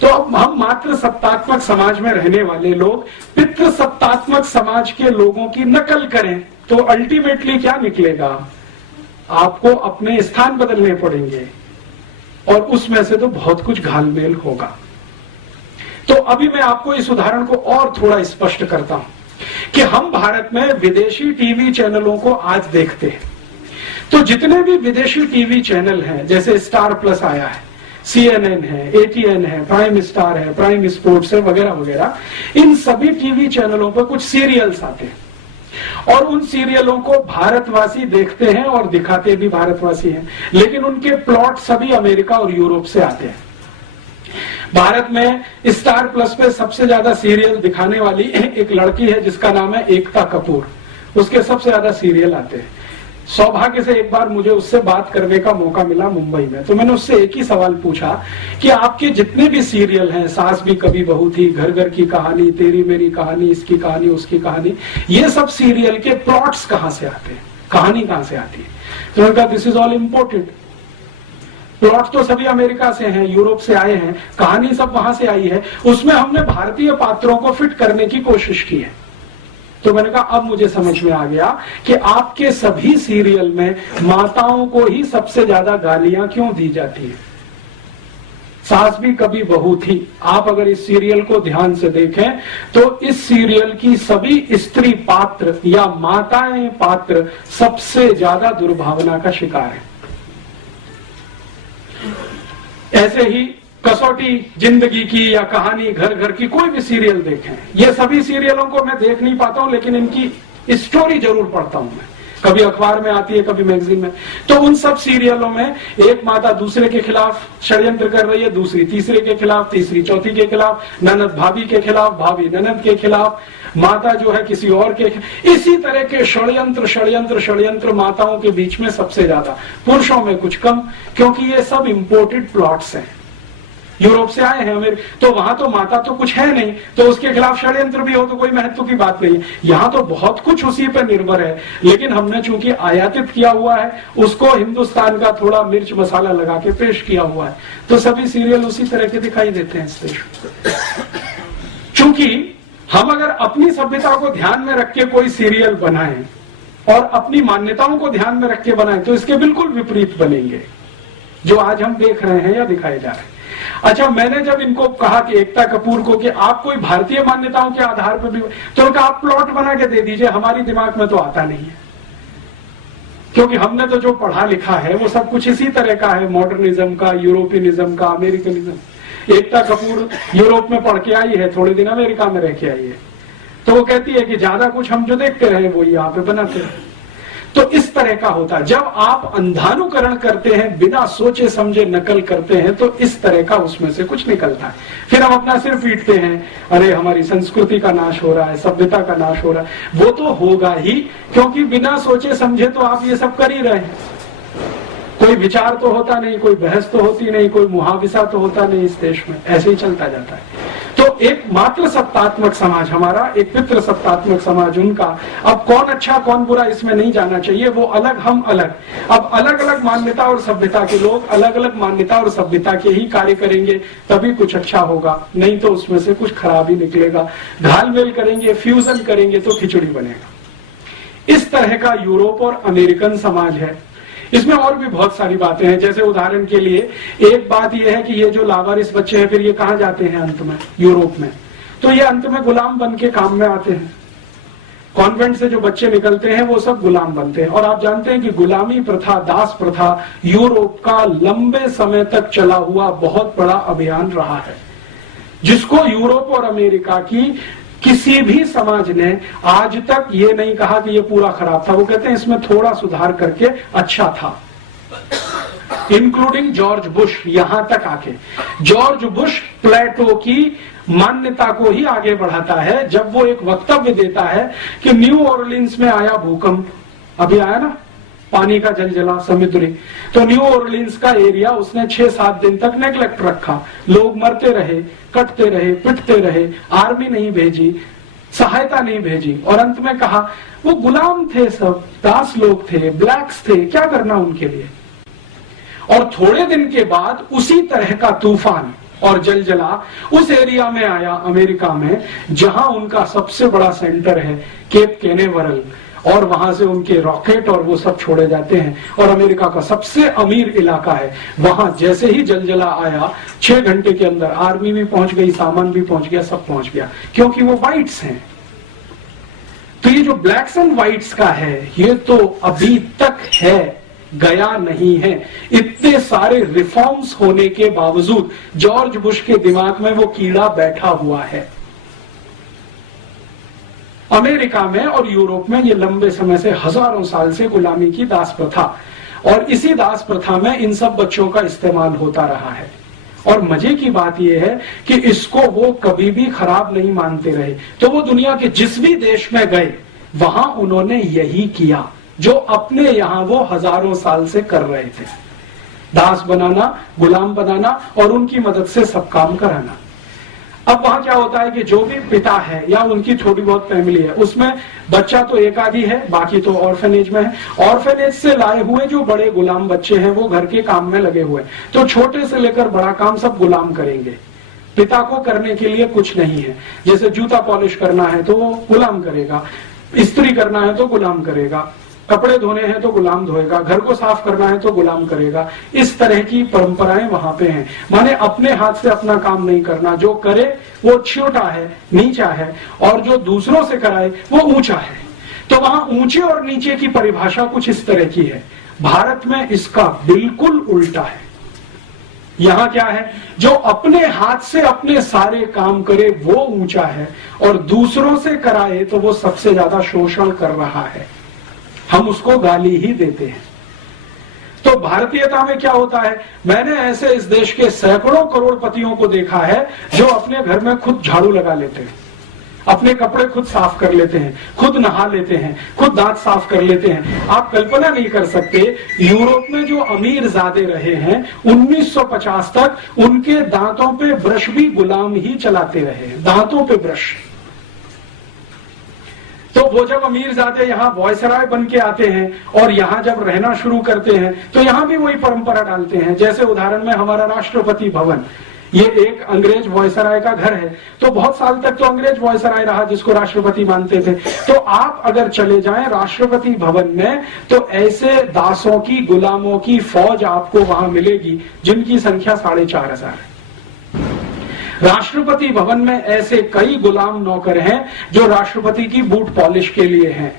तो अब हम मात्र सत्तात्मक समाज में रहने वाले लोग पितृ सत्तात्मक समाज के लोगों की नकल करें तो अल्टीमेटली क्या निकलेगा? आपको अपने स्थान बदलने पड़ेंगे और उसमें से तो बहुत कुछ घालमेल होगा। तो अभी मैं आपको इस उदाहरण को और थोड़ा स्पष्ट करता हूं कि हम भारत में विदेशी टीवी चैनलों को आज देखते हैं। तो जितने भी विदेशी टीवी चैनल हैं, जैसे स्टार प्लस आया है, CNN है, ATN है, प्राइम स्टार है, प्राइम स्पोर्ट्स है, वगैरह वगैरह, इन सभी टीवी चैनलों पर कुछ सीरियल्स आते हैं और उन सीरियलों को भारतवासी देखते हैं और दिखाते भी भारतवासी हैं, लेकिन उनके प्लॉट सभी अमेरिका और यूरोप से आते हैं। भारत में स्टार प्लस पे सबसे ज्यादा सीरियल दिखाने वाली एक लड़की है जिसका नाम है एकता कपूर, उसके सबसे ज्यादा सीरियल आते हैं। सौभाग्य से एक बार मुझे उससे बात करने का मौका मिला मुंबई में, तो मैंने उससे एक ही सवाल पूछा कि आपके जितने भी सीरियल हैं, सास भी कभी बहू थी, घर घर की कहानी, तेरी मेरी कहानी, इसकी कहानी, उसकी कहानी, ये सब सीरियल के प्लॉट्स कहां से आते हैं, कहानी कहां से आती है? तो मैंने कहा this is all imported. Plot तो सभी अमेरिका से हैं, यूरोप से आए हैं, कहानी सब वहां से आई है, उसमें हमने भारतीय पात्रों को फिट करने की कोशिश की है। तो मैंने कहा अब मुझे समझ में आ गया कि आपके सभी सीरियल में माताओं को ही सबसे ज्यादा गालियां क्यों दी जाती है। सास भी कभी बहू थी, आप अगर इस सीरियल को ध्यान से देखें तो इस सीरियल की सभी स्त्री पात्र या माताएं पात्र सबसे ज्यादा दुर्भावना का शिकार है। ऐसे ही कसौटी जिंदगी की या कहानी घर घर की, कोई भी सीरियल देखें, ये सभी सीरियलों को मैं देख नहीं पाता हूं, लेकिन इनकी स्टोरी जरूर पढ़ता हूं मैं। कभी अखबार में आती है, कभी मैगजीन में। तो उन सब सीरियलों में एक माता दूसरे के खिलाफ षड्यंत्र कर रही है, दूसरी तीसरे के खिलाफ, तीसरी चौथी के खिलाफ, ननद भाभी के खिलाफ, भाभी ननद के खिलाफ, माता जो है किसी और के। इसी तरह के षड्यंत्र षड्यंत्र षड्यंत्र माताओं के बीच में सबसे ज्यादा, पुरुषों में कुछ कम, क्योंकि ये सब इंपोर्टेड प्लॉट्स हैं, यूरोप से आए हैं अमेरिका। तो वहां तो माता तो कुछ है नहीं, तो उसके खिलाफ षड्यंत्र भी हो तो कोई महत्व की बात नहीं। यहाँ तो बहुत कुछ उसी पर निर्भर है, लेकिन हमने चूंकि आयातित किया हुआ है, उसको हिंदुस्तान का थोड़ा मिर्च मसाला लगा के पेश किया हुआ है, तो सभी सीरियल उसी तरह के दिखाई देते हैं इस देश में। चूंकि हम अगर अपनी सभ्यता को ध्यान में रख के कोई सीरियल बनाएं और अपनी मान्यताओं को ध्यान में रख के बनाएं, तो इसके बिल्कुल विपरीत बनेंगे जो आज हम देख रहे हैं या दिखाए जा रहे हैं। अच्छा, मैंने जब इनको कहा कि एकता कपूर को कि आप कोई भारतीय मान्यताओं के आधार पर भी, तो उनका आप प्लॉट बना के दे दीजिए, हमारी दिमाग में तो आता नहीं है, क्योंकि हमने तो जो पढ़ा लिखा है वो सब कुछ इसी तरह का है, मॉडर्निज्म का, यूरोपियनिज्म का, अमेरिकनिज्म। एकता कपूर यूरोप में पढ़ के आई है, थोड़े दिन अमेरिका में रह के आई है, तो वो कहती है कि ज्यादा कुछ हम जो देखते रहे वो यहाँ पे बनाते रहे। तो इस तरह का होता है, जब आप अंधानुकरण करते हैं, बिना सोचे समझे नकल करते हैं, तो इस तरह का उसमें से कुछ निकलता है। फिर हम अपना सिर पीटते हैं, अरे हमारी संस्कृति का नाश हो रहा है, सभ्यता का नाश हो रहा है। वो तो होगा ही, क्योंकि बिना सोचे समझे तो आप ये सब कर ही रहे हैं। कोई विचार तो होता नहीं, कोई बहस तो होती नहीं, कोई मुहाविसा तो होता नहीं इस देश में, ऐसे ही चलता जाता है। तो एक मात्र सत्तात्मक समाज हमारा, एक पितृ सत्तात्मक समाज उनका। अब कौन अच्छा कौन बुरा इसमें नहीं जाना चाहिए, वो अलग हम अलग। अब अलग अलग मान्यता और सभ्यता के लोग अलग अलग मान्यता और सभ्यता के ही कार्य करेंगे, तभी कुछ अच्छा होगा, नहीं तो उसमें से कुछ खराब ही निकलेगा। घालमेल करेंगे, फ्यूजन करेंगे तो खिचड़ी बनेगा। इस तरह का यूरोप और अमेरिकन समाज है। इसमें और भी बहुत सारी बातें हैं, जैसे उदाहरण के लिए एक बात यह है कि ये जो लावारिस बच्चे हैं, फिर ये कहाँ जाते हैं अंत में, यूरोप में, तो ये अंत में गुलाम बन के काम में आते हैं। कॉन्वेंट से जो बच्चे निकलते हैं वो सब गुलाम बनते हैं। और आप जानते हैं कि गुलामी प्रथा, दास प्रथा यूरोप का लंबे समय तक चला हुआ बहुत बड़ा अभियान रहा है, जिसको यूरोप और अमेरिका की किसी भी समाज ने आज तक ये नहीं कहा कि ये पूरा खराब था। वो कहते हैं इसमें थोड़ा सुधार करके अच्छा था, इंक्लूडिंग जॉर्ज बुश। यहां तक आके जॉर्ज बुश प्लेटो की मान्यता को ही आगे बढ़ाता है, जब वो एक वक्तव्य देता है कि न्यू ऑरलिन्स में आया भूकंप, अभी आया ना, पानी का जलजला समुद्री, तो न्यू ऑरलिन्स का एरिया उसने 6-7 दिन तक नेग्लेक्ट रखा। लोग मरते रहे, कटते रहे, पिटते रहे, आर्मी नहीं भेजी, सहायता नहीं भेजी, और अंत में कहा वो गुलाम थे, सब दास लोग थे, ब्लैक्स थे, क्या करना उनके लिए। और थोड़े दिन के बाद उसी तरह का तूफान और जलजला उस एरिया में आया अमेरिका में, जहां उनका सबसे बड़ा सेंटर है केप कैनेवरल, और वहां से उनके रॉकेट और वो सब छोड़े जाते हैं, और अमेरिका का सबसे अमीर इलाका है। वहां जैसे ही जलजला आया, 6 घंटे के अंदर आर्मी भी पहुंच गई, सामान भी पहुंच गया, सब पहुंच गया, क्योंकि वो व्हाइट्स हैं। तो ये जो ब्लैक्स एंड व्हाइट्स का है, ये तो अभी तक है, गया नहीं है। इतने सारे रिफॉर्म्स होने के बावजूद जॉर्ज बुश के दिमाग में वो कीड़ा बैठा हुआ है। अमेरिका में और यूरोप में ये लंबे समय से, हजारों साल से गुलामी की दास प्रथा, और इसी दास प्रथा में इन सब बच्चों का इस्तेमाल होता रहा है। और मजे की बात यह है कि इसको वो कभी भी खराब नहीं मानते रहे। तो वो दुनिया के जिस भी देश में गए, वहां उन्होंने यही किया जो अपने यहां वो हजारों साल से कर रहे थे, दास बनाना, गुलाम बनाना और उनकी मदद से सब काम कराना। अब वहां क्या होता है कि जो भी पिता है या उनकी थोड़ी बहुत फैमिली है, उसमें बच्चा तो एक आधी है, बाकी तो ऑर्फेनेज में है। ऑर्फेनेज से लाए हुए जो बड़े गुलाम बच्चे हैं वो घर के काम में लगे हुए, तो छोटे से लेकर बड़ा काम सब गुलाम करेंगे। पिता को करने के लिए कुछ नहीं है। जैसे जूता पॉलिश करना है तो वो गुलाम करेगा, इस्त्री करना है तो गुलाम करेगा, कपड़े धोने हैं तो गुलाम धोएगा, घर को साफ करना है तो गुलाम करेगा। इस तरह की परंपराएं वहां पे हैं। माने अपने हाथ से अपना काम नहीं करना, जो करे वो छोटा है, नीचा है, और जो दूसरों से कराए वो ऊंचा है। तो वहां ऊंचे और नीचे की परिभाषा कुछ इस तरह की है। भारत में इसका बिल्कुल उल्टा है। यहां क्या है, जो अपने हाथ से अपने सारे काम करे वो ऊंचा है, और दूसरों से कराए तो वो सबसे ज्यादा शोषण कर रहा है। हम उसको गाली ही देते हैं। तो भारतीयता में क्या होता है, मैंने ऐसे इस देश के सैकड़ों करोड़पतियों को देखा है जो अपने घर में खुद झाड़ू लगा लेते हैं, अपने कपड़े खुद साफ कर लेते हैं, खुद नहा लेते हैं, खुद दांत साफ कर लेते हैं। आप कल्पना नहीं कर सकते, यूरोप में जो अमीर ज़ादे रहे हैं 1950 तक उनके दांतों पे ब्रश भी गुलाम ही चलाते रहे, दांतों पे ब्रश। तो वो जब अमीरजादे यहाँ वॉयसराय बन के आते हैं और यहाँ जब रहना शुरू करते हैं तो यहाँ भी वही परंपरा डालते हैं। जैसे उदाहरण में हमारा राष्ट्रपति भवन, ये एक अंग्रेज वॉयसराय का घर है, तो बहुत साल तक तो अंग्रेज वॉयसराय रहा जिसको राष्ट्रपति मानते थे। तो आप अगर चले जाएं राष्ट्रपति भवन में तो ऐसे दासों की, गुलामों की फौज आपको वहां मिलेगी जिनकी संख्या 4,500 है। राष्ट्रपति भवन में ऐसे कई गुलाम नौकर हैं जो राष्ट्रपति की बूट पॉलिश के लिए हैं,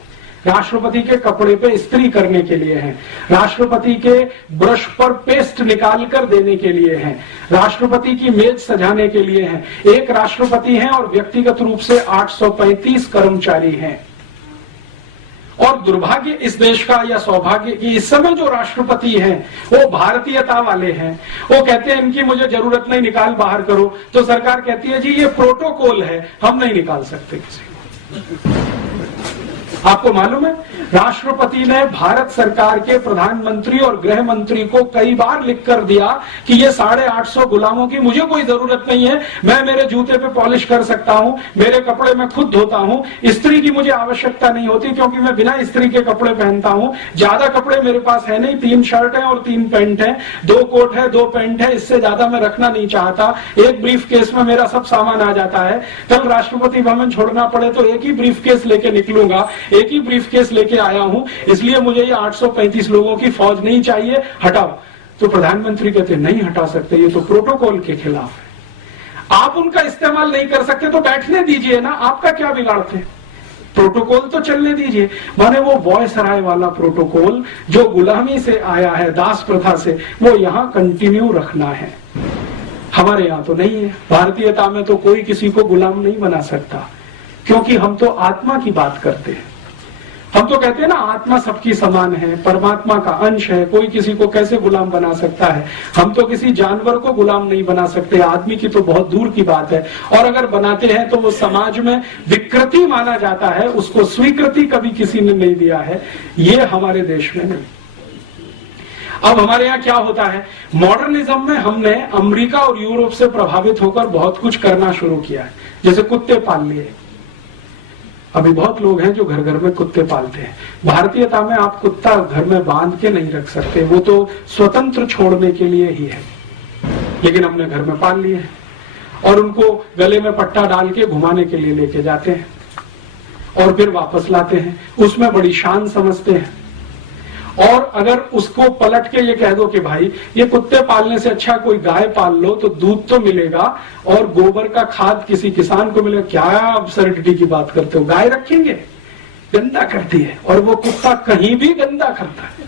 राष्ट्रपति के कपड़े पे इस्त्री करने के लिए हैं, राष्ट्रपति के ब्रश पर पेस्ट निकाल कर देने के लिए हैं, राष्ट्रपति की मेज सजाने के लिए हैं। एक राष्ट्रपति हैं और व्यक्तिगत रूप से 835 कर्मचारी हैं। और दुर्भाग्य इस देश का या सौभाग्य कि इस समय जो राष्ट्रपति हैं वो भारतीयता वाले हैं। वो कहते हैं इनकी मुझे जरूरत नहीं, निकाल बाहर करो। तो सरकार कहती है जी ये प्रोटोकॉल है, हम नहीं निकाल सकते किसी को। आपको मालूम है राष्ट्रपति ने भारत सरकार के प्रधानमंत्री और गृह मंत्री को कई बार लिख कर दिया कि ये 850 गुलामों की मुझे कोई जरूरत नहीं है, मैं मेरे जूते पे पॉलिश कर सकता हूं, मेरे कपड़े मैं खुद धोता हूं, स्त्री की मुझे आवश्यकता नहीं होती क्योंकि मैं बिना स्त्री के कपड़े पहनता हूं, ज्यादा कपड़े मेरे पास है नहीं, 3 शर्ट है और 3 पैंट है, 2 कोट है, 2 पैंट है, इससे ज्यादा मैं रखना नहीं चाहता। एक ब्रीफ केस में मेरा सब सामान आ जाता है, कल राष्ट्रपति भवन छोड़ना पड़े तो एक ही ब्रीफ केस लेके निकलूंगा, एक ही ब्रीफ केस लेके आया हूं, इसलिए मुझे ये 835 लोगों की फौज नहीं चाहिए, हटाओ। तो प्रधानमंत्री कहते नहीं हटा सकते, ये तो प्रोटोकॉल के खिलाफ है। आप उनका इस्तेमाल नहीं कर सकते तो बैठने दीजिए ना, आपका क्या बिगाड़ते? प्रोटोकॉल तो चलने दीजिए। माने वो वॉयसराय वाला प्रोटोकॉल जो गुलामी से आया है, दास प्रथा से, वो यहाँ कंटिन्यू रखना है। हमारे यहाँ तो नहीं है। भारतीयता में तो कोई किसी को गुलाम नहीं बना सकता, क्योंकि हम तो आत्मा की बात करते हैं। हम तो कहते हैं ना आत्मा सबकी समान है, परमात्मा का अंश है, कोई किसी को कैसे गुलाम बना सकता है। हम तो किसी जानवर को गुलाम नहीं बना सकते, आदमी की तो बहुत दूर की बात है। और अगर बनाते हैं तो वो समाज में विकृति माना जाता है, उसको स्वीकृति कभी किसी ने नहीं दिया है, ये हमारे देश में नहीं। अब हमारे यहाँ क्या होता है, मॉडर्निज्म में हमने अमेरिका और यूरोप से प्रभावित होकर बहुत कुछ करना शुरू किया है। जैसे कुत्ते पाल लिए, अभी बहुत लोग हैं जो घर घर में कुत्ते पालते हैं। भारतीयता में आप कुत्ता घर में बांध के नहीं रख सकते, वो तो स्वतंत्र छोड़ने के लिए ही है, लेकिन हमने घर में पाल लिए हैं और उनको गले में पट्टा डाल के घुमाने के लिए लेके जाते हैं और फिर वापस लाते हैं, उसमें बड़ी शान समझते हैं। और अगर उसको पलट के ये कह दो कि भाई ये कुत्ते पालने से अच्छा कोई गाय पाल लो तो दूध तो मिलेगा और गोबर का खाद किसी किसान को मिलेगा, क्या अब्सर्डिटी की बात करते हो, गाय रखेंगे, गंदा करती है। और वो कुत्ता कहीं भी गंदा करता है,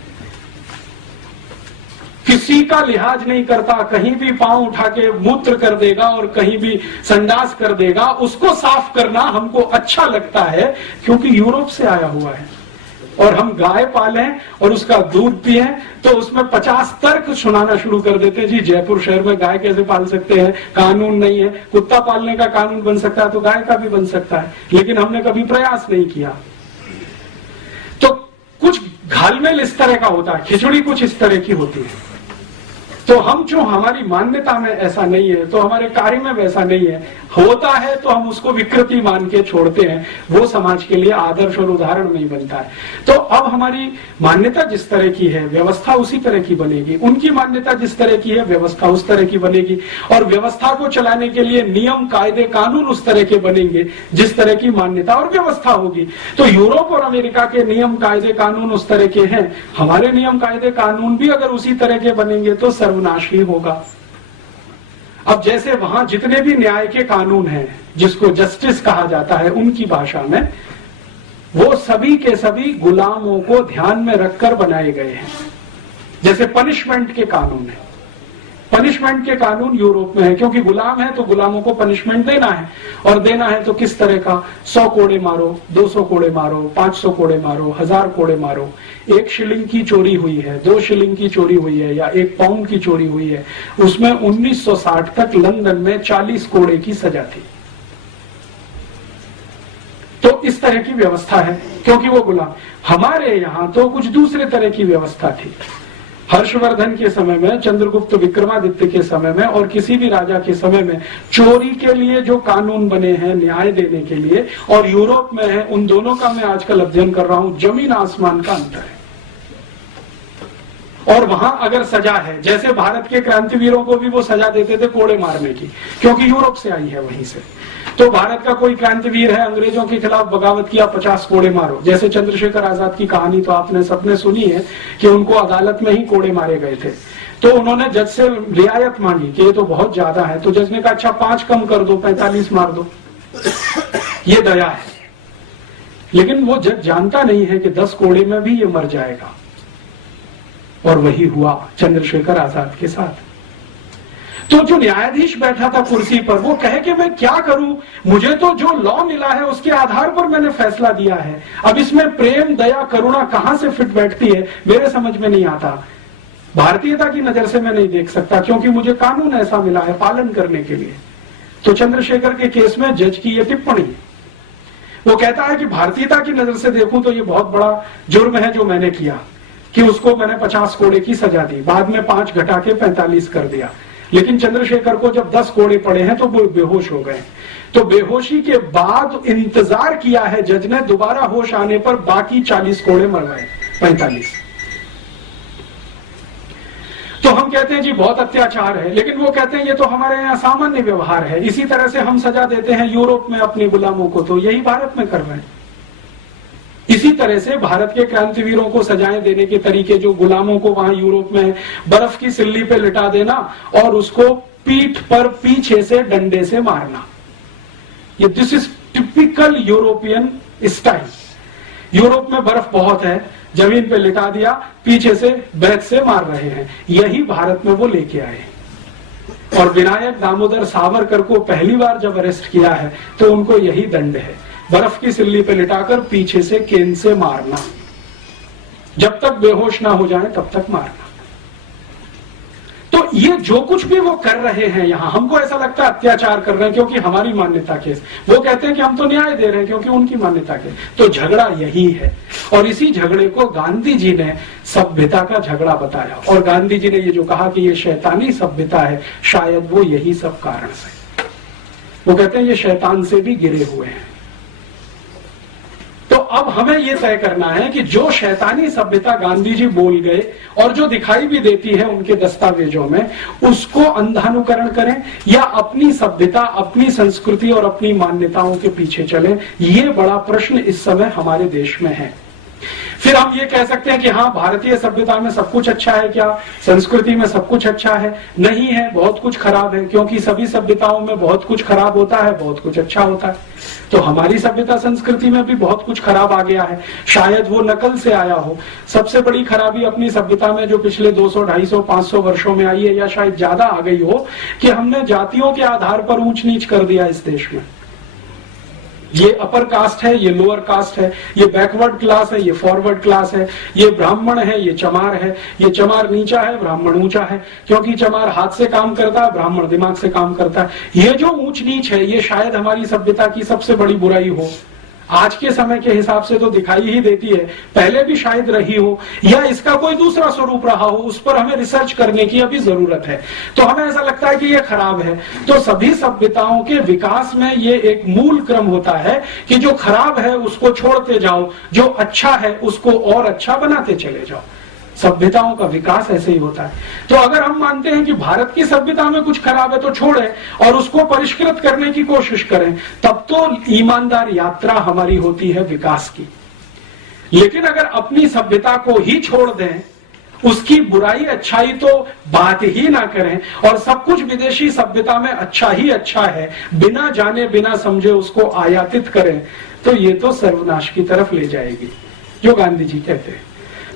किसी का लिहाज नहीं करता, कहीं भी पांव उठा के मूत्र कर देगा और कहीं भी संडास कर देगा। उसको साफ करना हमको अच्छा लगता है क्योंकि यूरोप से आया हुआ है। और हम गाय पालें और उसका दूध पिए तो उसमें 50 तर्क सुनाना शुरू कर देते हैं। जी जयपुर शहर में गाय कैसे पाल सकते हैं, कानून नहीं है। कुत्ता पालने का कानून बन सकता है तो गाय का भी बन सकता है, लेकिन हमने कभी प्रयास नहीं किया। तो कुछ घालमेल इस तरह का होता है, खिचड़ी कुछ इस तरह की होती है। तो हम जो हमारी मान्यता में ऐसा नहीं है तो हमारे कार्य में वैसा नहीं है, होता है तो हम उसको विकृति मान के छोड़ते हैं, वो समाज के लिए आदर्श और उदाहरण नहीं बनता है। तो अब हमारी मान्यता जिस तरह की है व्यवस्था उसी तरह की बनेगी, उनकी मान्यता जिस तरह की है व्यवस्था उस तरह की बनेगी, और व्यवस्था को चलाने के लिए नियम कायदे कानून उस तरह के बनेंगे जिस तरह की मान्यता और व्यवस्था होगी। तो यूरोप और अमेरिका के नियम कायदे कानून उस तरह के हैं, हमारे नियम कायदे कानून भी अगर उसी तरह के बनेंगे तो सर्वनाश ही होगा। अब जैसे वहां जितने भी न्याय के कानून हैं जिसको जस्टिस कहा जाता है उनकी भाषा में, वो सभी के सभी गुलामों को ध्यान में रखकर बनाए गए हैं। जैसे पनिशमेंट के कानून है, पनिशमेंट के कानून यूरोप में है, क्योंकि गुलाम है तो गुलामों को पनिशमेंट देना है, और देना है तो किस तरह का, 100 कोड़े मारो, 200 कोड़े मारो, 500 कोड़े मारो, 1000 कोड़े मारो। 1 शिलिंग की चोरी हुई है, 2 शिलिंग की चोरी हुई है, या 1 पाउंड की चोरी हुई है, उसमें 1960 तक लंदन में 40 कोड़े की सजा थी। तो इस तरह की व्यवस्था है, क्योंकि वो गुलाम। हमारे यहाँ तो कुछ दूसरे तरह की व्यवस्था थी। हर्षवर्धन के समय में, चंद्रगुप्त विक्रमादित्य के समय में, और किसी भी राजा के समय में चोरी के लिए जो कानून बने हैं न्याय देने के लिए, और यूरोप में है, उन दोनों का मैं आजकल अध्ययन कर रहा हूं, जमीन आसमान का अंतर है। और वहां अगर सजा है, जैसे भारत के क्रांतिवीरों को भी वो सजा देते थे कोड़े मारने की, क्योंकि यूरोप से आई है वहीं से। तो भारत का कोई क्रांतिवीर है, अंग्रेजों के खिलाफ बगावत किया, 50 कोड़े मारो। जैसे चंद्रशेखर आजाद की कहानी तो आपने सबने सुनी है कि उनको अदालत में ही कोड़े मारे गए थे। तो उन्होंने जज से रियायत मांगी कि ये तो बहुत ज्यादा है, तो जज ने कहा अच्छा 5 कम कर दो, 45 मार दो, ये दया है। लेकिन वो जज जानता नहीं है कि 10 कोड़े में भी ये मर जाएगा, और वही हुआ चंद्रशेखर आजाद के साथ। तो जो न्यायाधीश बैठा था कुर्सी पर, वो कहे कि मैं क्या करूं, मुझे तो जो लॉ मिला है उसके आधार पर मैंने फैसला दिया है, अब इसमें प्रेम, दया, करुणा कहां से फिट बैठती है मेरे समझ में नहीं आता। भारतीयता की नजर से मैं नहीं देख सकता, क्योंकि मुझे कानून ऐसा मिला है पालन करने के लिए। तो चंद्रशेखर के केस में जज की यह टिप्पणी, वो कहता है कि भारतीयता की नजर से देखूं तो ये बहुत बड़ा जुर्म है जो मैंने किया, कि उसको मैंने 50 कोड़े की सजा दी, बाद में 5 घटा के 45 कर दिया। लेकिन चंद्रशेखर को जब 10 कोड़े पड़े हैं तो वो बेहोश हो गए। तो बेहोशी के बाद इंतजार किया है जज ने, दोबारा होश आने पर बाकी 40 कोड़े मरवाए, 45। तो हम कहते हैं जी बहुत अत्याचार है, लेकिन वो कहते हैं ये तो हमारे यहाँ सामान्य व्यवहार है। इसी तरह से हम सजा देते हैं यूरोप में अपने गुलामों को, तो यही भारत में कर रहे हैं। इसी तरह से भारत के क्रांतिवीरों को सजाएं देने के तरीके, जो गुलामों को वहां यूरोप में बर्फ की सिल्ली पे लिटा देना और उसको पीठ पर पीछे से डंडे से मारना, ये this is typical European style. Europe में बर्फ बहुत है, जमीन पे लिटा दिया, पीछे से बैत से मार रहे हैं, यही भारत में वो लेके आए। और विनायक दामोदर सावरकर को पहली बार जब अरेस्ट किया है तो उनको यही दंड है, बर्फ की सिल्ली पे लिटाकर पीछे से केन से मारना, जब तक बेहोश ना हो जाए तब तक मारना। तो ये जो कुछ भी वो कर रहे हैं यहां, हमको ऐसा लगता है अत्याचार कर रहे हैं क्योंकि हमारी मान्यता के, वो कहते हैं कि हम तो न्याय दे रहे हैं क्योंकि उनकी मान्यता के। तो झगड़ा यही है, और इसी झगड़े को गांधी जी ने सभ्यता का झगड़ा बताया। और गांधी जी ने ये जो कहा कि ये शैतानी सभ्यता है, शायद वो यही सब कारण से, वो कहते हैं ये शैतान से भी गिरे हुए हैं। तो अब हमें यह तय करना है कि जो शैतानी सभ्यता गांधी जी बोल गए और जो दिखाई भी देती है उनके दस्तावेजों में, उसको अंधानुकरण करें या अपनी सभ्यता, अपनी संस्कृति और अपनी मान्यताओं के पीछे चलें। ये बड़ा प्रश्न इस समय हमारे देश में है। फिर हम ये कह सकते हैं कि हाँ, भारतीय सभ्यता में सब कुछ अच्छा है क्या, संस्कृति में सब कुछ अच्छा है? नहीं है, बहुत कुछ खराब है, क्योंकि सभी सभ्यताओं में बहुत कुछ खराब होता है, बहुत कुछ अच्छा होता है। तो हमारी सभ्यता संस्कृति में भी बहुत कुछ खराब आ गया है, शायद वो नकल से आया हो। सबसे बड़ी खराबी अपनी सभ्यता में जो पिछले 200, 250, 500 वर्षों में आई है, या शायद ज्यादा आ गई हो, कि हमने जातियों के आधार पर ऊंच नीच कर दिया इस देश में। ये अपर कास्ट है, ये लोअर कास्ट है, ये बैकवर्ड क्लास है, ये फॉरवर्ड क्लास है, ये ब्राह्मण है, ये चमार है, ये चमार नीचा है, ब्राह्मण ऊंचा है, क्योंकि चमार हाथ से काम करता है, ब्राह्मण दिमाग से काम करता है। ये जो ऊंच नीच है, ये शायद हमारी सभ्यता की सबसे बड़ी बुराई हो। आज के समय के हिसाब से तो दिखाई ही देती है, पहले भी शायद रही हो, या इसका कोई दूसरा स्वरूप रहा हो, उस पर हमें रिसर्च करने की अभी जरूरत है। तो हमें ऐसा लगता है कि ये खराब है। तो सभी सभ्यताओं के विकास में ये एक मूल क्रम होता है कि जो खराब है उसको छोड़ते जाओ, जो अच्छा है उसको और अच्छा बनाते चले जाओ। सभ्यताओं का विकास ऐसे ही होता है। तो अगर हम मानते हैं कि भारत की सभ्यता में कुछ खराब है तो छोड़ें और उसको परिष्कृत करने की कोशिश करें, तब तो ईमानदार यात्रा हमारी होती है विकास की। लेकिन अगर अपनी सभ्यता को ही छोड़ दें, उसकी बुराई अच्छाई तो बात ही ना करें, और सब कुछ विदेशी सभ्यता में अच्छा ही अच्छा है, बिना जाने बिना समझे उसको आयातित करें, तो ये तो सर्वनाश की तरफ ले जाएगी, जो गांधी जी कहते हैं।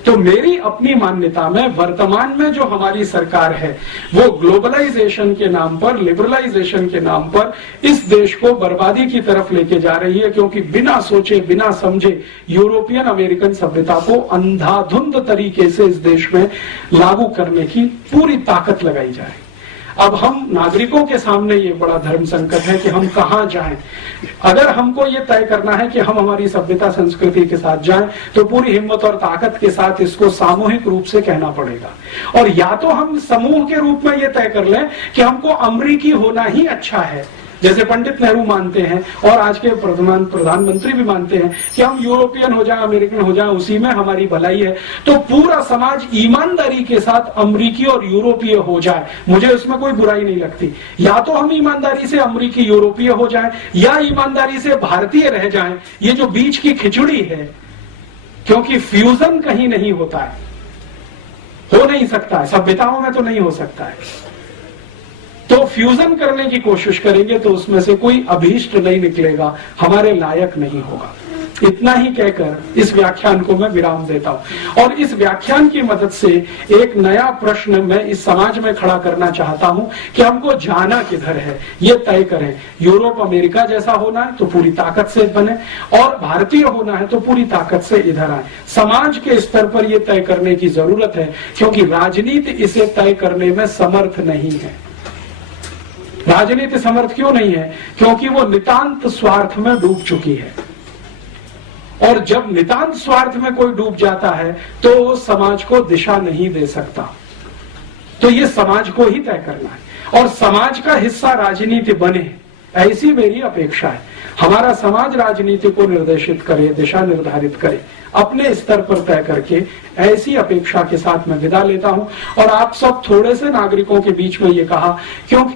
तो मेरी अपनी मान्यता में वर्तमान में जो हमारी सरकार है वो ग्लोबलाइजेशन के नाम पर, लिबरलाइजेशन के नाम पर इस देश को बर्बादी की तरफ लेके जा रही है, क्योंकि बिना सोचे बिना समझे यूरोपियन अमेरिकन सभ्यता को अंधाधुंध तरीके से इस देश में लागू करने की पूरी ताकत लगाई जा रही है। अब हम नागरिकों के सामने ये बड़ा धर्म संकट है कि हम कहां जाएं। अगर हमको ये तय करना है कि हम हमारी सभ्यता संस्कृति के साथ जाएं, तो पूरी हिम्मत और ताकत के साथ इसको सामूहिक रूप से कहना पड़ेगा। और या तो हम समूह के रूप में ये तय कर लें कि हमको अमरीकी होना ही अच्छा है, जैसे पंडित नेहरू मानते हैं और आज के प्रधानमंत्री भी मानते हैं कि हम यूरोपियन हो जाएं, अमेरिकन हो जाएं, उसी में हमारी भलाई है। तो पूरा समाज ईमानदारी के साथ अमरीकी और यूरोपीय हो जाए, मुझे उसमें कोई बुराई नहीं लगती। या तो हम ईमानदारी से अमरीकी यूरोपीय हो जाएं या ईमानदारी से भारतीय रह जाएं। ये जो बीच की खिचड़ी है, क्योंकि फ्यूजन कहीं नहीं होता है, हो नहीं सकता है, सभ्यताओं में तो नहीं हो सकता है। तो फ्यूजन करने की कोशिश करेंगे तो उसमें से कोई अभीष्ट नहीं निकलेगा, हमारे लायक नहीं होगा। इतना ही कहकर इस व्याख्यान को मैं विराम देता हूं। और इस व्याख्यान की मदद से एक नया प्रश्न मैं इस समाज में खड़ा करना चाहता हूं कि हमको जाना किधर है, ये तय करें। यूरोप अमेरिका जैसा होना है तो पूरी ताकत से बने, और भारतीय होना है तो पूरी ताकत से इधर आए। समाज के स्तर पर यह तय करने की जरूरत है, क्योंकि राजनीति इसे तय करने में समर्थ नहीं है। राजनीति समर्थ क्यों नहीं है? क्योंकि वो नितांत स्वार्थ में डूब चुकी है, और जब नितांत स्वार्थ में कोई डूब जाता है तो वो समाज को दिशा नहीं दे सकता। तो ये समाज को ही तय करना है, और समाज का हिस्सा राजनीति बने, ऐसी मेरी अपेक्षा है। हमारा समाज राजनीति को निर्देशित करे, दिशा निर्धारित करे, अपने स्तर पर तय करके, ऐसी अपेक्षा के साथ मैं विदा लेता हूं। और आप सब थोड़े से नागरिकों के बीच में ये कहा, क्योंकि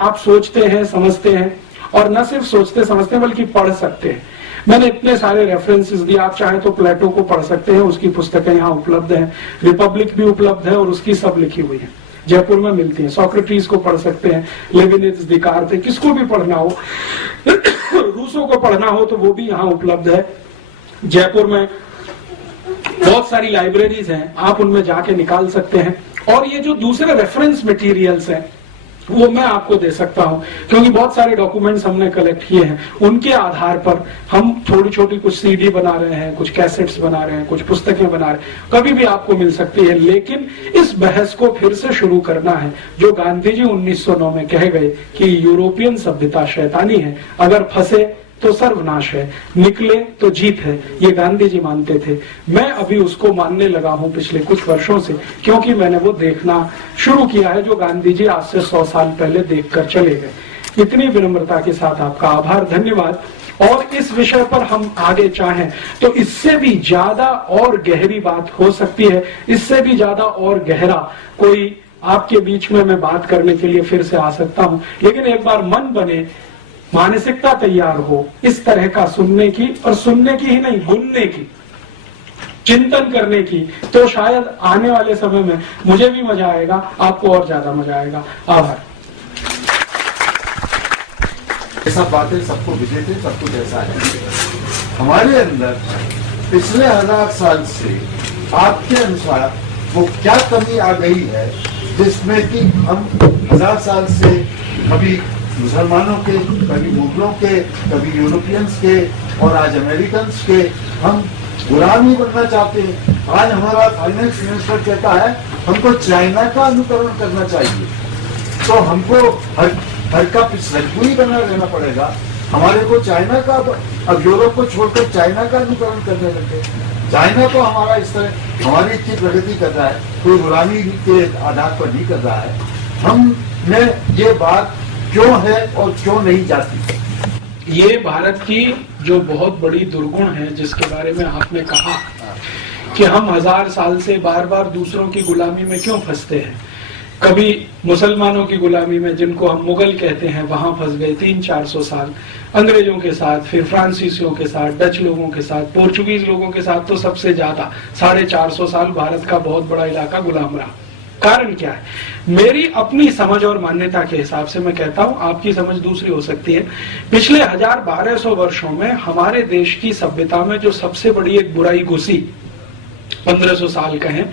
आप सोचते हैं, समझते हैं, और न सिर्फ सोचते समझते हैं बल्कि पढ़ सकते हैं। मैंने इतने सारे रेफरेंसेस दिए, आप चाहे तो प्लेटो को पढ़ सकते हैं, उसकी पुस्तकें यहाँ उपलब्ध हैं, रिपब्लिक भी उपलब्ध है और उसकी सब लिखी हुई है, जयपुर में मिलती है। सोक्रेटिस को पढ़ सकते हैं, लेविनिट्स, दिकार्ते, किसको भी पढ़ना हो, रूसो को पढ़ना हो तो वो भी यहाँ उपलब्ध है। जयपुर में बहुत सारी लाइब्रेरीज हैं, आप उनमें जाके निकाल सकते हैं। और ये जो दूसरे रेफरेंस मटेरियल्स हैं वो मैं आपको दे सकता हूं, क्योंकि बहुत सारे डॉक्यूमेंट्स हमने कलेक्ट किए हैं। उनके आधार पर हम थोड़ी छोटी कुछ सीडी बना रहे हैं, कुछ कैसेट्स बना रहे हैं, कुछ पुस्तकें बना रहे हैं, कभी भी आपको मिल सकती है। लेकिन इस बहस को फिर से शुरू करना है, जो गांधी जी 1909 में कह गए कि यूरोपियन सभ्यता शैतानी है, अगर फंसे तो सर्वनाश है, निकले तो जीत है, ये गांधी जी मानते थे। मैं अभी उसको मानने लगा हूं पिछले कुछ वर्षों से, क्योंकि मैंने वो देखना शुरू किया है जो गांधी जी आज से 100 साल पहले देखकर चले गए। इतनी विनम्रता के साथ आपका आभार, धन्यवाद। और इस विषय पर हम आगे चाहें तो इससे भी ज्यादा और गहरी बात हो सकती है, इससे भी ज्यादा और गहरा कोई आपके बीच में मैं बात करने के लिए फिर से आ सकता हूं। लेकिन एक बार मन बने, मानसिकता तैयार हो इस तरह का सुनने की, और सुनने की ही नहीं, बुनने की, चिंतन करने की, तो शायद आने वाले समय में मुझे भी मजा आएगा, आपको और ज्यादा मजा आएगा। आभार। ये सब बातें सबको विदित है, सब कुछ ऐसा है। हमारे अंदर पिछले 1000 साल से आपके अनुसार वो क्या कमी आ गई है, जिसमें कि हम 1000 साल से कभी मुसलमानों के, कभी मुगलों के, कभी यूरोपियंस के, और आज अमेरिकन के हम गुलाम ही बनना चाहते हैं। आज हमारा फाइनेंस मिनिस्टर कहता है हमको चाइना का अनुकरण करना चाहिए, तो हमको हर का पिछलू ही बना रहना पड़ेगा। हमारे को चाइना का, अब यूरोप को छोड़कर चाइना का अनुकरण करने लगे। चाइना तो हमारा इस तरह हमारी इतनी प्रगति कर रहा है, कोई गुलामी के आधार पर नहीं कर रहा है। हमने ये बात क्यों है और क्यों नहीं जाती, ये भारत की जो बहुत बड़ी दुर्गुण है, जिसके बारे में आपने कहा कि हम 1000 साल से बार बार दूसरों की गुलामी में क्यों फंसते हैं। कभी मुसलमानों की गुलामी में, जिनको हम मुगल कहते हैं, वहां फंस गए 300-400 साल, अंग्रेजों के साथ, फिर फ्रांसीसियों के साथ, डच लोगों के साथ, पोर्चुगीज लोगों के साथ तो सबसे ज्यादा 450 साल भारत का बहुत बड़ा इलाका गुलाम रहा। कारण क्या है? मेरी अपनी समझ और मान्यता के हिसाब से मैं कहता हूं, आपकी समझ दूसरी हो सकती है। पिछले 1000-1200 वर्षों में हमारे देश की सभ्यता में जो सबसे बड़ी एक बुराई घुसी, 1500 साल कहें,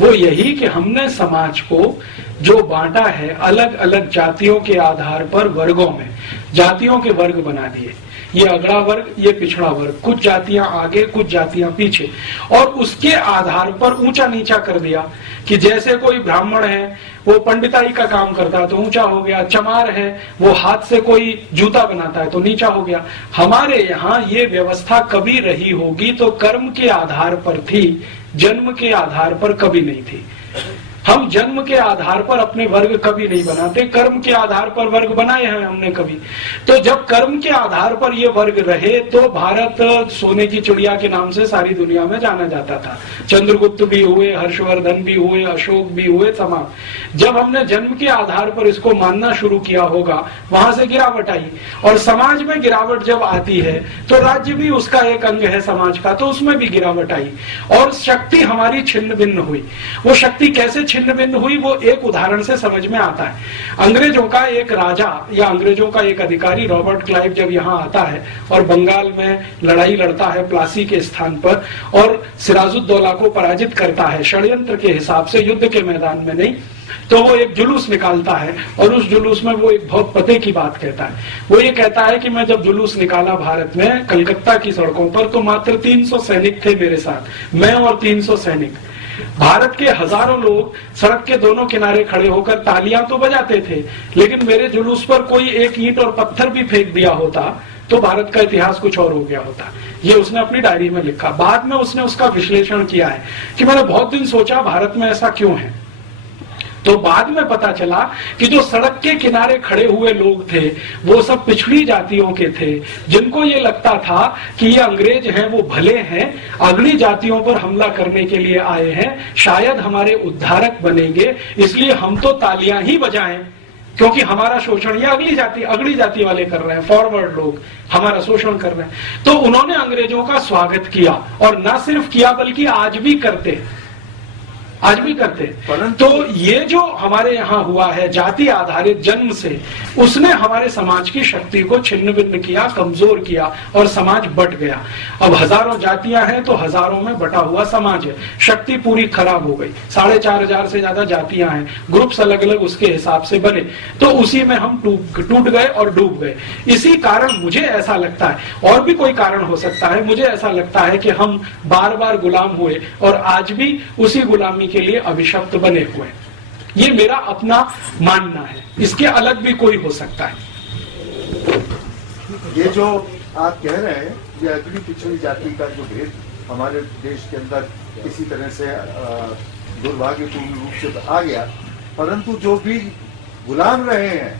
वो यही कि हमने समाज को जो बांटा है अलग अलग जातियों के आधार पर वर्गों में, जातियों के वर्ग बना दिए। ये अगड़ा वर्ग, ये पिछड़ा वर्ग, कुछ जातियां आगे कुछ जातियां पीछे, और उसके आधार पर ऊंचा नीचा कर दिया कि जैसे कोई ब्राह्मण है वो पंडिताई का काम करता है तो ऊंचा हो गया, चमार है वो हाथ से कोई जूता बनाता है तो नीचा हो गया। हमारे यहाँ ये व्यवस्था कभी रही होगी तो कर्म के आधार पर थी, जन्म के आधार पर कभी नहीं थी। हम जन्म के आधार पर अपने वर्ग कभी नहीं बनाते, कर्म के आधार पर वर्ग बनाए हैं हमने कभी। तो जब कर्म के आधार पर ये वर्ग रहे तो भारत सोने की चिड़िया के नाम से सारी दुनिया में जाना जाता था। चंद्रगुप्त भी हुए, हर्षवर्धन भी हुए, अशोक भी हुए, तमाम। जब हमने जन्म के आधार पर इसको मानना शुरू किया होगा, वहां से गिरावट आई, और समाज में गिरावट जब आती है तो राज्य भी उसका एक अंग है समाज का, तो उसमें भी गिरावट आई और शक्ति हमारी छिन्न भिन्न हुई। वो शक्ति कैसे छिन्न भिन्न हुई वो एक उदाहरण से समझ में आता है। अंग्रेजों का एक राजा या अंग्रेजों का एक अधिकारी रॉबर्ट क्लाइव जब यहाँ आता है और बंगाल में लड़ाई लड़ता है प्लासी के स्थान पर और सिराजुद्दौला को पराजित करता है षड्यंत्र के हिसाब से, युद्ध के मैदान में नहीं, तो वो एक जुलूस निकालता है और उस जुलूस में वो एक बहुत पते की बात कहता है। वो ये कहता है कि मैं जब जुलूस निकाला भारत में कलकत्ता की सड़कों पर तो मात्र 300 सैनिक थे मेरे साथ, मैं और 300 सैनिक। भारत के हजारों लोग सड़क के दोनों किनारे खड़े होकर तालियां तो बजाते थे, लेकिन मेरे जुलूस पर कोई एक ईंट और पत्थर भी फेंक दिया होता तो भारत का इतिहास कुछ और हो गया होता। ये उसने अपनी डायरी में लिखा। बाद में उसने उसका विश्लेषण किया है कि मैंने बहुत दिन सोचा भारत में ऐसा क्यों है, तो बाद में पता चला कि जो सड़क के किनारे खड़े हुए लोग थे वो सब पिछड़ी जातियों के थे, जिनको ये लगता था कि ये अंग्रेज हैं वो भले हैं, अगली जातियों पर हमला करने के लिए आए हैं, शायद हमारे उद्धारक बनेंगे, इसलिए हम तो तालियां ही बजाएं क्योंकि हमारा शोषण ये अगली जाति वाले कर रहे हैं, फॉरवर्ड लोग हमारा शोषण कर रहे हैं। तो उन्होंने अंग्रेजों का स्वागत किया और न सिर्फ किया बल्कि आज भी करते। तो ये जो हमारे यहाँ हुआ है जाति आधारित जन्म से, उसने हमारे समाज की शक्ति को छिन्न भिन्न किया, कमजोर किया और समाज बट गया। अब हजारों जातियां हैं तो हजारों में बटा हुआ समाज है, शक्ति पूरी खराब हो गई। 4500 से ज्यादा जातियां हैं, ग्रुप्स अलग अलग उसके हिसाब से बने, तो उसी में हम टूट गए और डूब गए। इसी कारण मुझे ऐसा लगता है, और भी कोई कारण हो सकता है, मुझे ऐसा लगता है कि हम बार बार गुलाम हुए और आज भी उसी गुलामी के लिए अभिशप्त बने हुए। ये मेरा अपना मानना है, इसके अलग भी कोई हो सकता है। ये जो आप कह रहे हैं ये अगली पिछड़ी जाति का जो भेद हमारे देश के अंदर किसी तरह से दुर्भाग्यपूर्ण रूप से आ गया, परंतु जो भी गुलाम रहे हैं,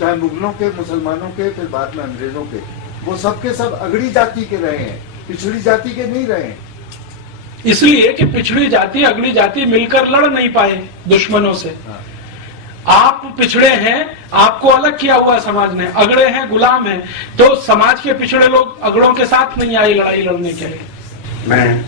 चाहे मुगलों के, मुसलमानों के, फिर बाद में अंग्रेजों के, वो सबके सब अगड़ी जाति के रहे हैं, पिछड़ी जाति के नहीं रहे हैं। इसलिए कि पिछड़ी जाति अगली जाति मिलकर लड़ नहीं पाए दुश्मनों से। आप पिछड़े हैं, आपको अलग किया हुआ समाज ने, अगड़े हैं, गुलाम हैं, तो समाज के पिछड़े लोग अगड़ों के साथ नहीं आए लड़ाई लड़ने के लिए। मैं